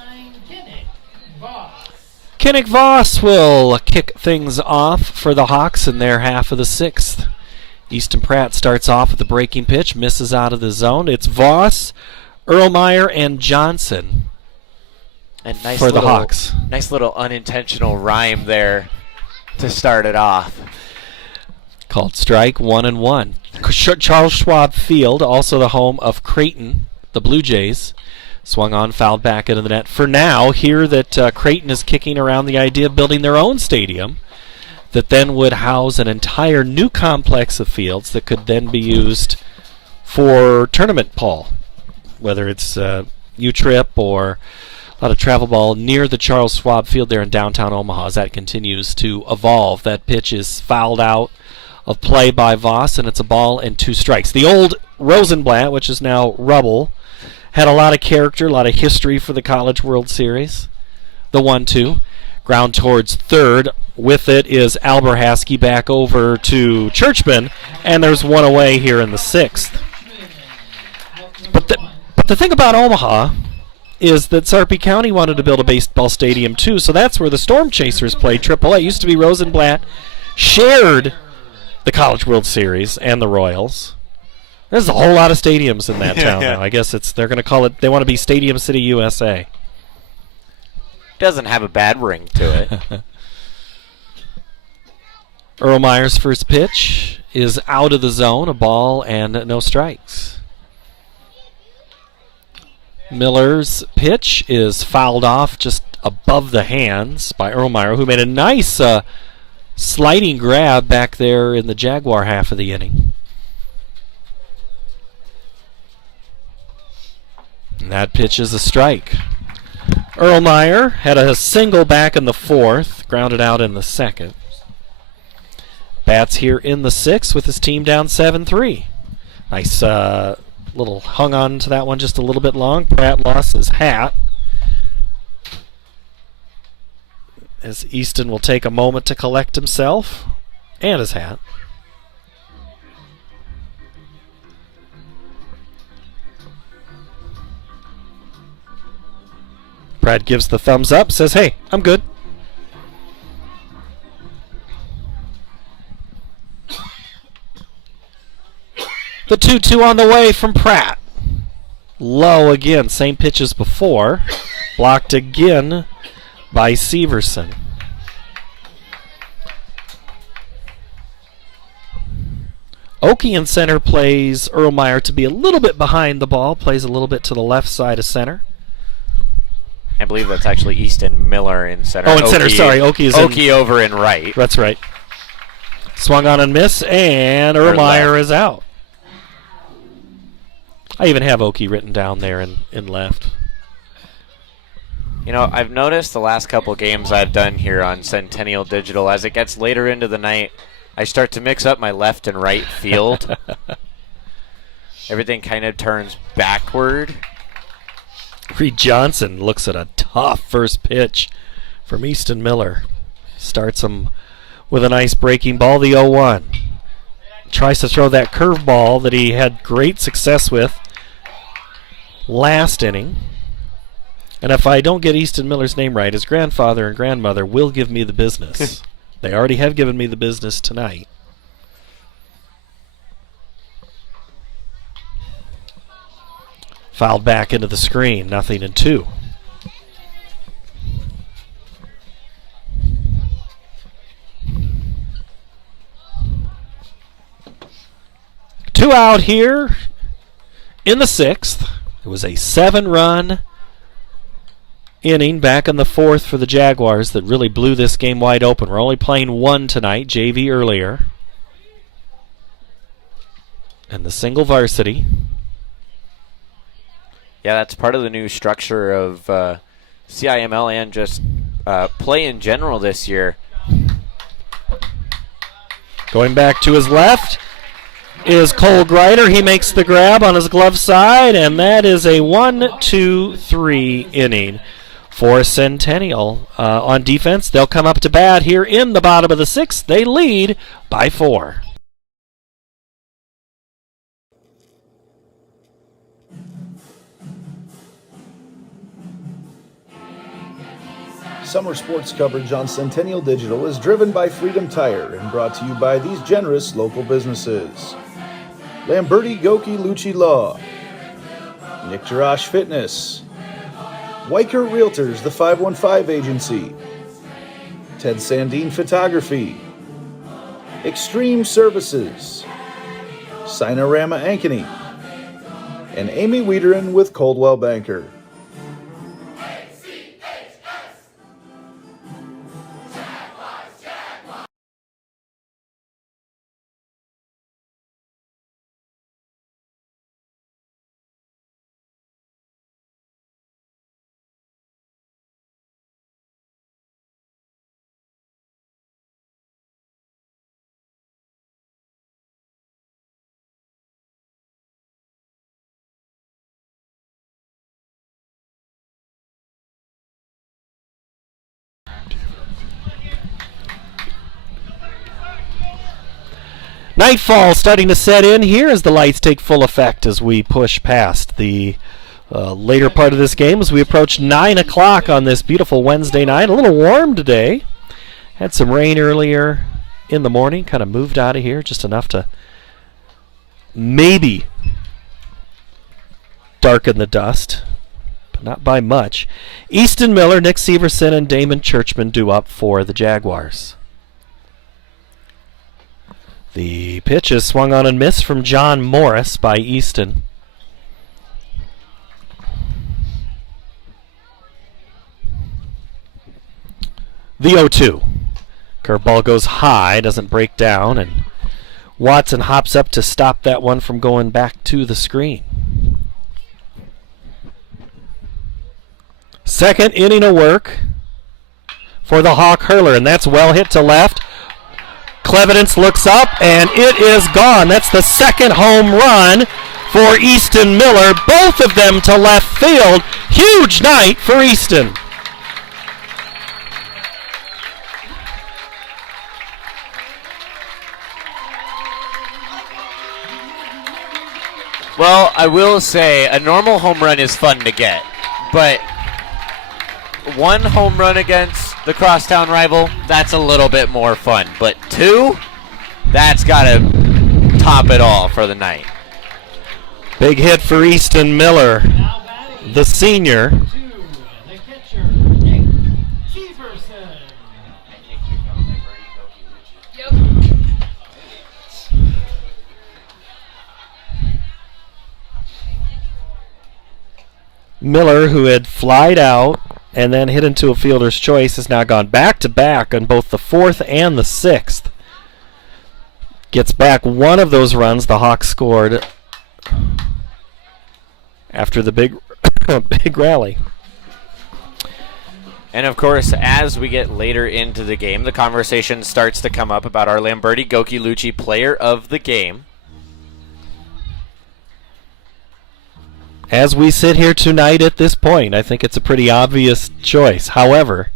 Kinnick Voss will kick things off for the Hawks in their half of the 6th. Easton Pratt starts off with the breaking pitch, misses out of the zone. It's Voss, Erlmeyer, and Johnson for the Hawks. Nice little unintentional rhyme there to start it off. Called strike 1-1. Charles Schwab Field, also the home of Creighton, the Blue Jays. Swung on, fouled back into the net. For now, hear that Creighton is kicking around the idea of building their own stadium that then would house an entire new complex of fields that could then be used for tournament ball, whether it's U-Trip or a lot of travel ball near the Charles Schwab Field there in downtown Omaha as that continues to evolve. That pitch is fouled out of play by Voss, and it's a ball and 2 strikes. The old Rosenblatt, which is now Rubble, had a lot of character, a lot of history for the College World Series. The 1-2. Ground towards third. with it is Alberhaskey back over to Churchman, and there's one away here in the 6th. But the thing about Omaha is that Sarpy County wanted to build a baseball stadium too, so that's where the Storm Chasers played AAA. It used to be Rosenblatt, shared the College World Series and the Royals. There's a whole lot of stadiums in that town now. I guess they're going to call it, they want to be Stadium City, USA. Doesn't have a bad ring to it. Erlmeyer's first pitch is out of the zone, a ball and no strikes. Miller's pitch is fouled off just above the hands by Erlmeyer, who made a nice sliding grab back there in the Jaguar half of the inning. And that pitch is a strike. Erlmeyer had a single back in the 4th, grounded out in the 2nd. Bats here in the 6th with his team down 7-3. Nice little hung on to that one just a little bit long. Pratt lost his hat. As Easton will take a moment to collect himself and his hat. Pratt gives the thumbs up, says, hey, I'm good. The 2-2 on the way from Pratt. Low again, same pitch as before. Blocked again by Severson. Oakey in center plays Erlmeyer to be a little bit behind the ball, plays a little bit to the left side of center. I believe that's actually Easton Miller in center. Oh, in center, sorry. Oakey over in right. That's right. Swung on and miss, and Erlmeyer is out. I even have Oakey written down there in left. You know, I've noticed the last couple games I've done here on Centennial Digital, as it gets later into the night, I start to mix up my left and right field. Everything kind of turns backward. Reed Johnson looks at a tough first pitch from Easton Miller. Starts him with a nice breaking ball, the 0-1. Tries to throw that curveball that he had great success with last inning. And if I don't get Easton Miller's name right, his grandfather and grandmother will give me the business. They already have given me the business tonight. Fouled back into the screen, 0-2. Two out here in the 6th. It was a 7-run inning back in the 4th for the Jaguars that really blew this game wide open. We're only playing one tonight, JV earlier. And the single varsity. Yeah, that's part of the new structure of CIML and just play in general this year. Going back to his left is Cole Greider. He makes the grab on his glove side, and that is a 1-2-3 inning for Centennial. On defense, they'll come up to bat here in the bottom of the 6th. They lead by 4. Summer sports coverage on Centennial Digital is driven by Freedom Tire and brought to you by these generous local businesses: Lamberti Goki Lucci Law, Nick Jarash Fitness, Weicker Realtors, the 515 Agency, Ted Sandine Photography, Extreme Services, Sinorama Ankeny, and Amy Wiederin with Coldwell Banker. Nightfall starting to set in here as the lights take full effect as we push past the later part of this game as we approach 9 o'clock on this beautiful Wednesday night. A little warm today. Had some rain earlier in the morning. Kind of moved out of here just enough to maybe darken the dust, but not by much. Easton Miller, Nick Severson, and Damon Churchman due up for the Jaguars. The pitch is swung on and missed from John Morris by Easton. The 0-2. Curveball goes high, doesn't break down, and Watson hops up to stop that one from going back to the screen. Second inning of work for the Hawk hurler, and that's well hit to left. Clevidence looks up, and it is gone. That's the second home run for Easton Miller. Both of them to left field. Huge night for Easton. Well, I will say a normal home run is fun to get, but one home run against the crosstown rival, that's a little bit more fun. But two, that's got to top it all for the night. Big hit for Easton Miller, the senior. The catcher, Nick Severson. Miller, who had flied out and then hit into a fielder's choice, has now gone back-to-back on both the 4th and the 6th. Gets back one of those runs the Hawks scored after the big big rally. And of course, as we get later into the game, the conversation starts to come up about our Lamberti Goki-Lucci player of the game. As we sit here tonight at this point, I think it's a pretty obvious choice. However,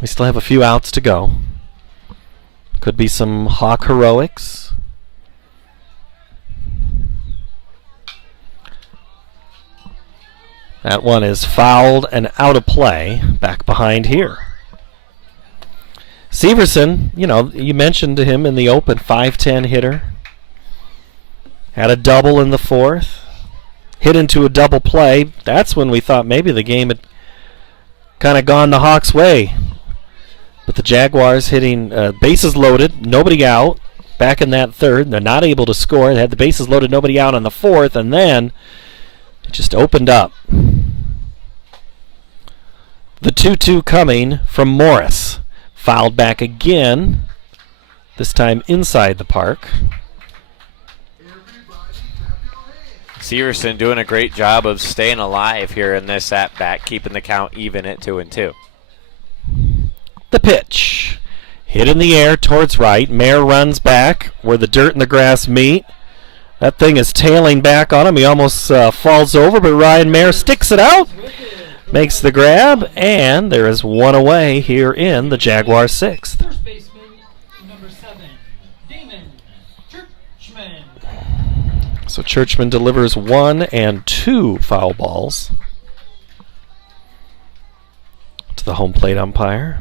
we still have a few outs to go. Could be some Hawk heroics. That one is fouled and out of play. Back behind here. Severson, you mentioned to him in the open, 5'10" hitter. Had a double in the 4th. Hit into a double play. That's when we thought maybe the game had kind of gone the Hawks' way. But the Jaguars hitting bases loaded, nobody out, back in that 3rd. They're not able to score. They had the bases loaded, nobody out on the 4th, and then it just opened up. The 2-2 coming from Morris. Fouled back again, this time inside the park. Severson doing a great job of staying alive here in this at-bat, keeping the count even at 2-2. The pitch. Hit in the air towards right. Mayer runs back where the dirt and the grass meet. That thing is tailing back on him. He almost falls over, but Ryan Mayer sticks it out, makes the grab, and there is one away here in the Jaguar 6th. First baseman, number 7, Damon Churchman. So Churchman delivers 1 and 2 foul balls to the home plate umpire.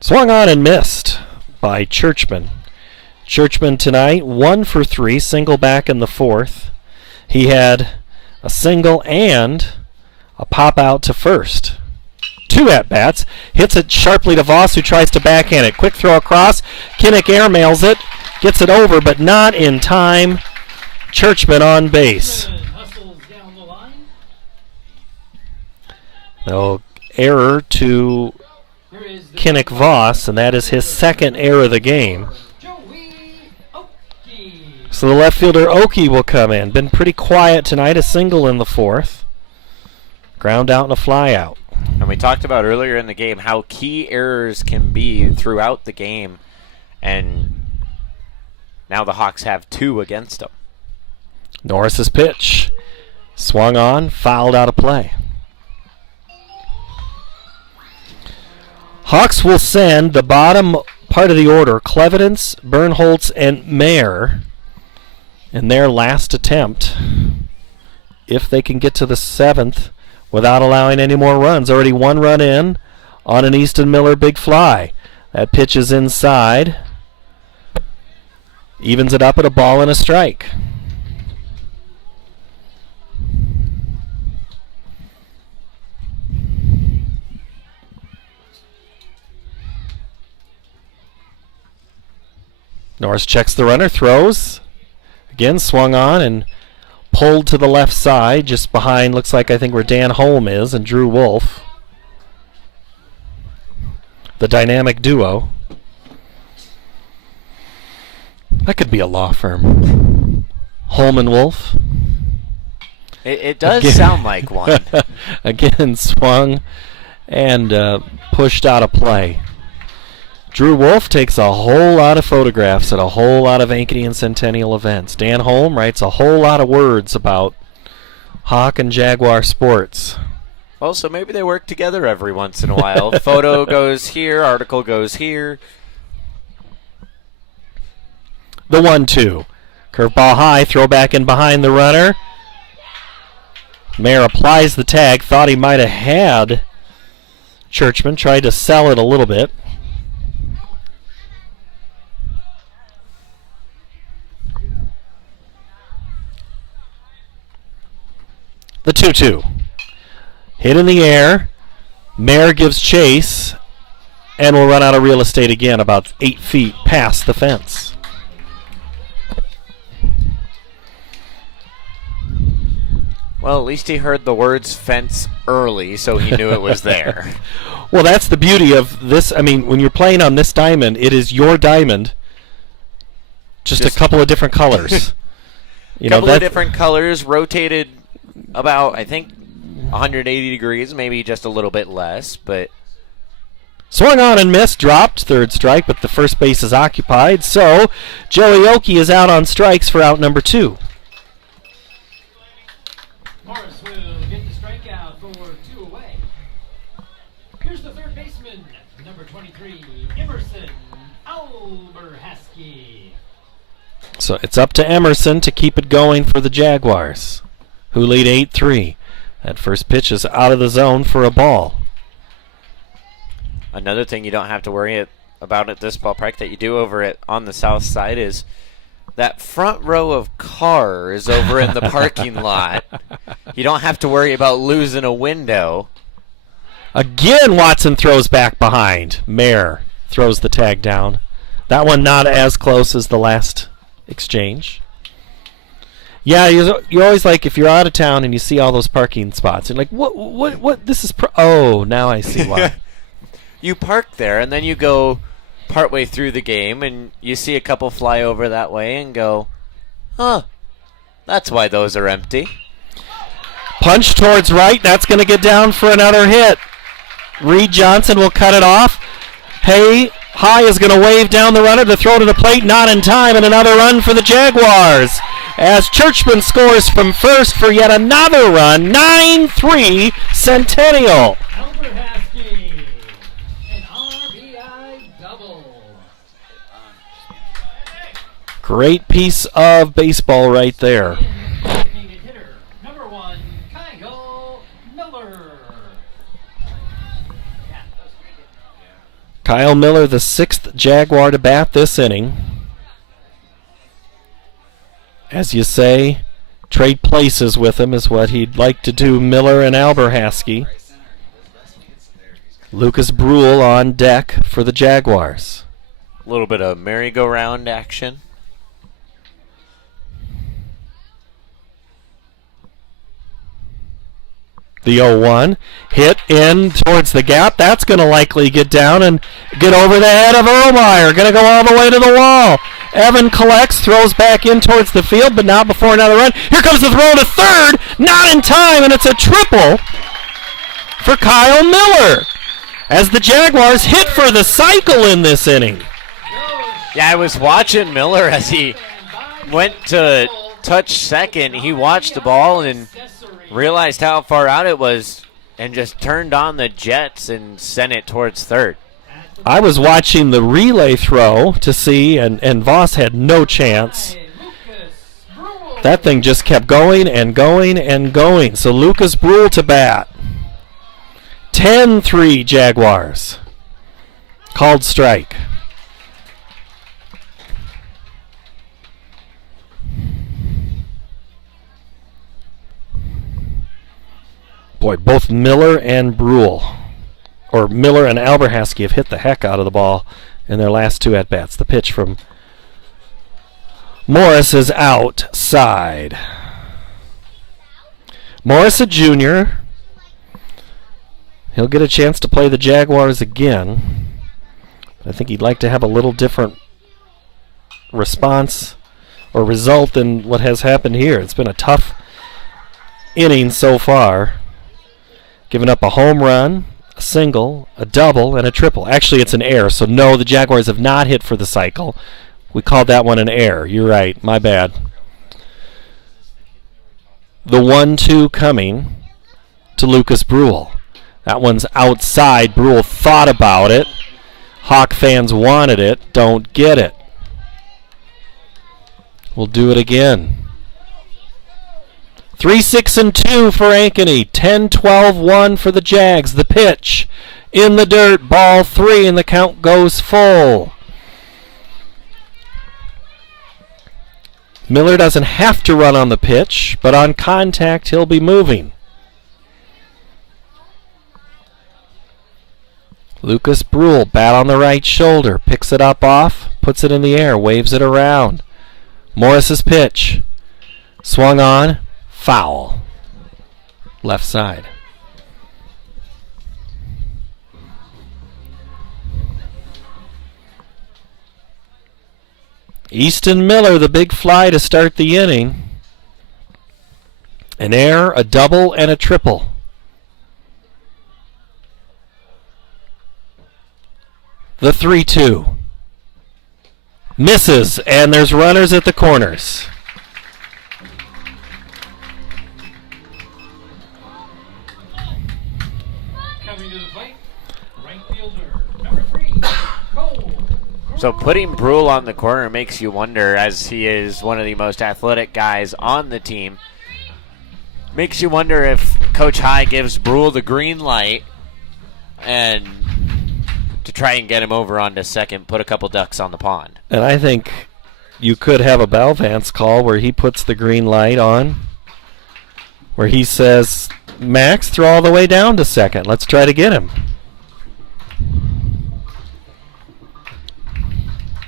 Swung on and missed by Churchman. Churchman tonight, 1 for 3, single back in the 4th. He had a single and a pop out to first. 2 at-bats. Hits it sharply to Voss, who tries to backhand it. Quick throw across. Kinnick airmails it. Gets it over, but not in time. Churchman on base. No error to Kinnick Voss, and that is his 2nd error of the game. So the left fielder Oki will come in. Been pretty quiet tonight. A single in the 4th. Ground out and a fly out. And we talked about earlier in the game how key errors can be throughout the game, and now the Hawks have 2 against them. Norris's pitch Swung on, fouled out of play. Hawks will send the bottom part of the order, Clevidence, Bernholtz, and Mayer, in their last attempt, if they can get to the 7th without allowing any more runs. Already 1 run in on an Easton Miller big fly. That pitch is inside. Evens it up at a ball and a strike. Norris checks the runner, throws. Again, swung on and pulled to the left side, just behind, looks like I think where Dan Holm is, and Drew Wolf. The dynamic duo. That could be a law firm. Holm and Wolf. It does sound like one. Again, swung and pushed out of play. Drew Wolf takes a whole lot of photographs at a whole lot of Ankeny and Centennial events. Dan Holm writes a whole lot of words about Hawk and Jaguar sports. Well, so maybe they work together every once in a while. Photo goes here, article goes here. The 1-2. Curveball high, throw back in behind the runner. Mayer applies the tag, thought he might have had Churchman, tried to sell it a little bit. The 2-2. Hit in the air. Mayer gives chase and will run out of real estate again about 8 feet past the fence. Well, at least he heard the words fence early, so he knew it was there. Well, that's the beauty of this. I mean, when you're playing on this diamond, it is your diamond, just a couple of different colors. A couple of different colors, rotated about, I think, 180 degrees, maybe just a little bit less, but... Swung on and missed, dropped, third strike, but the first base is occupied, so Joey Oakey is out on strikes for out number 2. Morris will get the strikeout for 2 away. Here's the third baseman, number 23, Emerson Alberhaski. So it's up to Emerson to keep it going for the Jaguars, who lead 8-3. That first pitch is out of the zone for a ball. Another thing you don't have to worry about at this ballpark that you do over on the south side is that front row of cars over in the parking lot. You don't have to worry about losing a window. Again, Watson throws back behind. Mayer throws the tag down. That one not as close as the last exchange. Yeah, you're always like, if you're out of town and you see all those parking spots, you're like, what, this is, oh, now I see why. You park there, and then you go partway through the game, and you see a couple fly over that way and go, huh, that's why those are empty. Punch towards right, that's going to get down for another hit. Reed Johnson will cut it off. High is going to wave down the runner to throw to the plate, not in time, and another run for the Jaguars. As Churchman scores from first for yet another run, 9-3 Centennial. Alberhaski, an RBI double. Great piece of baseball right there. Designated hitter, number 1, Kyle Miller. Kyle Miller, the 6th Jaguar to bat this inning. As you say, trade places with him is what he'd like to do, Miller and Alberhaski. Lucas Brule on deck for the Jaguars. A little bit of merry-go-round action. The 0-1 hit in towards the gap. That's going to likely get down and get over the head of Erlmeyer. Going to go all the way to the wall. Evan collects, throws back in towards the field, but not before another run. Here comes the throw to third. Not in time, and it's a triple for Kyle Miller as the Jaguars hit for the cycle in this inning. Yeah, I was watching Miller as he went to touch second. He watched the ball and realized how far out it was and just turned on the jets and sent it towards third. I was watching the relay throw to see, and Voss had no chance. That thing just kept going and going and going. So Lucas Brule to bat. 10-3 Jaguars. Called strike. Boy, both Miller and Brule, or Miller and Alberhasky, have hit the heck out of the ball in their last two at-bats. The pitch from Morris is outside. Morris, a junior. He'll get a chance to play the Jaguars again. I think he'd like to have a little different response or result than what has happened here. It's been a tough inning so far. Giving up a home run, a single, a double, and a triple. Actually, it's an error, so no, the Jaguars have not hit for the cycle. We called that one an error. You're right. My bad. The 1-2 coming to Lucas Brule. That one's outside. Brule thought about it. Hawk fans wanted it. Don't get it. We'll do it again. 3-6-2 for Ankeny. 10-12-1 for the Jags. The pitch in the dirt. Ball 3, and the count goes full. Miller doesn't have to run on the pitch, but on contact, he'll be moving. Lucas Brule, bat on the right shoulder, picks it up off, puts it in the air, waves it around. Morris's pitch. Swung on, foul. Left side. Easton Miller, the big fly to start the inning. An error, a double, and a triple. The 3-2. Misses, and there's runners at the corners. Coming to the plate, right fielder, number 3, Cole. So putting Brule on the corner makes you wonder, as he is one of the most athletic guys on the team, makes you wonder if Coach High gives Brule the green light and to try and get him over onto second, put a couple ducks on the pond. And I think you could have a Balvance call where he puts the green light on, where he says, Max, throw all the way down to second. Let's try to get him.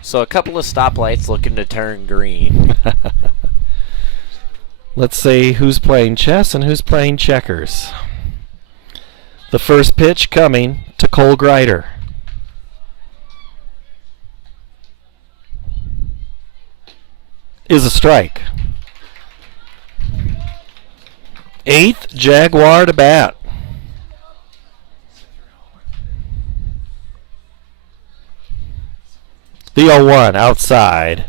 So a couple of stoplights looking to turn green. Let's see who's playing chess and who's playing checkers. The first pitch coming to Cole Greider. Is a strike. 8th Jaguar to bat. The 0-1 outside.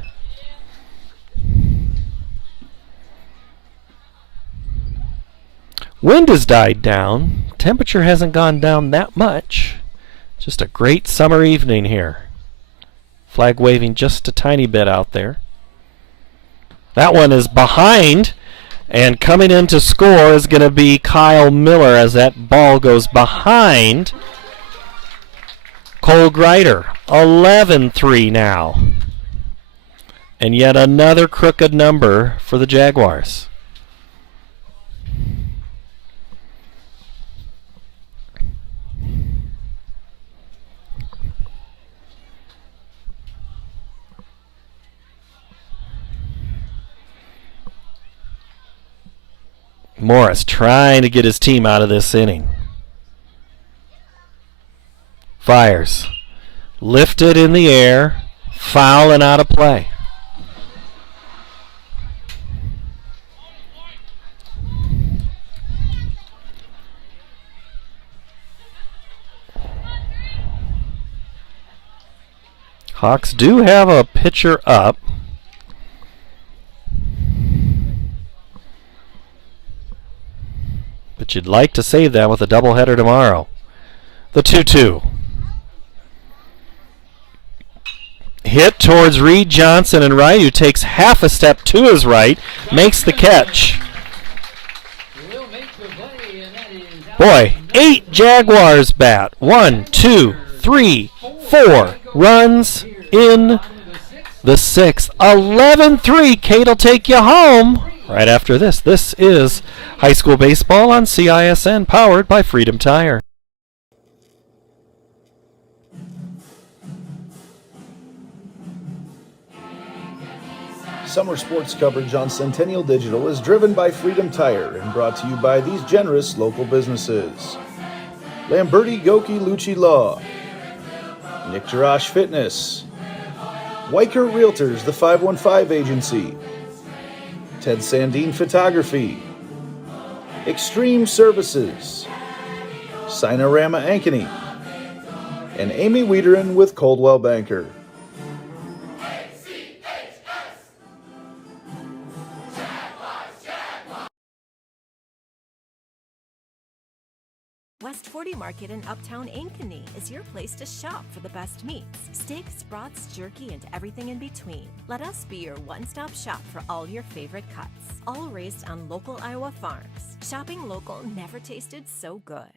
Wind has died down. Temperature hasn't gone down that much. Just a great summer evening here. Flag waving just a tiny bit out there. That one is behind, and coming in to score is going to be Kyle Miller as that ball goes behind Cole Greider. 11-3 now. And yet another crooked number for the Jaguars. Morris trying to get his team out of this inning. Fires. Lifted in the air. Foul and out of play. Hawks do have a pitcher up. But you'd like to save that with a doubleheader tomorrow. The 2-2. Hit towards Reed Johnson and right, who takes half a step to his right, makes the catch. Boy, 8 Jaguars bat. 1, 2, 3, 4 runs in the 6th. 11-3. Kate will take you home right after this. This is high school baseball on CISN, powered by Freedom Tire. Summer sports coverage on Centennial Digital is driven by Freedom Tire and brought to you by these generous local businesses: Lamberti Goki Lucci Law, Nick Jarash Fitness, Weicker Realtors, the 515 Agency, Ted Sandine Photography, Extreme Services, Sinorama Ankeny, and Amy Wiederin with Coldwell Banker. West 40 Market in Uptown Ankeny is your place to shop for the best meats, steaks, brats, jerky, and everything in between. Let us be your one-stop shop for all your favorite cuts, all raised on local Iowa farms. Shopping local never tasted so good.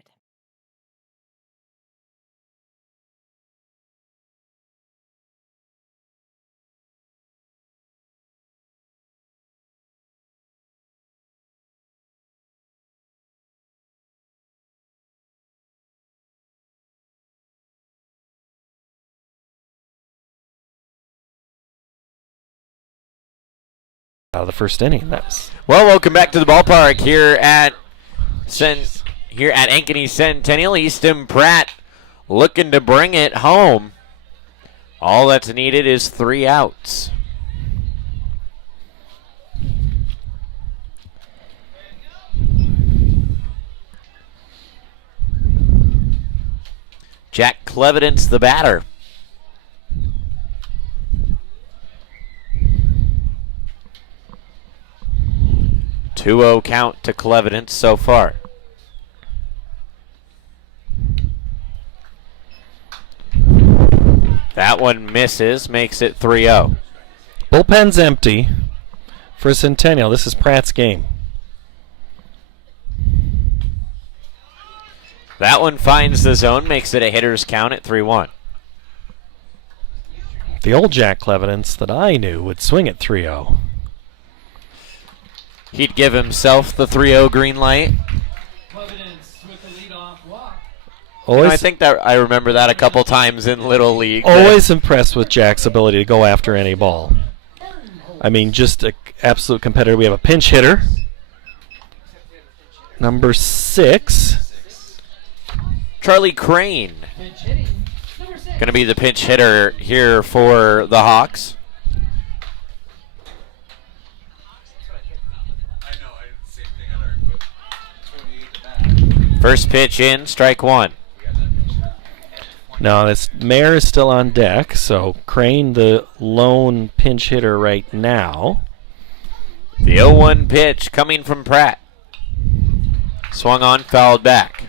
Out of the first inning, that's Well, welcome back to the ballpark here at Ankeny Centennial. Easton Pratt looking to bring it home. All that's needed is 3 outs. Jack Clevidence, the batter. 2-0 count to Clevidence so far. That one misses, makes it 3-0. bullpen's empty for Centennial. This is Pratt's game. That one finds the zone, makes it a hitter's count at 3-1. The old Jack Clevidence that I knew would swing at 3-0. He'd give himself the 3-0 green light. Always, I think that I remember that a couple times in Little League. Always impressed with Jack's ability to go after any ball. I mean, just an absolute competitor. We have a pinch hitter. Number 6. Charlie Crane. Going to be the pinch hitter here for the Hawks. First pitch in, strike 1. No, this Mayer is still on deck, so Crane the lone pinch hitter right now. The 0-1 pitch coming from Pratt. Swung on, fouled back.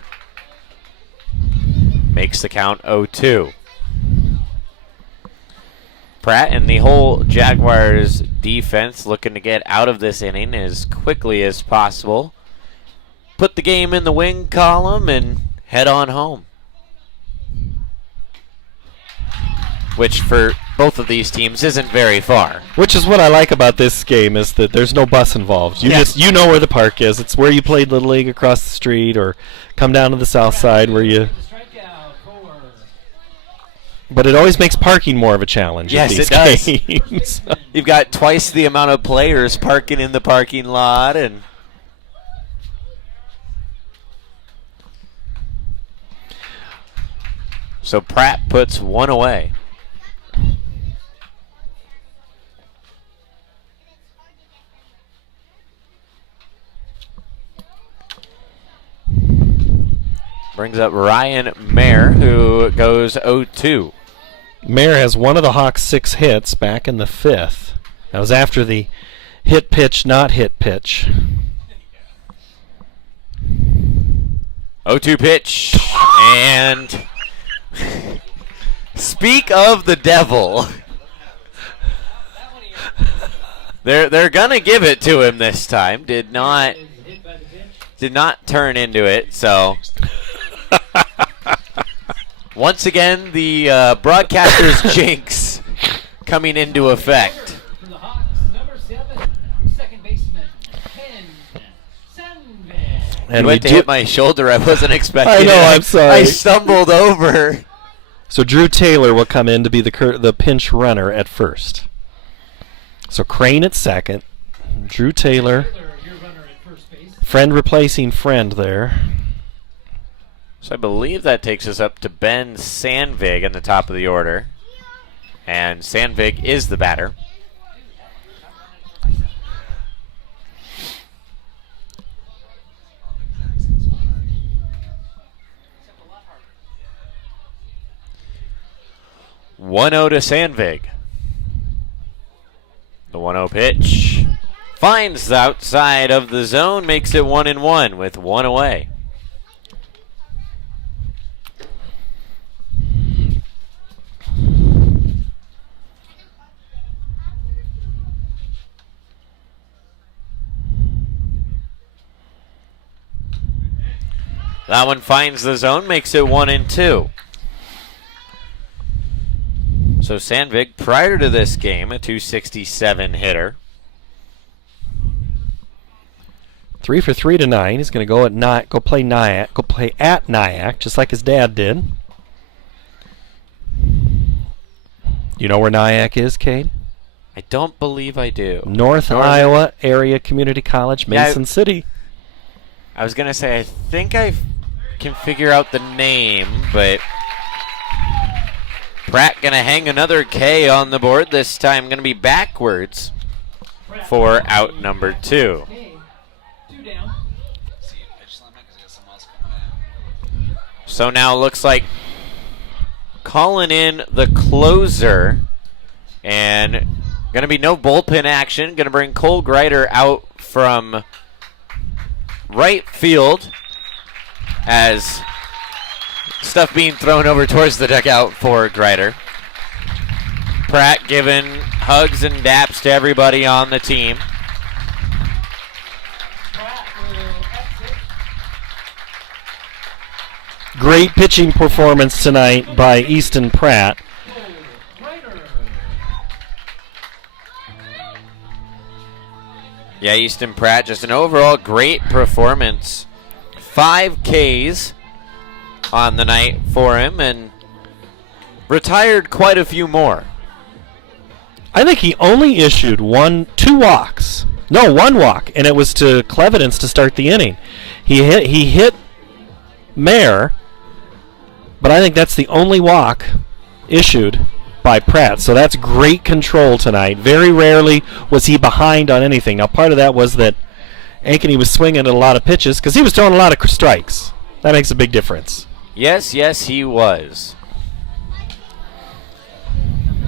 Makes the count 0-2. Pratt and the whole Jaguars defense looking to get out of this inning as quickly as possible. Put the game in the win column and head on home. Which for both of these teams isn't very far. Which is what I like about this game, is that there's no bus involved. You know where the park is. It's where you played Little League across the street, or come down to the south side where you... But it always makes parking more of a challenge. Yes, at it these does. games. You've got twice the amount of players parking in the parking lot, and so Pratt puts one away. Brings up Ryan Mayer, who goes 0-2. Mayer has one of the Hawks' 6 hits back in the 5th. That was after the hit pitch, not hit pitch. 0-2 pitch. And speak of the devil. They're gonna give it to him this time. Did not turn into it. So once again, the broadcaster's jinx coming into effect. For the Hawks, number 7, second baseman, Ken Sandberg. And went to hit my shoulder. I wasn't expecting. I know. it. I'm sorry. I stumbled over. So Drew Taylor will come in to be the pinch runner at first. So Crane at second. Drew Taylor. Your runner at first base. Friend replacing friend there. So I believe that takes us up to Ben Sandvig in the top of the order. And Sandvig is the batter. One-0 to Sandvig. The 1-0 pitch finds the outside of the zone, makes it 1-1 with one away. That one finds the zone, makes it 1-2. So Sandvig, prior to this game, a .267 hitter. 3 for 3 tonight. He's going to go play at Nyack, just like his dad did. You know where Nyack is, Cade? I don't believe I do. North Iowa Area Community College, Mason City. I was going to say, I think I can figure out the name, but Pratt going to hang another K on the board. This time going to be backwards for out number 2. So now it looks like calling in the closer, and going to be no bullpen action. Going to bring Cole Greider out from right field as stuff being thrown over towards the dugout for Greider. Pratt giving hugs and daps to everybody on the team. Great pitching performance tonight by Easton Pratt. Yeah, Easton Pratt, just an overall great performance. 5 Ks on the night for him, and retired quite a few more. I think he only issued one walk, and it was to Clevidence to start the inning. He hit Mayer, but I think that's the only walk issued by Pratt. So that's great control tonight. Very rarely was he behind on anything. Now, part of that was that Ankeny was swinging at a lot of pitches because he was throwing a lot of strikes. That makes a big difference. Yes, he was.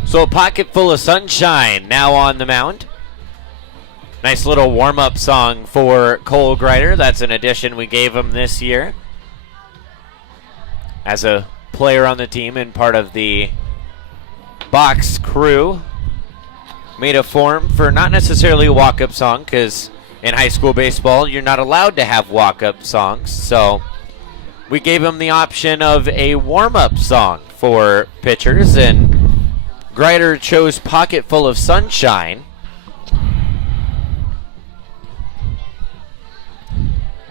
So a pocket full of sunshine now on the mound. Nice little warm-up song for Cole Greider. That's an addition we gave him this year as a player on the team and part of the box crew. Made a form for not necessarily a walk-up song, because in high school baseball you're not allowed to have walk-up songs. So we gave him the option of a warm-up song for pitchers, and Greider chose Pocket Full of Sunshine.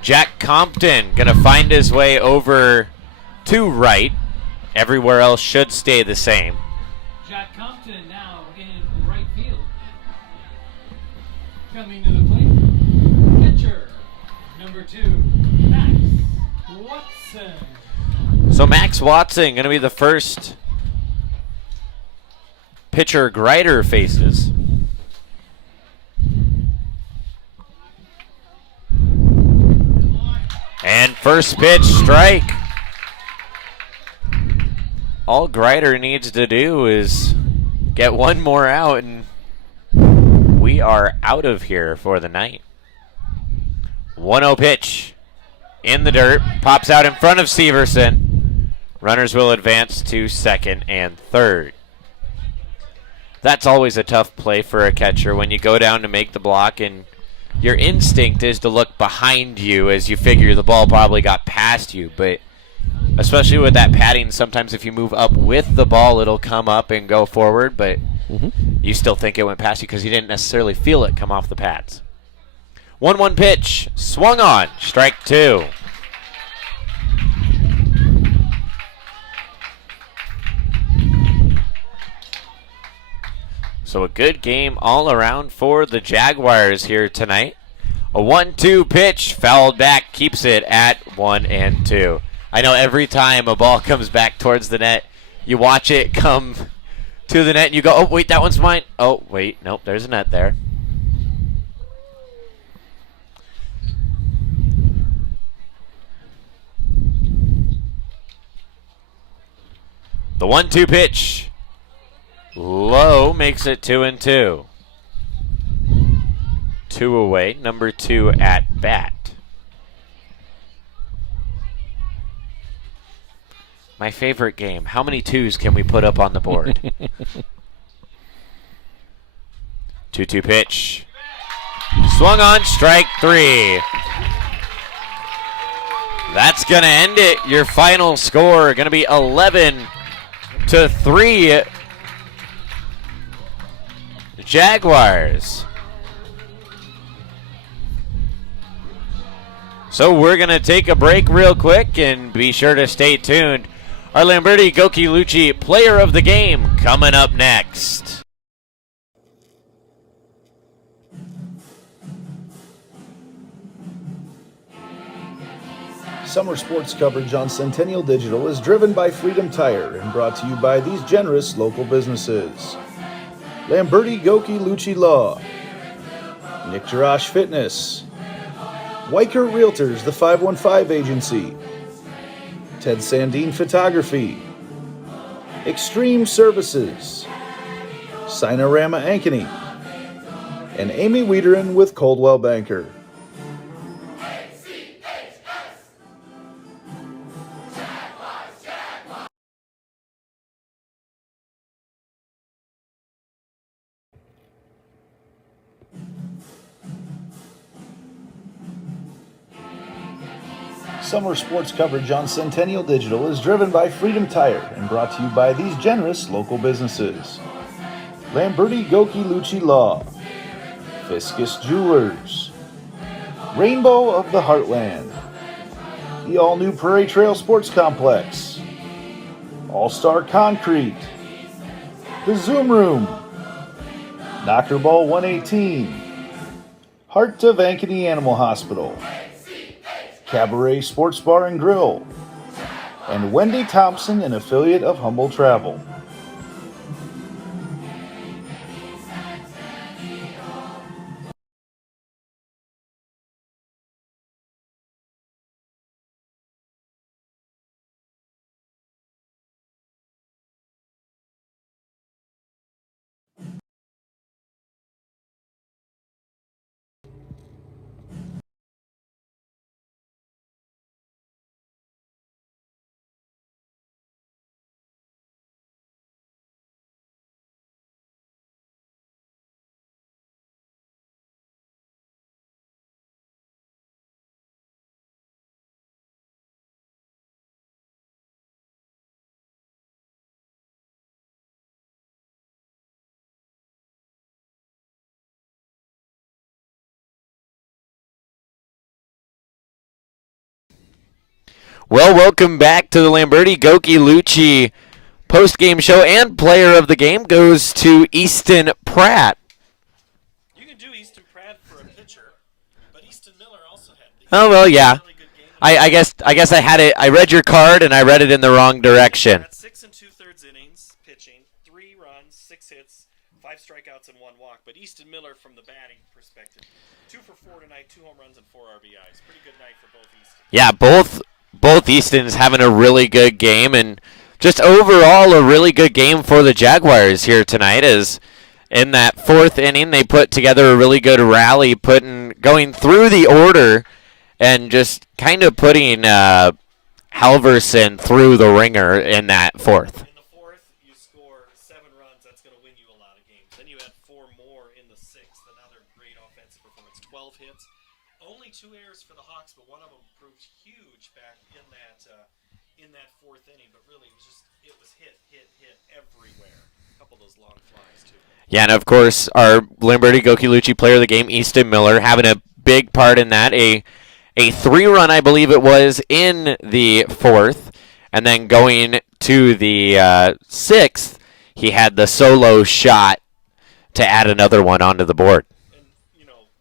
Jack Compton gonna find his way over to right. Everywhere else should stay the same. Jack Compton now in right field. Coming to the plate, pitcher number 2, Max Watson. So Max Watson gonna be the first pitcher Greider faces. And first pitch, strike. All Greider needs to do is get one more out, and we are out of here for the night. 1-0 pitch. in the dirt, pops out in front of Severson. Runners will advance to second and third. That's always a tough play for a catcher when you go down to make the block and your instinct is to look behind you as you figure the ball probably got past you. But especially with that padding, sometimes if you move up with the ball, it'll come up and go forward, but you still think it went past you because you didn't necessarily feel it come off the pads. 1-1 pitch, swung on, strike two. So a good game all around for the Jaguars here tonight. A 1-2 pitch, fouled back, keeps it at 1-2. I know every time a ball comes back towards the net, you watch it come to the net and you go, oh, wait, that one's mine. Oh, wait, nope, there's a net there. The 1-2 pitch. Low makes it 2-2. 2 away, number 2 at bat. My favorite game. How many twos can we put up on the board? 2-2 pitch. Swung on, strike three. That's going to end it. Your final score going to be 11-3. Jaguars. So we're going to take a break real quick and be sure to stay tuned. Our Lamberti Goki-Lucci Player of the Game coming up next. Summer sports coverage on Centennial Digital is driven by Freedom Tire and brought to you by these generous local businesses. Lamberti Goki-Lucci Law, Nick Jarash Fitness, Weicker Realtors, the 515 Agency, Ted Sandine Photography, Extreme Services, Sinorama Ankeny, and Amy Wiederin with Coldwell Banker. Summer sports coverage on Centennial Digital is driven by Freedom Tire and brought to you by these generous local businesses. Lamberti Goki-Lucci Law, Fiscus Jewelers, Rainbow of the Heartland, the all-new Prairie Trail Sports Complex, All-Star Concrete, the Zoom Room, Knockerball 118, Heart of Ankeny Animal Hospital, Cabaret Sports Bar and Grill, and Wendy Thompson, an affiliate of Humble Travel. Well, welcome back to the Lamberti Goki-Lucci post-game show, and player of the game goes to Easton Pratt. You can do Easton Pratt for a pitcher, but Easton Miller also had Oh, well, yeah. really good game. I guess I had it. I read your card and I read it in the wrong direction. At 6 2/3 innings pitching, 3 runs, 6 hits, 5 strikeouts, and 1 walk. But Easton Miller, from the batting perspective, 2 for 4 tonight, 2 home runs and 4 RBIs. Pretty good night for both Easton. Yeah, both Easton's having a really good game, and just overall a really good game for the Jaguars here tonight. As in that 4th inning, they put together a really good rally, going through the order and just kind of putting Halverson through the ringer in that fourth. In the fourth, you score 7 runs. That's going to win you a lot of games. Then you had 4 more in the sixth. Another great offensive performance. 12 hits. Only 2 errors for the Hawks, but one of them proved huge back in that fourth inning. But really, it was hit everywhere. A couple of those long flies, too. Yeah, and of course, our Lamberti Gokiluchi player of the game, Easton Miller, having a big part in that. A 3-run, I believe it was, in the fourth. And then going to the sixth, he had the solo shot to add another one onto the board. And,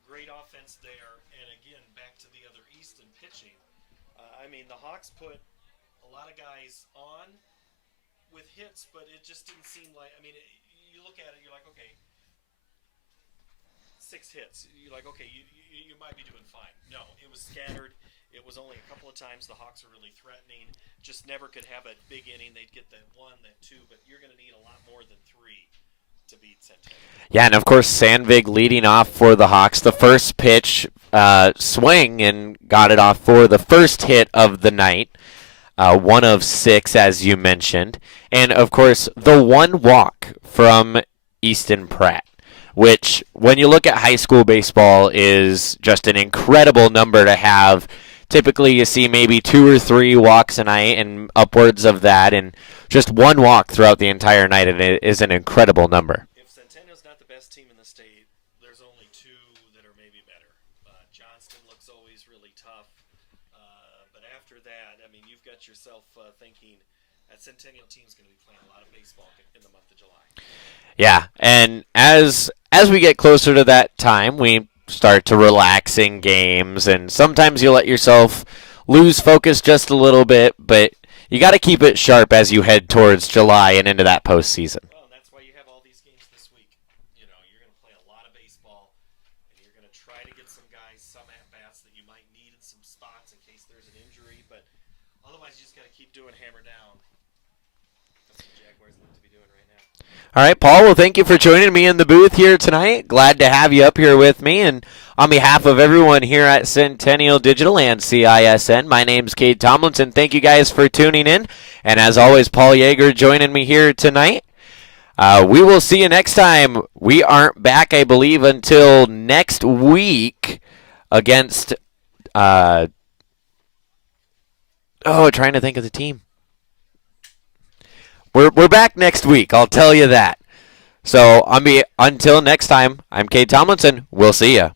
great offense there. And again, back to the other Easton pitching. The Hawks put a lot of guys on with hits, but it just didn't seem like, you look at it, you're like, okay, 6 hits. You're like, okay, you might be doing fine. No, it was scattered. It was only a couple of times the Hawks were really threatening. Just never could have a big inning. They'd get that 1, that 2, but you're going to need a lot more than 3 to beat Centennial. Yeah, and of course, Sandvig leading off for the Hawks. The first pitch swing and got it off for the first hit of the night. 1 of 6, as you mentioned. And, of course, the 1 walk from Easton Pratt, which, when you look at high school baseball, is just an incredible number to have. Typically, you see maybe 2 or 3 walks a night and upwards of that, and just 1 walk throughout the entire night, and it is an incredible number. If Centennial's not the best team in the state, there's only 2 that are maybe better. Johnston looks always really tough, but after that, you've got yourself thinking that Centennial team's going to be playing a lot of baseball in the month of July. Yeah, and as we get closer to that time, we start to relax in games, and sometimes you let yourself lose focus just a little bit, but you got to keep it sharp as you head towards July and into that postseason. Well, and that's why you have all these games this week. You're going to play a lot of baseball, and you're going to try to get some guys some at-bats that you might need in some spots in case there's an injury, but otherwise you just got to keep doing hammer down. That's what the Jaguars look to be doing right now. All right, Paul, well, thank you for joining me in the booth here tonight. Glad to have you up here with me. And on behalf of everyone here at Centennial Digital and CISN, my name's Cade Tomlinson. Thank you guys for tuning in. And as always, Paul Yeager joining me here tonight. We will see you next time. We aren't back, I believe, until next week against, trying to think of the team. We're back next week, I'll tell you that. So until next time, I'm Cade Tomlinson. We'll see ya.